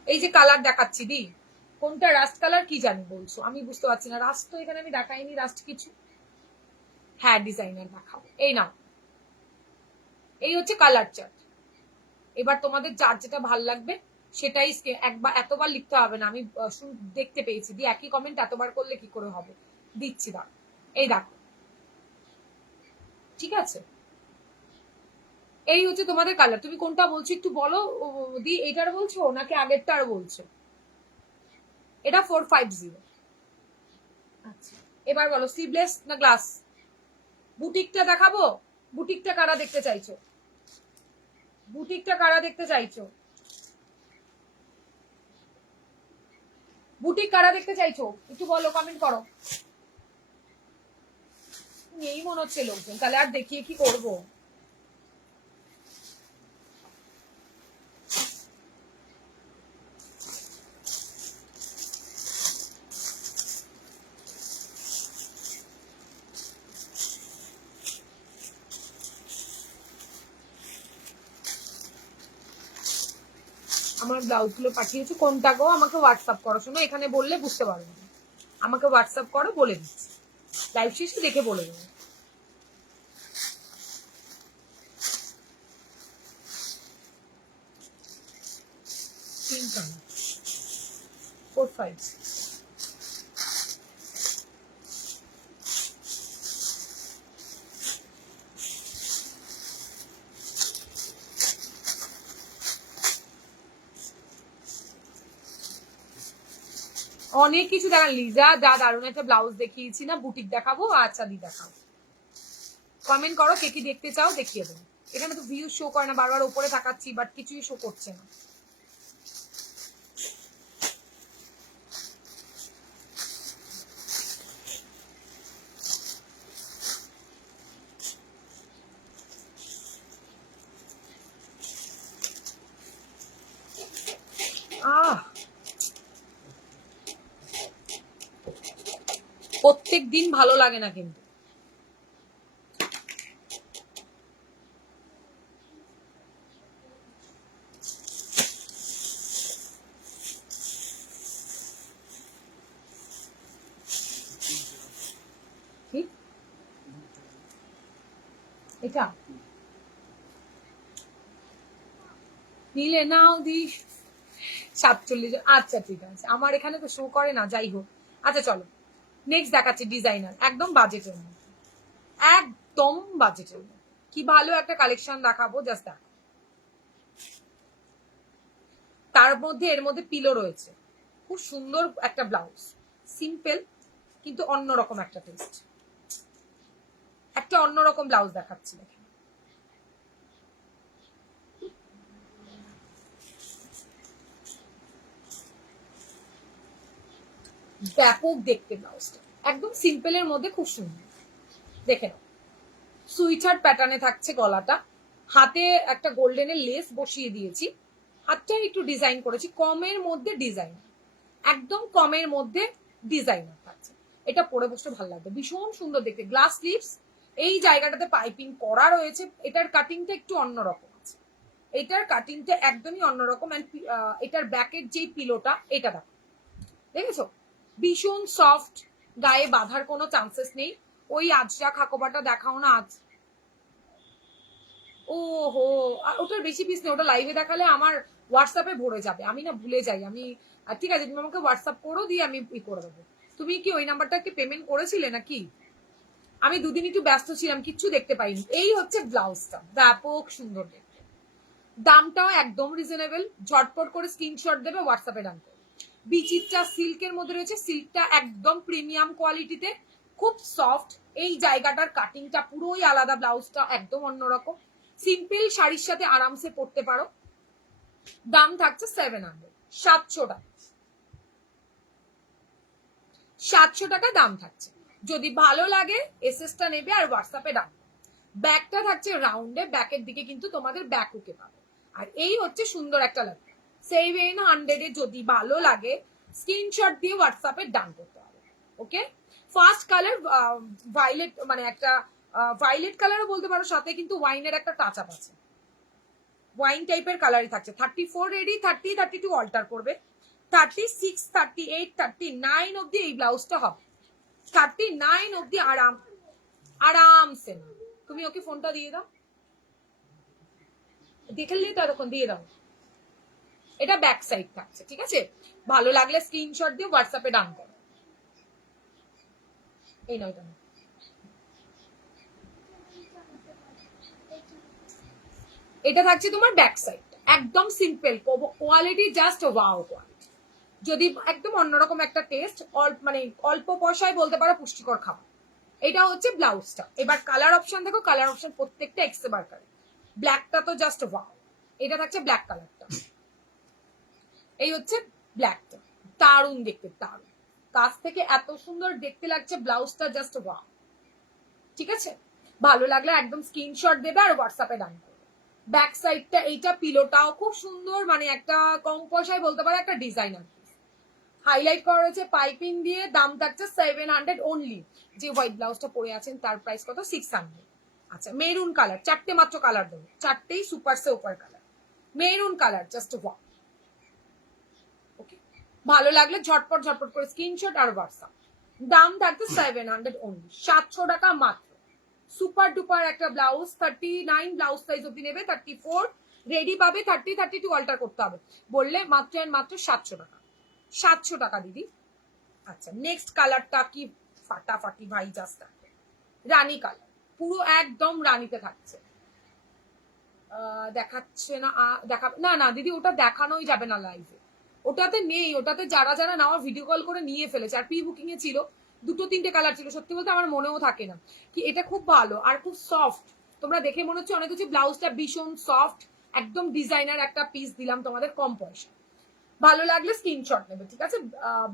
এই যে কালার দেখাচ্ছি দি, কোনটা রাস্ট কালার কি জানি বলছো, আমি বুঝতে পারছি না। রাস্ট তো এখানে আমি দেখাইনি, রাস্ট কিছু। হ্যাঁ, ডিজাইনার দেখাবো, এই নাও। এই হচ্ছে কালার চার্ট। এবার তোমাদের যার যেটা ভাল লাগবে সেটাই একবার, এতবার লিখতে হবে না। আমি দেখতে পেয়েছি দি, একই কমেন্ট এতবার করলে কি করে হবে। দিচ্ছি, দাও এই দেখো, ঠিক আছে? এই হচ্ছে তোমাদের কালার। তুমি কোনটা বলছো একটু বলো দি, এটার বলছো নাকি আগেরটার বলছো? এটা 450। আচ্ছা, এবার বলো স্লিভলেস না গ্লাস? বুটিকটা দেখাবো? বুটিকটা কারা দেখতে চাইছো? বুটিকটা কারা দেখতে চাইছো? বুটিক কারা দেখতে চাইছো একটু বলো, কমেন্ট করো। নেই মনে হচ্ছে লোকজন, তাহলে আর দেখিয়ে কি করবো? আমার ব্লাউজ গুলো পাঠিয়েছো কোনটা গো? আমাকে হোয়াটসঅ্যাপ করো, শোনো এখানে বললে বুঝতে পারবে না। আমাকে হোয়াটসঅ্যাপ করো, বলে দিচ্ছি, লাইভ শেষে দেখে বলে দেবো। Pink colour 450। অনেক কিছু দেখান লিজা, যা দারুণ একটা ব্লাউজ দেখিয়েছি না। বুটিক দেখাবো? আচ্ছা দি দেখাও, কমেন্ট করো কে কি দেখতে চাও, দেখিয়ে দেবো। এখানে তো ভিউ শো করে না, বারবার উপরে তাকাচ্ছি বাট কিছুই শো করছে না। প্রত্যেক দিন ভালো লাগে না কিন্তু। এটা নিলে নাও দি 47। আচ্ছা ঠিক আছে, আমার এখানে তো শো করে না, যাই হোক। আচ্ছা চলো নেক্সট দেখাচ্ছি ডিজাইনার, একদম বাজেটের মধ্যে, একদম বাজেটের মধ্যে। কি কি ভালো একটা কালেকশন দেখাবো, জাস্ট দেখো। তার মধ্যে এর মধ্যে পিলো রয়েছে, খুব সুন্দর একটা ব্লাউজ, সিম্পল কিন্তু অন্যরকম একটা টেস্ট, একটা অন্যরকম ব্লাউজ দেখাচ্ছি। ব্যাপক দেখতে ব্লাউজটা, একদম সিম্পলের মধ্যে খুব সুন্দর। দেখে নাও, সুইচার্ট প্যাটার্নে থাকছে গলাটা, হাতে একটা গোল্ডেনের লেস বসিয়ে দিয়েছি, হাতটা একটু ডিজাইন করেছি, কমের মধ্যে ডিজাইন, একদম কমের মধ্যে ডিজাইনার থাকছে। এটা পরে বসতে ভালো লাগবে, ভীষণ সুন্দর দেখতে। গ্লাস স্লিভস, এই জায়গাটাতে পাইপিং করা রয়েছে, এটার কাটিংটা একটু অন্যরকম আছে, এটার কাটিংটা একদমই অন্যরকম। এটার ব্যাকের যে পিলোটা, এটা দেখো, দেখেছো, ভীষণ সফট, গায়ে বাঁধার কোনো চান্সেস নেই। ওই আজরা খাকোবাটা দেখাও না আজ, ও হো, ওটার বেশি পিস নেই, ওটা লাইভে দেখালে আমার হোয়াটসঅ্যাপে ভরে যাবে, আমি না ভুলে যাই। আমি ঠিক আছে, তুমি আমাকে হোয়াটসঅ্যাপ করো, দিয়ে আমি ই করে দেবো। তুমি কি ওই নাম্বারটা কি পেমেন্ট করেছিলে নাকি? আমি দুদিন একটু ব্যস্ত ছিলাম, কিচ্ছু দেখতে পাইনি। এই হচ্ছে ব্লাউজটা, ব্যাপক সুন্দর দেখতে, দামটাও একদম রিজনেবল। ঝটপট করে স্ক্রিনশট দেবে, হোয়াটসঅ্যাপে ডান করবে। বিচিত্রা সিল্কের মধ্যে রয়েছে, সিল্কটা একদম প্রিমিয়াম কোয়ালিটিতে, খুব সফট। এই জায়গাটার কাটিংটা পুরোই আলাদা, ব্লাউজটা একদম অন্যরকম, সিম্পল শাড়ির সাথে আরামসে পরতে পারো। দাম থাকছে 700, 700 টাকা, 700 টাকা দাম থাকছে। যদি ভালো লাগে এসএসটা নেবে আর হোয়াটসঅ্যাপে ডান। ব্যাকটা থাকছে রাউন্ডে, ব্যাকের দিকে কিন্তু তোমাদের ব্যাক হুকে পাবে। আর এই হচ্ছে সুন্দর একটা লাগে, 700 এ যদি ভালো লাগে স্ক্রিনশট দিয়ে হোয়াটসঅ্যাপে ডান করতে হবে। ওকে, ফার্স্ট কালার ভায়োলেট, মানে একটা ভায়োলেট কালারও বলতে পারো, সাথে কিন্তু ওয়াইনের একটা টাচ আপ আছে, ওয়াইন টাইপের কালারই থাকছে। 34 রেডি, 30, 32 অল্টার করবে, 36, 38, 39 অব্দি এই ব্লাউজটা হবে, 39 অব্দি আরামসে। তুমি ওকে ফোনটা দিয়ে দাও, দেখলে তো এতক্ষণ দিয়ে দাও। এটা ব্যাক সাইড থাকছে, ঠিক আছে। ভালো লাগলে স্ক্রিনশট দিয়ে হোয়াটসঅ্যাপে ডান করো। এই নয়, এটা থাকছে তোমার ব্যাক সাইড, একদম simple quality, just wow quality. যদি একদম অন্যরকম একটা টেস্ট, মানে অল্প পয়সায় বলতে পারো পুষ্টিকর খাবার। এটা হচ্ছে ব্লাউজটা। এবার কালার অপশন দেখো, কালার অপশন প্রত্যেকটা এক্সেবার কালার, ব্ল্যাকটা তো জাস্ট ওয়াও। এটা থাকছে ব্ল্যাক কালারটা, এই হচ্ছে ব্ল্যাকটা, দারুণ দেখতে, দারুণ। কাছ থেকে এত সুন্দর দেখতে লাগছে ব্লাউজটা, জাস্ট ওয়াও। ঠিক আছে, ভালো লাগলে একদম স্ক্রিনশট দেবে আর হোয়াটসঅ্যাপে ডান করবে। ব্যাক সাইডটা, এইটা পিলোটাও খুব সুন্দর, মানে একটা কম পয়সায় বলতে পারো একটা ডিজাইনার, হাইলাইট করা রয়েছে পাইপিং দিয়ে। দাম থাকছে 700 অনলি। যে হোয়াইট ব্লাউজটা পরে আছেন তার প্রাইস কত? 600। আচ্ছা, মেরুন কালার, চারটে মাত্র কালার দেবো, চারটেই সুপার সে ওপার colour, maroon colour, just wow. Okay, ভালো লাগলে ঝটপট ঝটপট করে স্ক্রিনশট আর হোয়াটসঅ্যাপ। দাম থাকছে 700 অনলি, 700 টাকা মাত্র। সুপার ডুপার একটা ব্লাউজ, 39 ব্লাউজ সাইজ অব্দি নেবে, 34 রেডি পাবে, 30, 32 অল্টার করতে হবে। বললে মাত্র আর মাত্র 700 টাকা, 700 টাকা দিদি। আচ্ছা, নেক্সট কালারটা কি ফাটাফাটি ভাই, জাস্ট রানী কালার, পুরো একদম রানীতে থাকছে। দেখাচ্ছে না, না না দিদি, ওটা দেখানোই যাবে না লাইভে, ওটাতে নেই। ওটাতে যারা যারা নেওয়া ভিডিও কল করে নিয়ে ফেলেছে, আর প্রি বুকিং এ ছিল, 2-3টে কালার ছিল। সত্যি বলতে আমার মনেও থাকে না কি, এটা খুব ভালো আর খুব সফট। তোমরা দেখে মনে হচ্ছে অনেক কিছু, ব্লাউজটা ভীষণ সফট, একদম ডিজাইনার একটা পিস দিলাম তোমাদের কম পয়সা। ভালো লাগলে স্ক্রিনশট নেবে, ঠিক আছে।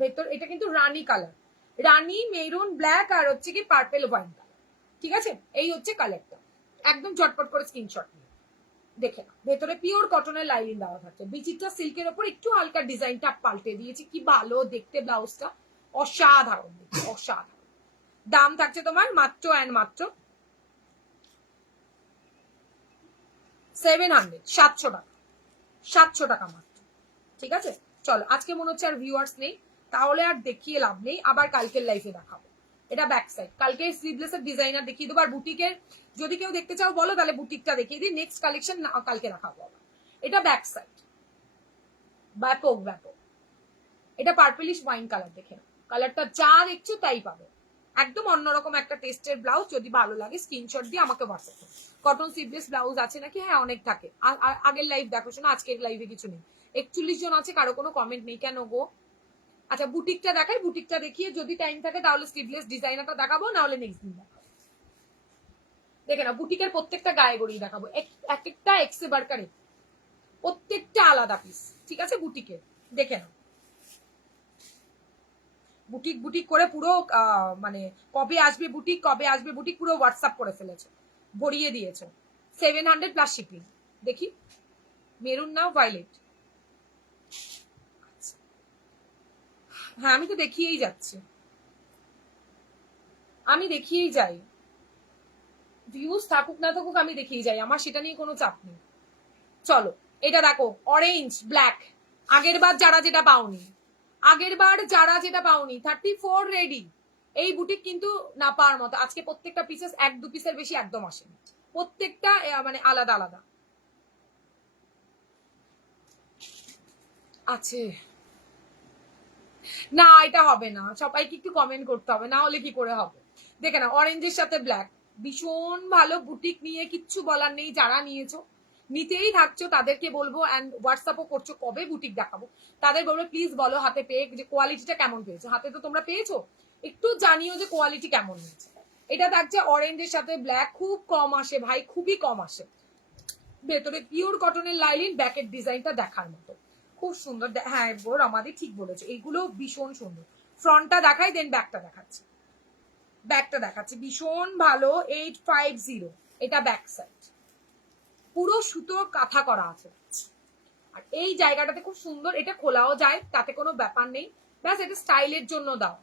ভেতর এটা কিন্তু রানী কালার, রানী, মেরুন, ব্ল্যাক আর হচ্ছে কি পার্পেল ওয়াইন কালার, ঠিক আছে। এই হচ্ছে কালারটা, একদম ঝটপট করে স্ক্রিনশট নিয়ে দেখে না। ভেতরে পিওর কটনের লাইনিং দেওয়া থাকছে, বিচিত্রা সিল্কের ওপর একটু হালকা ডিজাইনটা পাল্টে দিয়েছি, কি ভালো দেখতে ব্লাউজটা, অসাধারণ দেখতে, অসাধারণ। দাম থাকছে তোমার মাত্র অ্যান্ড মাত্র 700, 700 টাকা, 700 টাকা মাত্র, ঠিক আছে। চলো, আজকে মনে হচ্ছে আর ভিউয়ার্স নেই, তাহলে আর দেখিয়ে লাভ নেই, আবার কালকের লাইফে দেখাবো। এটা ব্যাক সাইড, কালকে স্লিভলেসের ডিজাইনার দেখিয়ে দেবো। আর বুটিকের যদি কেউ দেখতে চাও বলো, তাহলে বুটিকটা দেখিয়ে দিই, নেক্সট কালেকশন কালকে দেখাবো আবার। এটা ব্যাক সাইড, ব্যাপক ব্যাপক। এটা পার্পলিশ ওয়াইন কালার, দেখে না, কালারটা যা দেখছো তাই পাবে, একদম অন্যরকম একটা টেস্টের ব্লাউজ। যদি ভালো লাগে স্ক্রিনশট দিয়ে আমাকে হোয়াটসঅ্যাপ করো। কটন স্লিভলেস ব্লাউজ আছে নাকি? হ্যাঁ অনেক থাকে। আগের লাইভ দেখো শোনো, আজকের লাইভে কিছু নেই। 41 জন আছে, কারো কোনো কমেন্ট নেই কেন গো? আচ্ছা বুটিকটা দেখাই, বুটিকটা দেখিয়ে যদি টাইম থাকে তাহলে স্লিভলেস ডিজাইনারটা দেখাবো, না হলে নেক্সট দিন দেখাবো। দেখে না বুটিকের প্রত্যেকটা গায়ে গড়িয়ে দেখাবো, এক একটা এক্সে বার্কারে প্রত্যেকটা আলাদা পিস, ঠিক আছে? বুটিকের দেখে নাও, বুটিক বুটিক করে পুরো মানে কবে আসবে বুটিক, কবে আসবে বুটিক পুরো হোয়াটসঅ্যাপ করে ফেলেছে, ভরিয়ে দিয়েছে। 700 প্লাস শিপিং। দেখি মেরুন না ভায়োলেট? হ্যাঁ আমি তো দেখিয়েই যাচ্ছি, আমি দেখিয়েই যাই, ভিউজ থাকুক না থাকুক আমি দেখিয়ে যাই, আমার সেটা নিয়ে কোনো চাপ নেই। চলো এটা দেখো অরেঞ্জ ব্ল্যাক, আগের বার যারা যেটা পাওনি, আগের বার যারা যেটা পাওনি 34 রেডি। এই বুটিক কিন্তু না পাওয়ার মতো, আজকে প্রত্যেকটা পিসেস 1-2 পিসের বেশি একদম আসেনি, প্রত্যেকটা মানে আলাদা আলাদা আছে। না এটা হবে না, সবাইকে একটু কমেন্ট করতে হবে, না হলে কি করে হবে? দেখে না অরেঞ্জের সাথে ব্ল্যাক, ভীষণ ভালো বুটিক নিয়ে কিচ্ছু বলার নেই। যারা নিয়েছো নিতেই থাকছো তাদেরকে বলবো, অ্যান্ড হোয়াটসঅ্যাপও করছো কবে বুটিক দেখাবো, তাদের বলবো প্লিজ বলো হাতে পেয়ে যে কোয়ালিটিটা কেমন পেয়েছো। হাতে তো তোমরা পেয়েছো, একটু জানিও যে কোয়ালিটি কেমন হয়েছে। এটা থাকছে অরেঞ্জের সাথে ব্ল্যাক, খুব কম আসে ভাই, খুবই কম আসে। ভেতরে পিওর কটনের লাইলিন, ব্যাকের ডিজাইনটা দেখার মতো, খুব সুন্দর। হ্যাঁ বোর আমাদের ঠিক বলেছো, এইগুলো ভীষণ সুন্দর। ফ্রন্টটা দেখাই দেন ব্যাকটা দেখাচ্ছি, ব্যাকটা দেখাচ্ছি ভীষণ ভালো। 850 এটা ব্যাক সাইড, পুরো সুতো কাঁথা করা আছে। আর এই জায়গাটাতে খুব সুন্দর, এটা খোলাও যায় তাতে কোনো ব্যাপার নেই, ব্যাস এটা স্টাইলের জন্য দাও।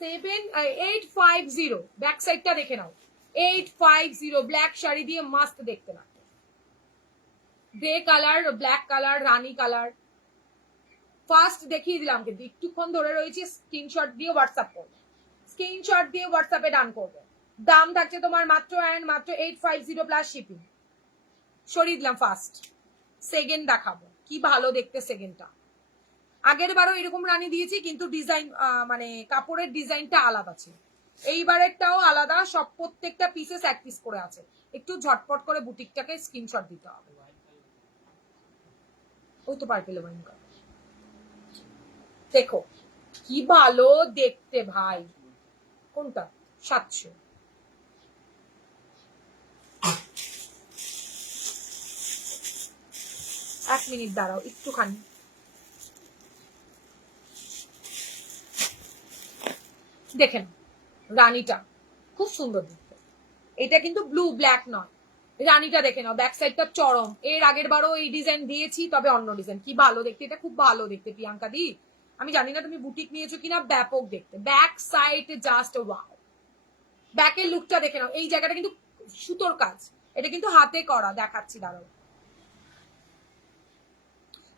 850 ব্যাক সাইডটা দেখে নাও, 850 ব্ল্যাক শাড়ি দিয়ে মাস্ত দেখতে লাগবে। গ্রে কালার, ব্ল্যাক কালার, রানী কালার। ফার্স্ট দেখিয়ে দিলাম কিন্তু একটুক্ষণ ধরে রয়েছে, স্ক্রিনশট দিয়ে হোয়াটসঅ্যাপ করবে, স্ক্রিনশট দিয়ে হোয়াটসঅ্যাপে ডান করবে। দাম থাকছে তোমার মাত্র অ্যান্ড মাত্র 850 প্লাস শিপিং। সরিয়ে দিলাম ফার্স্ট, সেকেন্ড দেখাবো, কি ভালো দেখতে সেকেন্ডটা। আগের বারও এরকম রানী দিয়েছি কিন্তু ডিজাইন মানে কাপড়ের ডিজাইনটা আলাদা ছিল, এইবারেরটাও আলাদা, সব প্রত্যেকটা পিসেস এক পিস করে আছে। একটু ঝটপট করে বুটিকটাকে স্ক্রিনশট দিতে হবে। ওই তো পার্পেল ওয়াইন কালার, দেখো কি ভালো দেখতে ভাই। কোনটা? 700। এক মিনিট দাঁড়াও একটুখানি, দেখেন রানীটা খুব সুন্দর দেখতে, এটা কিন্তু ব্লু ব্ল্যাক নয়। রানীটা দেখে নাও, ব্যাক সাইডটা চরম। এর আগের বারও এই ডিজাইন দিয়েছি, তবে অন্য ডিজাইন, কি ভালো দেখতে, এটা খুব ভালো দেখতে প্রিয়াঙ্কা দি। আমি জানি না তুমি বুটিক নিয়েছো কিনা, ব্যাপক দেখতে, ব্যাক সাইড জাস্ট ওয়াও। ব্যাকের লুকটা দেখে নাও, এই জায়গাটা কিন্তু সুতোর কাজ, এটা কিন্তু হাতে করা, দেখাচ্ছি দাঁড়াও।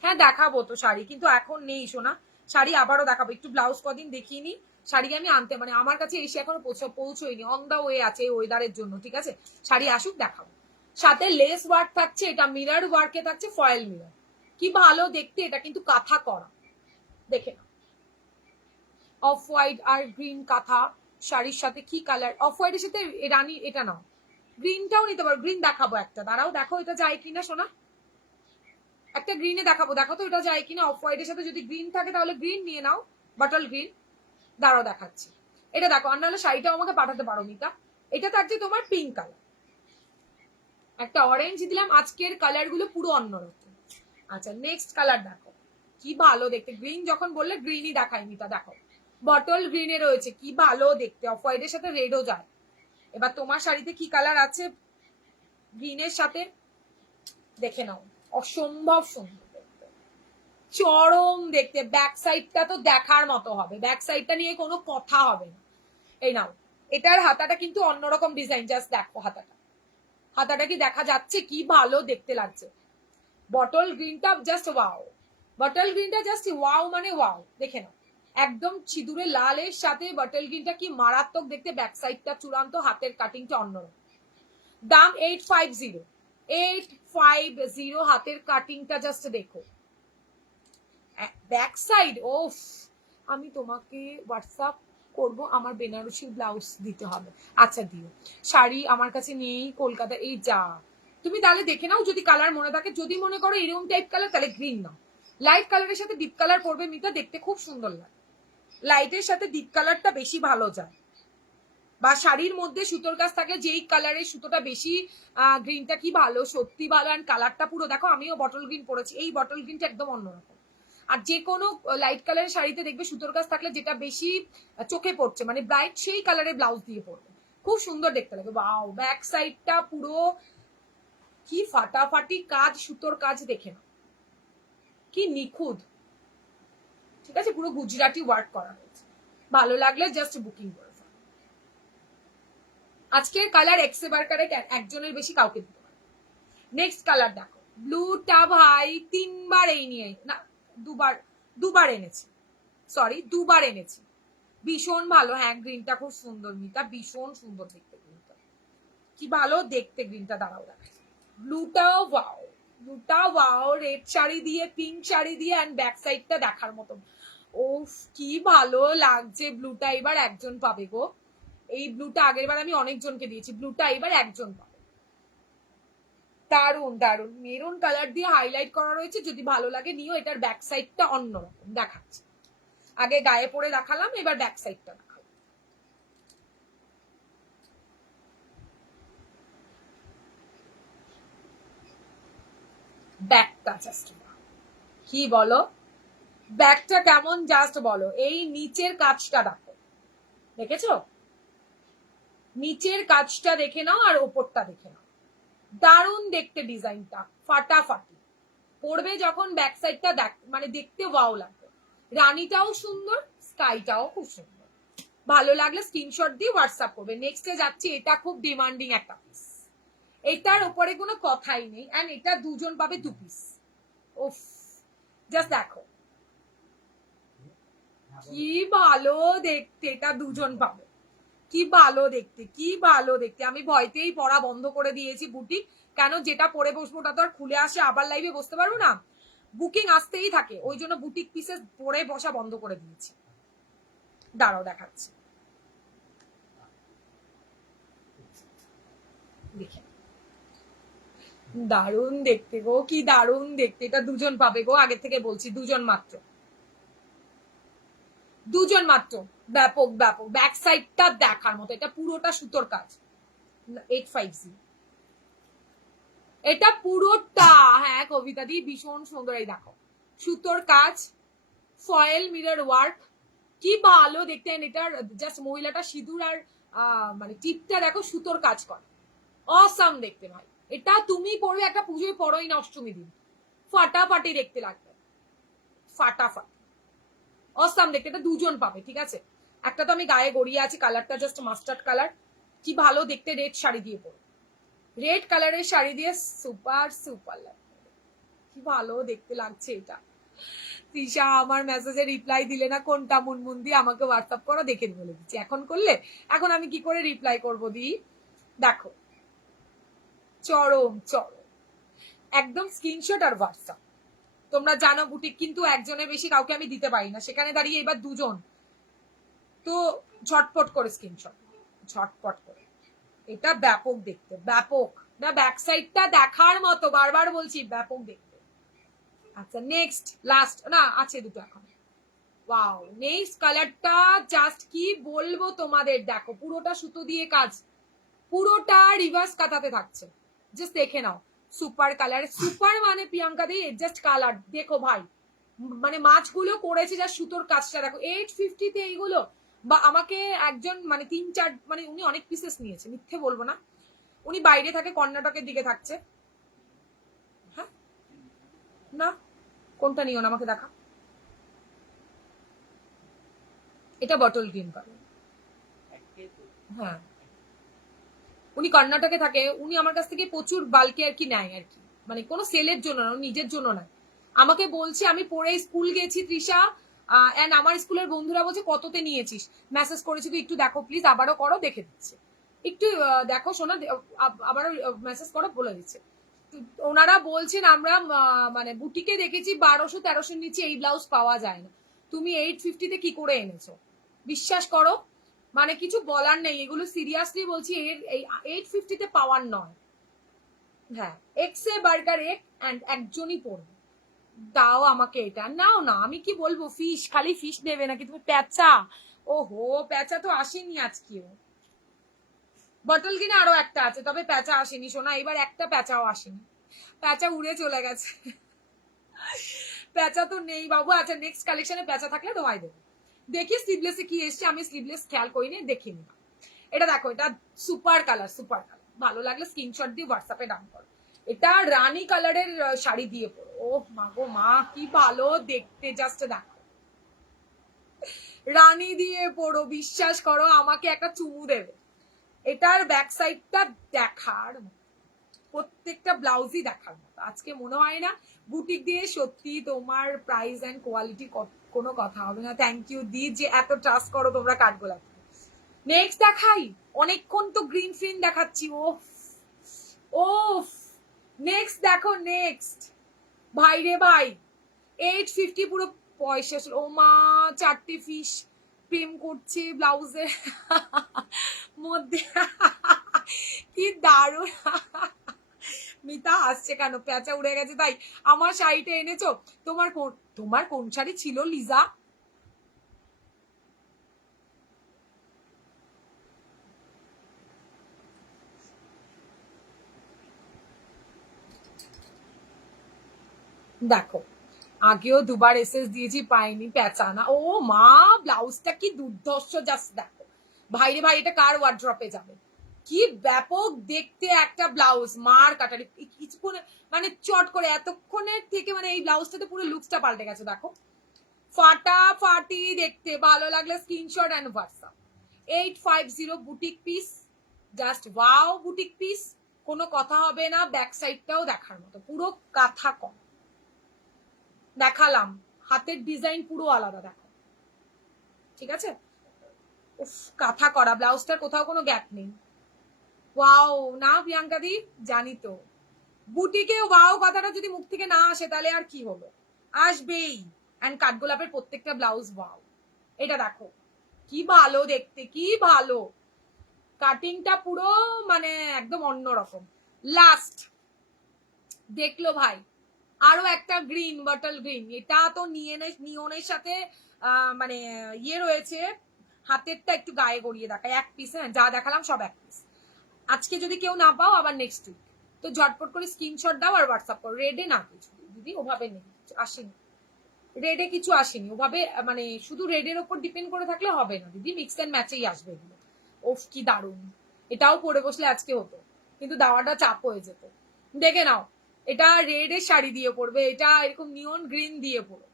হ্যাঁ দেখাবো তো শাড়ি, কিন্তু এখন নেই সোনা, শাড়ি আবারও দেখাবো, একটু ব্লাউজ কদিন দেখিয়ে নি। শাড়ি আমি আনতে মানে আমার কাছে এসে এখনো পৌঁছয়নি, অন দা ওয়ে আছে এই ওয়েদারের জন্য, ঠিক আছে? শাড়ি আসুক দেখাবো। সাথে লেস ওয়ার্ক থাকছে, এটা মিরর ওয়ার্কে থাকছে, ফয়েল মিরর, কি ভালো দেখতে, এটা কিন্তু কাঁথা করা, দেখে না। অফ হোয়াইট আর গ্রিন কাঁথা শাড়ির সাথে, কি কালার? অফ হোয়াইটের সাথে রানী এটা নাও, গ্রিনটাও নিতে পারো, গ্রিন দেখাবো একটা, দাঁড়াও দেখো এটা যায় কিনা সোনা, একটা গ্রিনে দেখাবো, দেখো তো এটা যায় কিনা। অফ হোয়াইটের সাথে যদি গ্রিন থাকে তাহলে গ্রিন নিয়ে নাও, বটল গ্রিন। দাঁড়াও দেখাচ্ছি, এটা দেখো, আর নাহলে শাড়িটাও আমাকে পাঠাতে পারো মিতা। এটা থাকছে তোমার পিঙ্ক কালার, একটা অরেঞ্জ দিলাম, আজকের কালার গুলো পুরো অন্যরকম। আচ্ছা নেক্সট কালার দেখো, কি ভালো দেখতে, গ্রিন যখন বললে গ্রিনই দেখাই মিতা, দেখো বটল গ্রিনে রয়েছে, কি ভালো দেখতে, অফ হোয়াইটের সাথে রেডও যায়। এবার তোমার শাড়িতে কি কালার আছে গ্রিনের সাথে, দেখে নাও, অসম্ভব সুন্দর দেখতে, চরম দেখতে। ব্যাক সাইডটা তো দেখার মতো হবে, ব্যাক সাইডটা নিয়ে কোনো কথা হবে না। এই নাও, এটার হাতাটা কিন্তু অন্যরকম ডিজাইন, জাস্ট দেখো হাতাটা, হাতাটা কি দেখা যাচ্ছে, কি ভালো দেখতে লাগছে। বটল গ্রিনটা জাস্ট ওয়াও, বটল গ্রিনটা জাস্ট ওয়াও মানে ওয়াও, দেখে নাও একদম সিঁদুরে লালের সাথে বটল গ্রিনটা কি মারাত্মক দেখতে, ব্যাক সাইডটা চূড়ান্ত, হাতের কাটিংটা অন্যরকম। দাম 850, 850, হাতের কাটিংটা জাস্ট দেখো, ব্যাক সাইড ওফ। আমি তোমাকে হোয়াটসঅ্যাপ করব, আমার বেনারসির ব্লাউজ দিতে হবে। আচ্ছা দিও। শাড়ি আমার কাছে নেই কলকাতা, এই যা। তুমি তাহলে দেখে নাও যদি কালার মনে থাকে, যদি মনে করো এরকম টাইপ কালার তাহলে গ্রিন নাও। লাইট কালারের সাথে ডিপ কালার পরবে মিতা, দেখতে খুব সুন্দর লাগে। লাইটের সাথে ডিপ কালারটা বেশি ভালো যায়। বা শাড়ির মধ্যে সুতোর কাজ থাকলে যেই কালারের সুতোটা বেশি, গ্রিনটা কি ভালো, সত্যি ভালো। অ্যান্ড কালারটা পুরো দেখো, আমিও বটল গ্রিন পরেছি, এই বটল গ্রিনটা একদম অন্যরকম। আর যে কোনো লাইট কালারের শাড়িতে দেখবে সুতোর কাজ থাকলে যেটা বেশি চোখে পড়ছে মানে ব্রাইট, সেই কালারের ব্লাউজ দিয়ে পরবে, খুব সুন্দর দেখতে লাগে। ওয়াও, ব্যাক সাইডটা পুরো কি ফাটাফাটি কাজ, সুতোর কাজ দেখে না কি নিখুঁত। ঠিক আছে, পুরো গুজরাটি ওয়ার্ক করা হয়েছে। ভালো লাগলে জাস্ট বুকিং করে। আজকের কালার এক্সে বার্কারে একজনের বেশি কাউকে দিতে পারে। নেক্সট কালার দেখো, ব্লুটা ভাই 3বার এই নিয়ে না, দুবার এনেছি, সরি 2বার এনেছি। ভীষণ ভালো। হ্যাঁ, গ্রিনটা খুব সুন্দর মিতা, ভীষণ সুন্দর দেখতে গ্রিনটা, কি ভালো দেখতে গ্রিনটা। দাঁড়াও দেখাচ্ছি। ব্লুটাও ওয়াও, ব্লুটা ওয়াও, রেড শাড়ি দিয়ে, পিঙ্ক শাড়ি দিয়ে, অ্যান্ড ব্যাক সাইডটা দেখার মতো। ওফ কি ভালো লাগছে ব্লুটা। এবার একজন পাবে গো, এই ব্লুটা আগের বার আমি অনেকজনকে দিয়েছি, ব্লুটা এবার একজন পাবে। দারুন দারুন, মেরুন কালার দিয়ে হাইলাইট করা রয়েছে, যদি ভালো লাগে নিও। এটার ব্যাক সাইডটা অন্যরকম দেখাচ্ছে, আগে গায়ে পরে দেখালাম, এবার ব্যাক সাইডটা দেখালাম। ব্যাকটা জাস্ট কি বলো, ব্যাকটা কেমন জাস্ট বলো। এই নিচের কাজটা দেখো, দেখেছো? নিচের কাজটা দেখে নাও আর ওপরটা দেখে নাও, দারুণ দেখতে ডিজাইনটা, ফাটাফাটি। পড়বে যখন ব্যাক সাইডটা দেখ মানে দেখতে ওয়াও লাগবে। রানীটাও সুন্দর, স্কাইটাও খুব সুন্দর। ভালো লাগলে স্ক্রিনশট দিয়ে হোয়াটসঅ্যাপ করবে। নেক্সটে যাচ্ছি, এটা খুব ডিমান্ডিং একটা পিস, এটার উপরে কোনো কথাই নেই। এন্ড এটা দুজন পাবে 2 পিস। ওফ, জাস্ট দেখো কি ভালো দেখতে, এটা দুজন পাবে, কি ভালো দেখতে, কি ভালো দেখতে। আমি ভয়তেই পড়া বন্ধ করে দিয়েছি বুটিক, কেন যেটা পরে বসবো ওটা তো আর খুলে আসে আবার লাইভে বসতে পারবো না, বুকিং আসতেই থাকে, ওই জন্য বুটিক পিসেস পরে বসা বন্ধ করে দিয়েছি। দাঁড়াও দেখাচ্ছি, দেখে দারুণ দেখতে গো, কি দারুণ দেখতে। এটা দুজন পাবে গো, আগে থেকে বলছি, দুজন মাত্র, দুজন মাত্র। ব্যাপক ব্যাপক, ব্যাক সাইডটা দেখার মতো, এটা পুরোটা সুতোর কাজ। 850, এটা পুরোটা, হ্যাঁ কবিতা দি ভীষণ সুন্দর। এই দেখো সুতোর কাজ, ফয়েল মিরর ওয়ার্ক, কি ভালো দেখতে। এটার জাস্ট মহিলাটা সিঁদুর আর মানে টিপটা দেখো সুতোর কাজ করে, অসাম দেখতে ভাই। এটা তুমি পড়বে একটা পুজোয় পড়োই না অষ্টমী দিন, ফাটাফাটি দেখতে লাগবে, ফাটাফাটি অসাম দেখতে। এটা দুজন পাবে, ঠিক আছে? একটা তো আমি গায়ে গড়িয়ে আছি, কালারটা জাস্ট মাস্টার্ড কালার, কি ভালো দেখতে। রেড শাড়ি দিয়ে পড়ো, রেড কালারের শাড়ি দিয়ে সুপার সুপার লাগবে, কি ভালো দেখতে লাগছে এটা। তৃষা আমার মেসেজে রিপ্লাই দিলে না, কোনটা? মুনমুন দি আমাকে হোয়াটসঅ্যাপ করো, দেখে বলে দিচ্ছি। এখন করলে, এখন আমি কি করে রিপ্লাই করবো দি? দেখো চরম চরম, একদম স্ক্রিনশট আর হোয়াটসঅ্যাপ। তোমরা জানো বুটিক কিন্তু একজনের বেশি কাউকে আমি দিতে পারি না, সেখানে দাঁড়িয়ে এবার দুজন, তো ঝটপট করে স্ক্রিনশট, ঝটপট করে। এটা ব্যাপক দেখতে, ব্যাপক না, ব্যাক সাইডটা দেখার মতো, বারবার বলছি ব্যাপক দেখতে। আচ্ছা নেক্সট, লাস্ট না আছে দুটো এখন। ওয়াও, নেক্সট কালারটা জাস্ট কি বলবো তোমাদের, দেখো পুরোটা সুতো দিয়ে কাজ, পুরোটা রিভার্স কাটাতে থাকছে, জাস্ট দেখে নাও। সুপার কালার, সুপার মানে প্রিয়াঙ্কা দি জাস্ট কালার দেখো ভাই, মানে মাছগুলো করেছে যা সুতোর কাজটা দেখো। 850-তে এইগুলো, বা আমাকে একজন মানে 3-4 মানে উনি অনেক পিসেস নিয়েছে, মিথ্যে বলবো না, উনি বাইরে থাকে, কর্ণাটকের দিকে থাকছে। হ্যাঁ না, কোনটা নিও না, আমাকে দেখা। এটা বটল গ্রিন কালার, হ্যাঁ উনি কর্ণাটকে থাকে, উনি আমার কাছ থেকে প্রচুর বাল্কে আর কি নেয় আর কি, মানে কোনো সেলের জন্য না, নিজের জন্য না। আমাকে বলছে আমি পরে স্কুল গেছি তৃষা, এন্ড আমার স্কুলের বন্ধুরা বলছে কততে নিয়েছিস, মেসেজ করেছি তুই একটু দেখো প্লিজ, আবারও করো, দেখে দিচ্ছে একটু, দেখো শোনা, আবারও মেসেজ করো, বলে দিচ্ছে। ওনারা বলছেন আমরা মানে বুটিকে দেখেছি 1200-1300 নিচে এই ব্লাউজ পাওয়া যায় না, তুমি 850-তে কি করে এনেছো? বিশ্বাস করো, মানে কিছু বলার নেই, এগুলো সিরিয়াসলি বলছি, এর এই 850-তে পাওয়ার নয়। হ্যাঁ, এক্স এ বার্গার এক অ্যান্ড একজনই পড়বে, দাও আমাকে এটা, নাও না, আমি কি বলবো, ফিশ, খালি ফিশ নেবে নাকি তুমি, প্যাঁচা, ওহো প্যাঁচা তো আসেনি আজকেও, বটল কিনে আরো একটা আছে, তবে প্যাঁচা আসেনি সোনা, এবার একটা প্যাঁচাও আসেনি, প্যাঁচা উড়ে চলে গেছে, প্যাঁচা তো নেই বাবু। আচ্ছা নেক্সট কালেকশনে প্যাঁচা থাকলে তোমায় দেবো। দেখি স্লিভলেসে কি এসছে, আমি স্লিভলেস খেয়াল করিনি, দেখিনি। এটা দেখো, এটা সুপার কালার, সুপার কালার, ভালো লাগলে স্ক্রিনশট দিয়ে হোয়াটসঅ্যাপে ডান করো। এটা রানী কালারের শাড়ি দিয়ে পরো, ও মা গো মা, কি ভালো দেখতে, জাস্ট দেখো, রানী দিয়ে পরো, বিশ্বাস করো আমাকে একটা চুমু দেবে। এটার ব্যাক সাইডটা দেখার, প্রত্যেকটা ব্লাউজই দেখার মতো। আজকে মনে হয় না বুটিক দিয়ে সত্যি তোমার প্রাইস এন্ড কোয়ালিটি কোনো কথা হবে না। থ্যাংক ইউ দি, যে এত ট্রাস্ট করো তোমরা কাঠগোলাপ। নেক্সট দেখাই, অনেকক্ষণ তো গ্রিন ফিন দেখাচ্ছি, ও ও নেক্সট দেখো, নেক্সট ভাই রে ভাই, 850 পুরো পয়সা, ও মা, 4টে ফিশ প্রেম করছে ব্লাউজের মধ্যে, কি দারুণ, মিতা আসছে কেন, প্যাঁচা উড়ে গেছে তাই আমার শাড়িটা এনেছো? তোমার কোন শাড়ি ছিল লিজা? দেখো, আগেও দুবার এসএস দিয়েছি, পাইনি, প্যাঁচা না, ও মা ব্লাউজটা কি দুর্ধর্ষ, জাস্ট দেখো ভাইরে ভাই, এটা কার ওয়ার্ড্রপে যাবে, কি ব্যাপক দেখতে একটা ব্লাউজ, মার কাটারি, কিছুক্ষণ মানে চট করে এতক্ষণের থেকে মানে এই ব্লাউজটাতে পুরো লুকসটা পাল্টে গেছে, দেখো ফাটাফাটি দেখতে, ভালো লাগলে screenshot and WhatsApp. 850 boutique piece, just wow boutique piece, কোনো কথা হবে না, ব্যাক সাইডটাও দেখার মতো, পুরো কাঁথা কম দেখালাম, হাতের ডিজাইন পুরো আলাদা, দেখো ঠিক আছে, উফ কাঁথা করা, ব্লাউজটার কোথাও কোনো গ্যাপ নেই, ওয়াও না প্রিয়াঙ্কা দি, জানি তো বুটিকে ওয়াও কথাটা যদি মুখ থেকে না আসে তাহলে আর কি হলো, আসবেই। এন্ড কাঠগোলাপের প্রত্যেকটা ব্লাউজ ওয়াও, এটা দেখো কি ভালো দেখতে, কি ভালো, কাটিংটা পুরো মানে একদম অন্যরকম। লাস্ট দেখলো ভাই, আরো একটা গ্রিন, বটল গ্রিন, এটা তো নিয়নের সাথে মানে ইয়ে রয়েছে, হাতেরটা একটু গায়ে গড়িয়ে দেখায়, এক পিস, হ্যাঁ যা দেখালাম সব এক পিস। আজকে যদি কেউ না পাও আবার নেক্সট উইক, তো ঝটপট করে স্ক্রিনশট দাও আর হোয়াটসঅ্যাপ করো। রেডে না কিছু দিদি, ওভাবে নেই, আসেনি রেডে, কিছু আসেনি ওভাবে, মানে শুধু রেডের ওপর ডিপেন্ড করে থাকলে হবে না দিদি, মিক্স এন্ড ম্যাচেই আসবে এগুলো। ওফ কি দারুণ, এটাও পরে বসলে আজকে হতো, কিন্তু দাওয়াটা চাপ হয়ে যেত। দেখে নাও, এটা রেড এর শাড়ি দিয়ে পরবে, এটা এরকম নিয়ন গ্রিন দিয়ে পরো,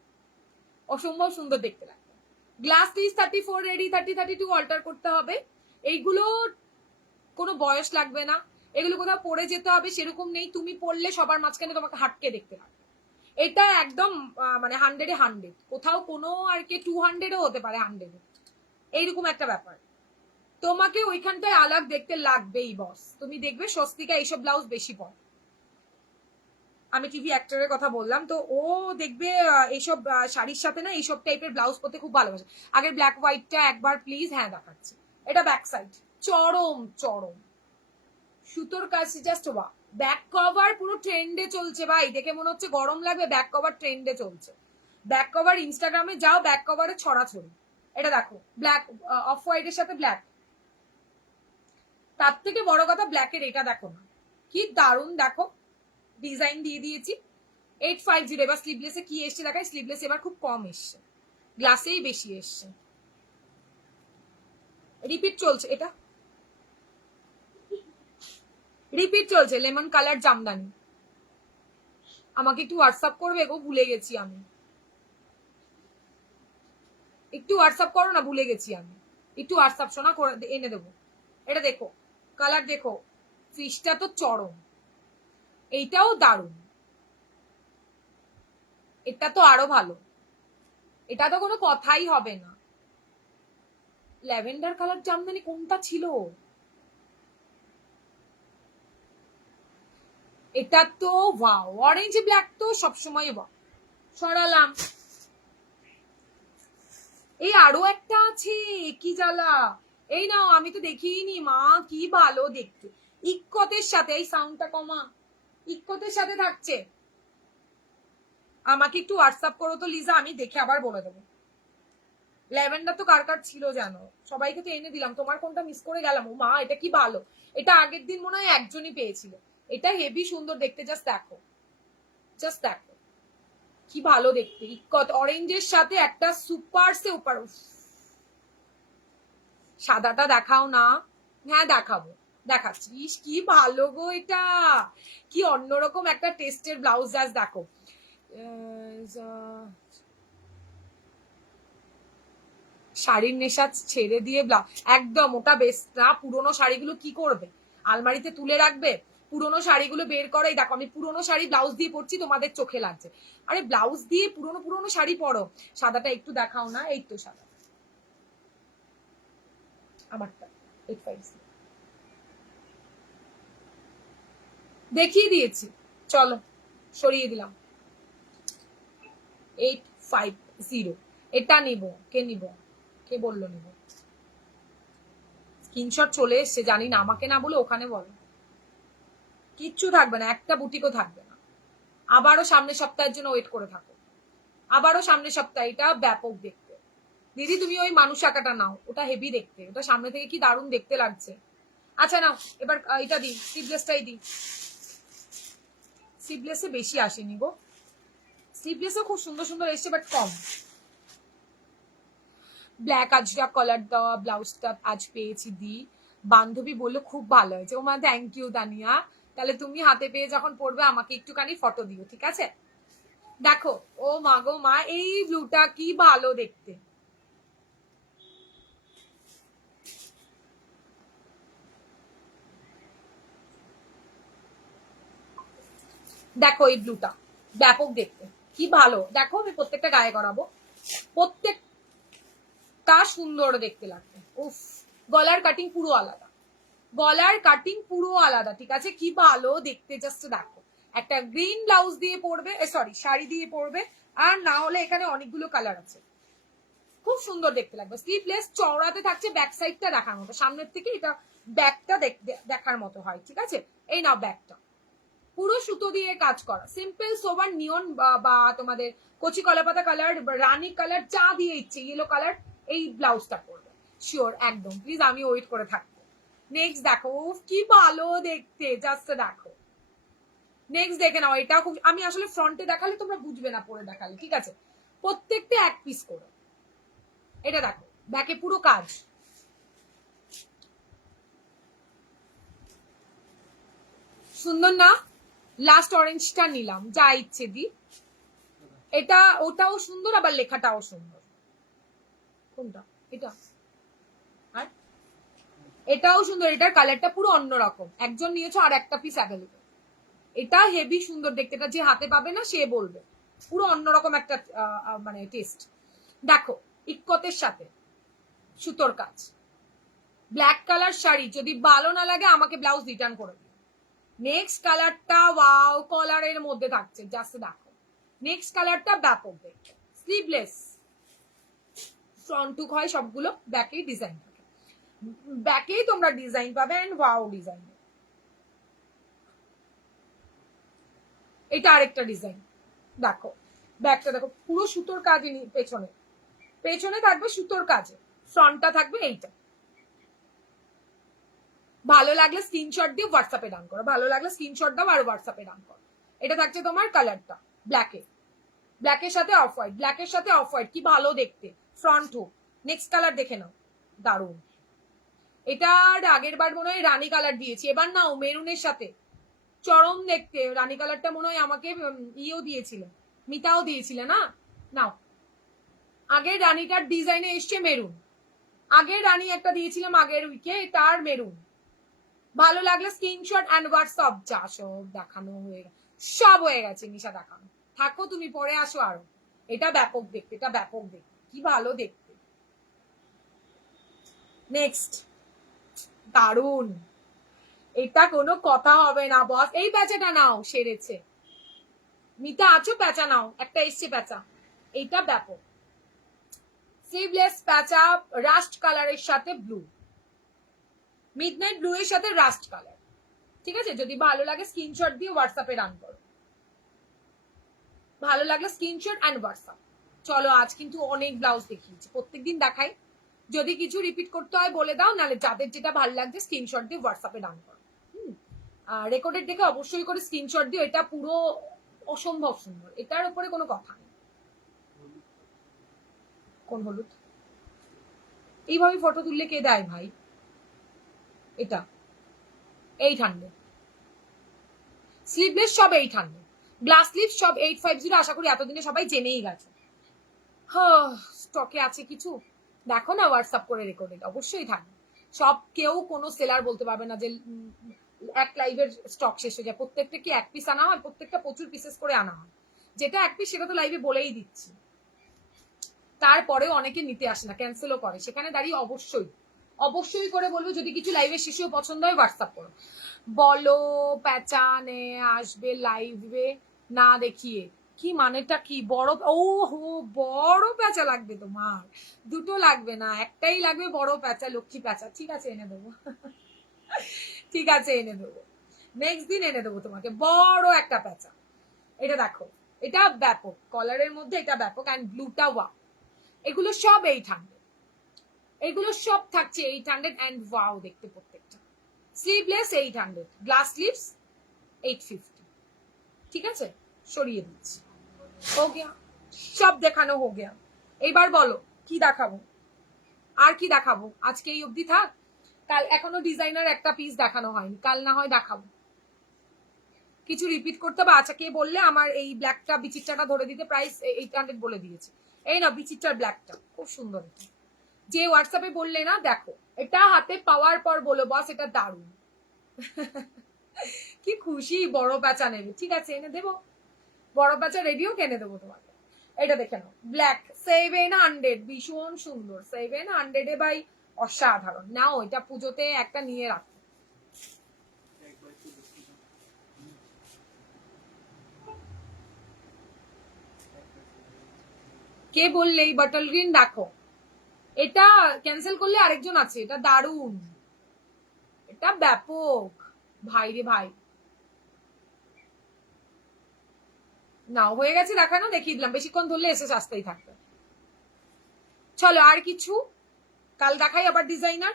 অসম্ভব সুন্দর দেখতে লাগবে। গ্লাস পিস 34 রেডি, 30-32 অল্টার করতে হবে। এইগুলো কোনো বয়স লাগবে না, এগুলো কোথাও পরে যেতে হবে সেরকম নেই, তুমি পরলে সবার মাঝখানে তোমাকে হাটকে দেখতে লাগবে। এটা একদম মানে 100-এ 100, কোথাও কোনো আর কি 200-ও হতে পারে, 100-এ, এইরকম একটা ব্যাপার। তোমাকে ওইখানটায় আলাগ দেখতে লাগবেই বস, তুমি দেখবে স্বস্তিকা এইসব ব্লাউজ বেশি পরে, আমি টিভি অ্যাক্টরের কথা বললাম তো, ও দেখবে এইসব শাড়ির সাথে না এইসব টাইপের ব্লাউজ পরতে খুব ভালোবাসে। আগের ব্ল্যাক হোয়াইটটা একবার প্লিজ, হ্যাঁ দেখাচ্ছি, এটা ব্যাক সাইড, চরম চরম সুতোর কাছে, জাস্ট ওয়া, ব্যাক কভার পুরো ট্রেন্ডে চলছে ভাই, দেখে মনে হচ্ছে গরম লাগবে, ব্যাক কভার ট্রেন্ডে চলছে, ব্যাক কভার ইনস্টাগ্রামে যাও, ব্যাক কভারে ছড়াছড়ি। এটা দেখো ব্ল্যাক, অফ হোয়াইটের সাথে ব্ল্যাক, তার থেকে বড় কথা ব্ল্যাকের এটা দেখো না, কি দারুণ দেখো, ডিজাইন দিয়ে দিয়েছি। 850, এবার স্লিভলেসে কি এসছে দেখায়, স্লিভলেস এবার খুব কম এসছে, গ্লাসেই বেশি এসছে, রিপিট চলছে, এটা রিপিট চলছে, লেমন কালার জামদানি। আমাকে একটু হোয়াটসঅ্যাপ করবে গো, ভুলে গেছি আমি, একটু হোয়াটসঅ্যাপ করো না, ভুলে গেছি আমি, একটু হোয়াটসঅ্যাপ শোনা করে এনে দেবো। এটা দেখো, কালার দেখো, ফিশটা তো চরম, এইটাও দারুণ, এটা তো আরো ভালো, এটা তো কোনো কথাই হবে না। ল্যাভেন্ডার কালার জামদানি কোনটা ছিল, এটা তো ওয়াও, অরেঞ্জ ব্ল্যাক তো সবসময় ওয়াও, সরালাম। এই আরো একটা আছে, কি জ্বালা। এই নাও, আমি তো দেখিনি মা, কি ভালো দেখতে। ইক্কতের সাথে, এই সাউন্ডটা কমা, ইক্কতের সাথে থাকছে। আমাকে একটু হোয়াটসঅ্যাপ করো তো লিজা, আমি দেখে আবার বলে দেবো। ল্যাভেন্ডার তো কার কার ছিল জানো, সবাইকে তো এনে দিলাম, তোমার কোনটা মিস করে গেলাম। ও মা, এটা কি ভালো। এটা আগের দিন মনে হয় একজনই পেয়েছিল। এটা হেভি সুন্দর দেখতে, জাস্ট দেখো, জাস্ট দেখো কি ভালো দেখতে। ইক্কত অরেঞ্জের সাথে একটা সুপার সে উপর। সাদাটা দেখাও না। হ্যাঁ দেখাবো, দেখাচ্ছি। ইস, কি ভালো গো এটা, কি অন্যরকম একটা টেস্টের ব্লাউজ। জাস্ট দেখো, শাড়ির নেশা ছেড়ে দিয়ে একদম ওটা বেস্ট না। পুরোনো শাড়িগুলো কি করবে, আলমারিতে তুলে রাখবে? পুরোনো শাড়িগুলো বের করে, দেখো আমি পুরোনো শাড়ি ব্লাউজ দিয়ে পরছি, তোমাদের চোখে লাগছে। আরে ব্লাউজ দিয়ে পুরোনো পুরোনো শাড়ি পরো। সাদাটা একটু দেখাও না, এই তো সাদা আমারটা 856 দেখিয়ে দিয়েছি, চলো সরিয়ে দিলাম। 850, এটা নিব। কে নিব, কে বললো নিব? স্ক্রিনশট চলে এসছে, জানি না, আমাকে না বলে ওখানে বলো। কিচ্ছু থাকবে না, একটা বুটিকও থাকবে না। আবারও সামনের সপ্তাহের জন্য ওয়েট করে থাকো, আবারও সামনের সপ্তাহে। এটা ব্যাপক দেখতে। দিদি তুমি ওই মানুষ আঁকাটা নাও, ওটা হেভি দেখতে, ওটা সামনে থেকে কি দারুণ দেখতে লাগছে। আচ্ছা নাও, এবার এটা দিই, স্লিভলেসটাই দিই। স্লিভলেসে বেশি আসেনি গো, স্লিভলেসও খুব সুন্দর সুন্দর এসছে, বাট কম। ব্ল্যাক আজরা কলার দেওয়া ব্লাউজটা আজ পেয়েছি দি, বান্ধবী বললো খুব ভালো হয়েছে। ও মা, থ্যাংক ইউ তানিয়া। তাহলে তুমি হাতে পেয়ে যখন পড়বে আমাকে একটুখানি ফটো দিও, ঠিক আছে? দেখো, ও মা গো মা, এই ব্লুটা কি ভালো দেখতে। দেখো এই ব্লুটা ব্যাপক দেখতে, কি ভালো। দেখো আমি প্রত্যেকটা গায়ে করাবো, প্রত্যেকটা সুন্দর দেখতে লাগবে। উফ, গলার কাটিং পুরো আলাদা, গলার কাটিং পুরো আলাদা, ঠিক আছে? কি ভালো দেখতে, জাস্ট দেখো। একটা গ্রিন ব্লাউজ দিয়ে পরবে, সরি শাড়ি দিয়ে পরবে, আর না হলে এখানে অনেকগুলো কালার আছে, খুব সুন্দর দেখতে লাগবে। স্লিভলেস চওড়াতে থাকছে, ব্যাক সাইডটা দেখার মতো, সামনের থেকে এটা ব্যাকটা দেখার মতো হয়, ঠিক আছে? এই নাও ব্যাকটা, পুরো সুতো দিয়ে কাজ করা, সিম্পল সোবার নিয়ন বা তোমাদের কচি কলাপাতা কালার, রানী কালার, যা দিয়ে ইচ্ছে, ইয়েলো কালার, এই ব্লাউজটা পরবে শিওর একদম। প্লিজ আমি ওয়েট করে থাকবো। নেক্সট দেখো, কি ভালো দেখতে, জাস্ট দেখো। নেক্সট দেখে নাও, এটা খুব, আমি আসলে ফ্রন্টে দেখালে তোমরা বুঝবে না, পরে দেখালে, ঠিক আছে? প্রত্যেকটা এক পিস করে। এটা দেখো, ব্যাকে পুরো কাজ, সুন্দর না? লাস্ট অরেঞ্জটা নিলাম, যা ইচ্ছে দি। এটা ওটাও সুন্দর, আবার লেখাটাও সুন্দর। কোনটা? এটা? আর এটাও সুন্দর, এটার কালারটা পুরো অন্যরকম। একজন নিয়েছো, আর একটা পিস অ্যাভেলেবল। এটা হেভি সুন্দর দেখতে, এটা যে হাতে পাবে না সে বলবে, পুরো অন্যরকম একটা মানে টেস্ট। দেখো, ইক্কতের সাথে সুতোর কাজ, ব্ল্যাক কালার শাড়ি, যদি ভালো না লাগে আমাকে ব্লাউজ রিটার্ন করে দিও। নেক্সট কালারটা ওয়াও, কলারের মধ্যে থাকছে, জাস্ট দেখো। নেক্সট কালারটা ব্যাপক দেখতে, স্লিভলেস, ফ্রন্ট টুক হয় সবগুলো, ব্যাকেই ডিজাইন থাকে, ব্যাকেই তোমরা ডিজাইন পাবে, এন্ড ওয়াও ডিজাইন। এটা আরেকটা ডিজাইন, দেখো ব্যাকটা দেখো, পুরো সুতোর কাজ, পেছনে পেছনে থাকবে সুতোর কাজে, ফ্রন্টটা থাকবে এইটা। ভালো লাগলে স্ক্রিনশট দিয়ে হোয়াটসঅ্যাপে ডান করো, ভালো লাগলে স্ক্রিনশট দাও আর হোয়াটসঅ্যাপে ডান করো। এটা থাকছে তোমার কালারটা ব্ল্যাকে, ব্ল্যাকের সাথে অফ হোয়াইট, ব্ল্যাকের সাথে অফ হোয়াইট, কি ভালো দেখতে, ফ্রন্ট হুক। নেক্সট কালার দেখে নাও, দারুন। এটার আগের বার মনে হয় রানী কালার দিয়েছি, এবার নাও মেরুনের সাথে, চরম দেখতে। রানী কালারটা মনে হয় আমাকে ইয়েও দিয়েছিল, মিতাও দিয়েছিল না? নাও, আগের রানীটার ডিজাইনে এসছে মেরুন, আগের রানী একটা দিয়েছিলাম আগের উইকে, তার মেরুন। ভালো লাগলে স্ক্রিনশট অ্যান্ড হোয়াটসঅ্যাপ, যা সব দেখানো হয়ে গেছে, সব হয়ে গেছে নিশা দেখানো, থাকো তুমি পরে আসো আরো। এটা ব্যাপক দেখতে, এটা ব্যাপক দেখতে, কি ভালো দেখতে। নেক্সট, দারুন, এটা কোনো কথা হবে না বস। এই প্যাচাটা নাও, সেরেছে। মিতা আছো, প্যাচা নাও, একটা এসছে প্যাচা। এইটা ব্যাপক, স্লিভলেস প্যাচা রাস্ট কালারের সাথে ব্লু, মিডনাইট ব্লু এর সাথে রাস্ট কালার। ঠিক আছে, যদি ভালো লাগে স্ক্রিনশট দিয়ে হোয়াটসঅ্যাপে রান করো, ভালো লাগলে স্ক্রিনশট অ্যান্ড হোয়াটসঅ্যাপ। চলো আজ কিন্তু অনেক ব্লাউজ দেখিয়েছি, প্রত্যেকদিন দেখাই, যদি কিছু রিপিট করতে হয় বলে দাও, নাহলে যাদের যেটা ভালো লাগছে স্ক্রিনশট দিয়ে হোয়াটসঅ্যাপে রান করো। রেকর্ডেড দেখে অবশ্যই করে স্ক্রিনশট দিও, এটা পুরো অসম্ভব সুন্দর, এটার উপরে কোনো কথা নেই। কোন হলুদ? এইভাবে ফটো তুললে কে দেয় ভাই? এটা 800, স্লিভলেস সব 800, গ্লাস স্লিভ সব 850। আশা করি এতদিনে সবাই জেনেই গেছে। স্টকে আছে কিছু দেখো না, হোয়াটসঅ্যাপ করে রেকর্ডেড অবশ্যই থাকবে। সব কেউ কোনো সেলার বলতে পারবে না যে এক লাইভের স্টক শেষ হয়ে যায়। প্রত্যেকটা কি এক পিস আনা হয়? প্রত্যেকটা প্রচুর পিসেস করে আনা হয়। যেটা এক পিস সেটা তো লাইভে বলেই দিচ্ছি, তারপরেও অনেকে নিতে আসে না, ক্যান্সেলও করে। সেখানে দাঁড়িয়ে অবশ্যই অবশ্যই করে বলবো, যদি কিছু লাইভের শেষেও পছন্দ হয় হোয়াটসঅ্যাপ করো, বলো প্যাচানে আসবে লাইভে না দেখিয়ে। কি মানেটা কি? বড়, ও হো, বড় প্যাচা লাগবে তোমার? দুটো লাগবে না, একটাই লাগবে বড় প্যাচা, লক্ষ্মী প্যাচা। ঠিক আছে এনে দেবো, ঠিক আছে এনে দেবো, নেক্সট দিন এনে দেবো তোমাকে বড় একটা প্যাচা। এটা দেখো, এটা ব্যাপক কলারের মধ্যে, এটা ব্যাপক। অ্যান্ড ব্লুটা ওয়াও, এগুলো সব 800, এগুলো সব থাকছে 800 অ্যান্ড ওয়াও দেখতে প্রত্যেকটা। Sleeveless 800, glass sleeves 850। ঠিক আছে, সরিয়ে দিচ্ছি। হো গিয়া, সব দেখানো হো গিয়া। এবার বলো কি দেখাবো, আর কি দেখাবো? আজকে এই অবধি থাক, কাল এখনো ডিজাইনার একটা পিস দেখানো হয়নি, কাল না হয় দেখাবো। কিছু রিপিট করতে হবে। আচ্ছা, কে বললে আমার এই ব্ল্যাকটা বিচিত্রাটা ধরে দিতে? প্রাইস 800 বলে দিয়েছি। এই না বিচিত্রার ব্ল্যাকটা খুব সুন্দর। যে হোয়াটসঅ্যাপে বললে না, দেখো এটা হাতে পাওয়ার পর বলো বস এটা দারুণ। কি খুশি, বড় প্যাচা নেবে। ঠিক আছে এনে দেবো, বড় প্যাচা রেডিও কিনে দেবো তোমাকে। এটা দেখে নাও, ব্ল্যাক 700, ভীষণ সুন্দর। 700 এ ভাই অসাধারণ। নাও এটা পুজোতে একটা নিয়ে রাখো। কে বললে এই বটল গ্রিন? দেখো এটা ক্যান্সেল করলে আরেকজন আছে, এটা দারুণ, এটা ব্যাপক ভাই রে ভাই। নাও হয়ে গেছে দেখানো, দেখিয়ে দিলাম, বেশিক্ষণ ধরলে এসে আসতেই থাকবে। চলো আর কিছু কাল দেখাই আবার ডিজাইনার।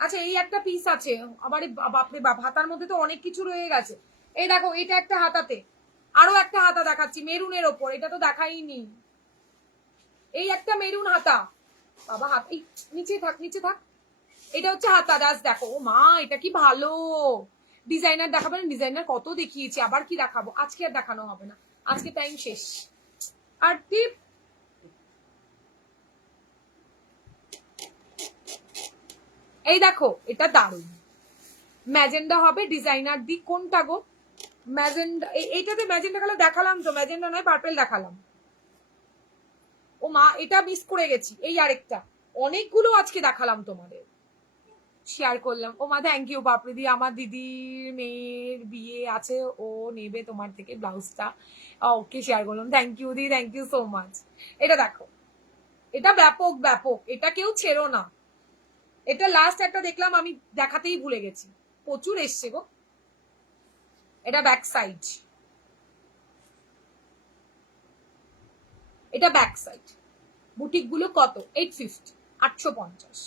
আচ্ছা এই একটা পিস আছে আবার, বাপরে বাপ, হাতার মধ্যে তো অনেক কিছু রয়ে গেছে। এই দেখো এটা একটা হাতাতে, আরো একটা হাতা দেখাচ্ছি মেরুনের ওপর, এটা তো দেখাইনি। এই একটা মেরুন হাতা, বাবা হাত এই নিচে থাক, নিচে থাক। এটা হচ্ছে হাতা দাস, দেখো ও মা এটা কি ভালো। ডিজাইনার দেখাবেন, ডিজাইনার কত দেখিয়েছি, আবার কি দেখাবো? আজকে আর দেখানো হবে না, আজকে টাইম শেষ। আর টিপ, এই দেখো এটা দারুণ, ম্যাজেন্ডা হবে, ডিজাইনার দি কোনটা গো? ম্যাজেন্ডা, এইটাতে ম্যাজেন্ডা কালার দেখালাম তো, ম্যাজেন্ডা নয় পার্পেল দেখালাম। ও মা এটা মিস করে গেছি, এই আরেকটা, অনেকগুলো আজকে দেখালাম তোমাদের, শেয়ার করলাম। ও মা থ্যাংক ইউ পাপড়িদি, আমার দিদির মেয়ের বিয়ে আছে, ও নেবে তোমার থেকে ব্লাউজটা, ওকে শেয়ার করলাম। থ্যাংক ইউ দি, থ্যাংক ইউ সো মাচ। এটা দেখো, এটা ব্যাপক ব্যাপক, এটা কেউ ছেড়ো না। এটা লাস্ট একটা দেখলাম আমি, দেখাতেই ভুলে গেছি, প্রচুর এসছে গো। এটা ব্যাক সাইড, এটা ব্যাক সাইড। বুটিক গুলো কত? 850, 850।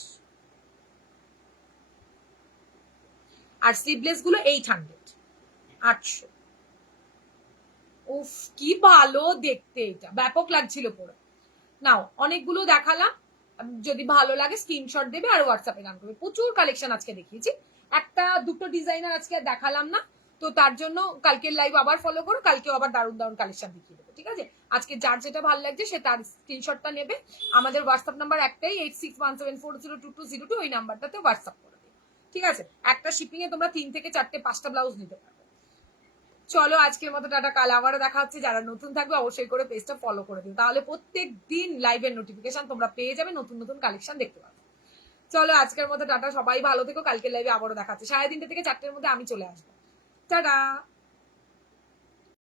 আর স্লিভলেস গুলো 800, 800। উফ কি ভালো দেখতে, এটা ব্যাপক লাগছিল পুরো। নাও অনেকগুলো দেখালাম, যদি ভালো লাগে স্ক্রিনশট দেবে আর হোয়াটসঅ্যাপে গান করবে। প্রচুর কালেকশন আজকে দেখিয়েছি, একটা দুটো ডিজাইনার আজকে আর দেখালাম না, তো তার জন্য কালকের লাইভ আবার ফলো করো, কালকেও আবার দারুণ দারুণ কালেকশন দেখিয়ে দেবো। ঠিক আছে, আজকে যার যেটা ভালো লাগছে সে তার স্ক্রিনশটটা নেবে। আমাদের হোয়াটসঅ্যাপ নাম্বার একটাই, 8617402202, ওই নাম্বারটাতে হোয়াটসঅ্যাপ করে দেবে। ঠিক আছে, একটা শিপিং এ তোমরা 3 থেকে 4টে 5টা ব্লাউজ নিতে পারবে। চলো আজকের মতো টাটা, কাল আবারও দেখা হচ্ছে। যারা নতুন থাকবে অবশ্যই করে পেজটা ফলো করে দিও, তাহলে প্রত্যেক দিন লাইভের নোটিফিকেশন তোমরা পেয়ে যাবে, নতুন নতুন কালেকশন দেখতে পাবে। চলো আজকের মতো টাটা, সবাই ভালো থেকো, কালকে লাইভে আবারও দেখা হচ্ছে 3:30 থেকে 4টের মধ্যে আমি চলে আসবো। টাটা।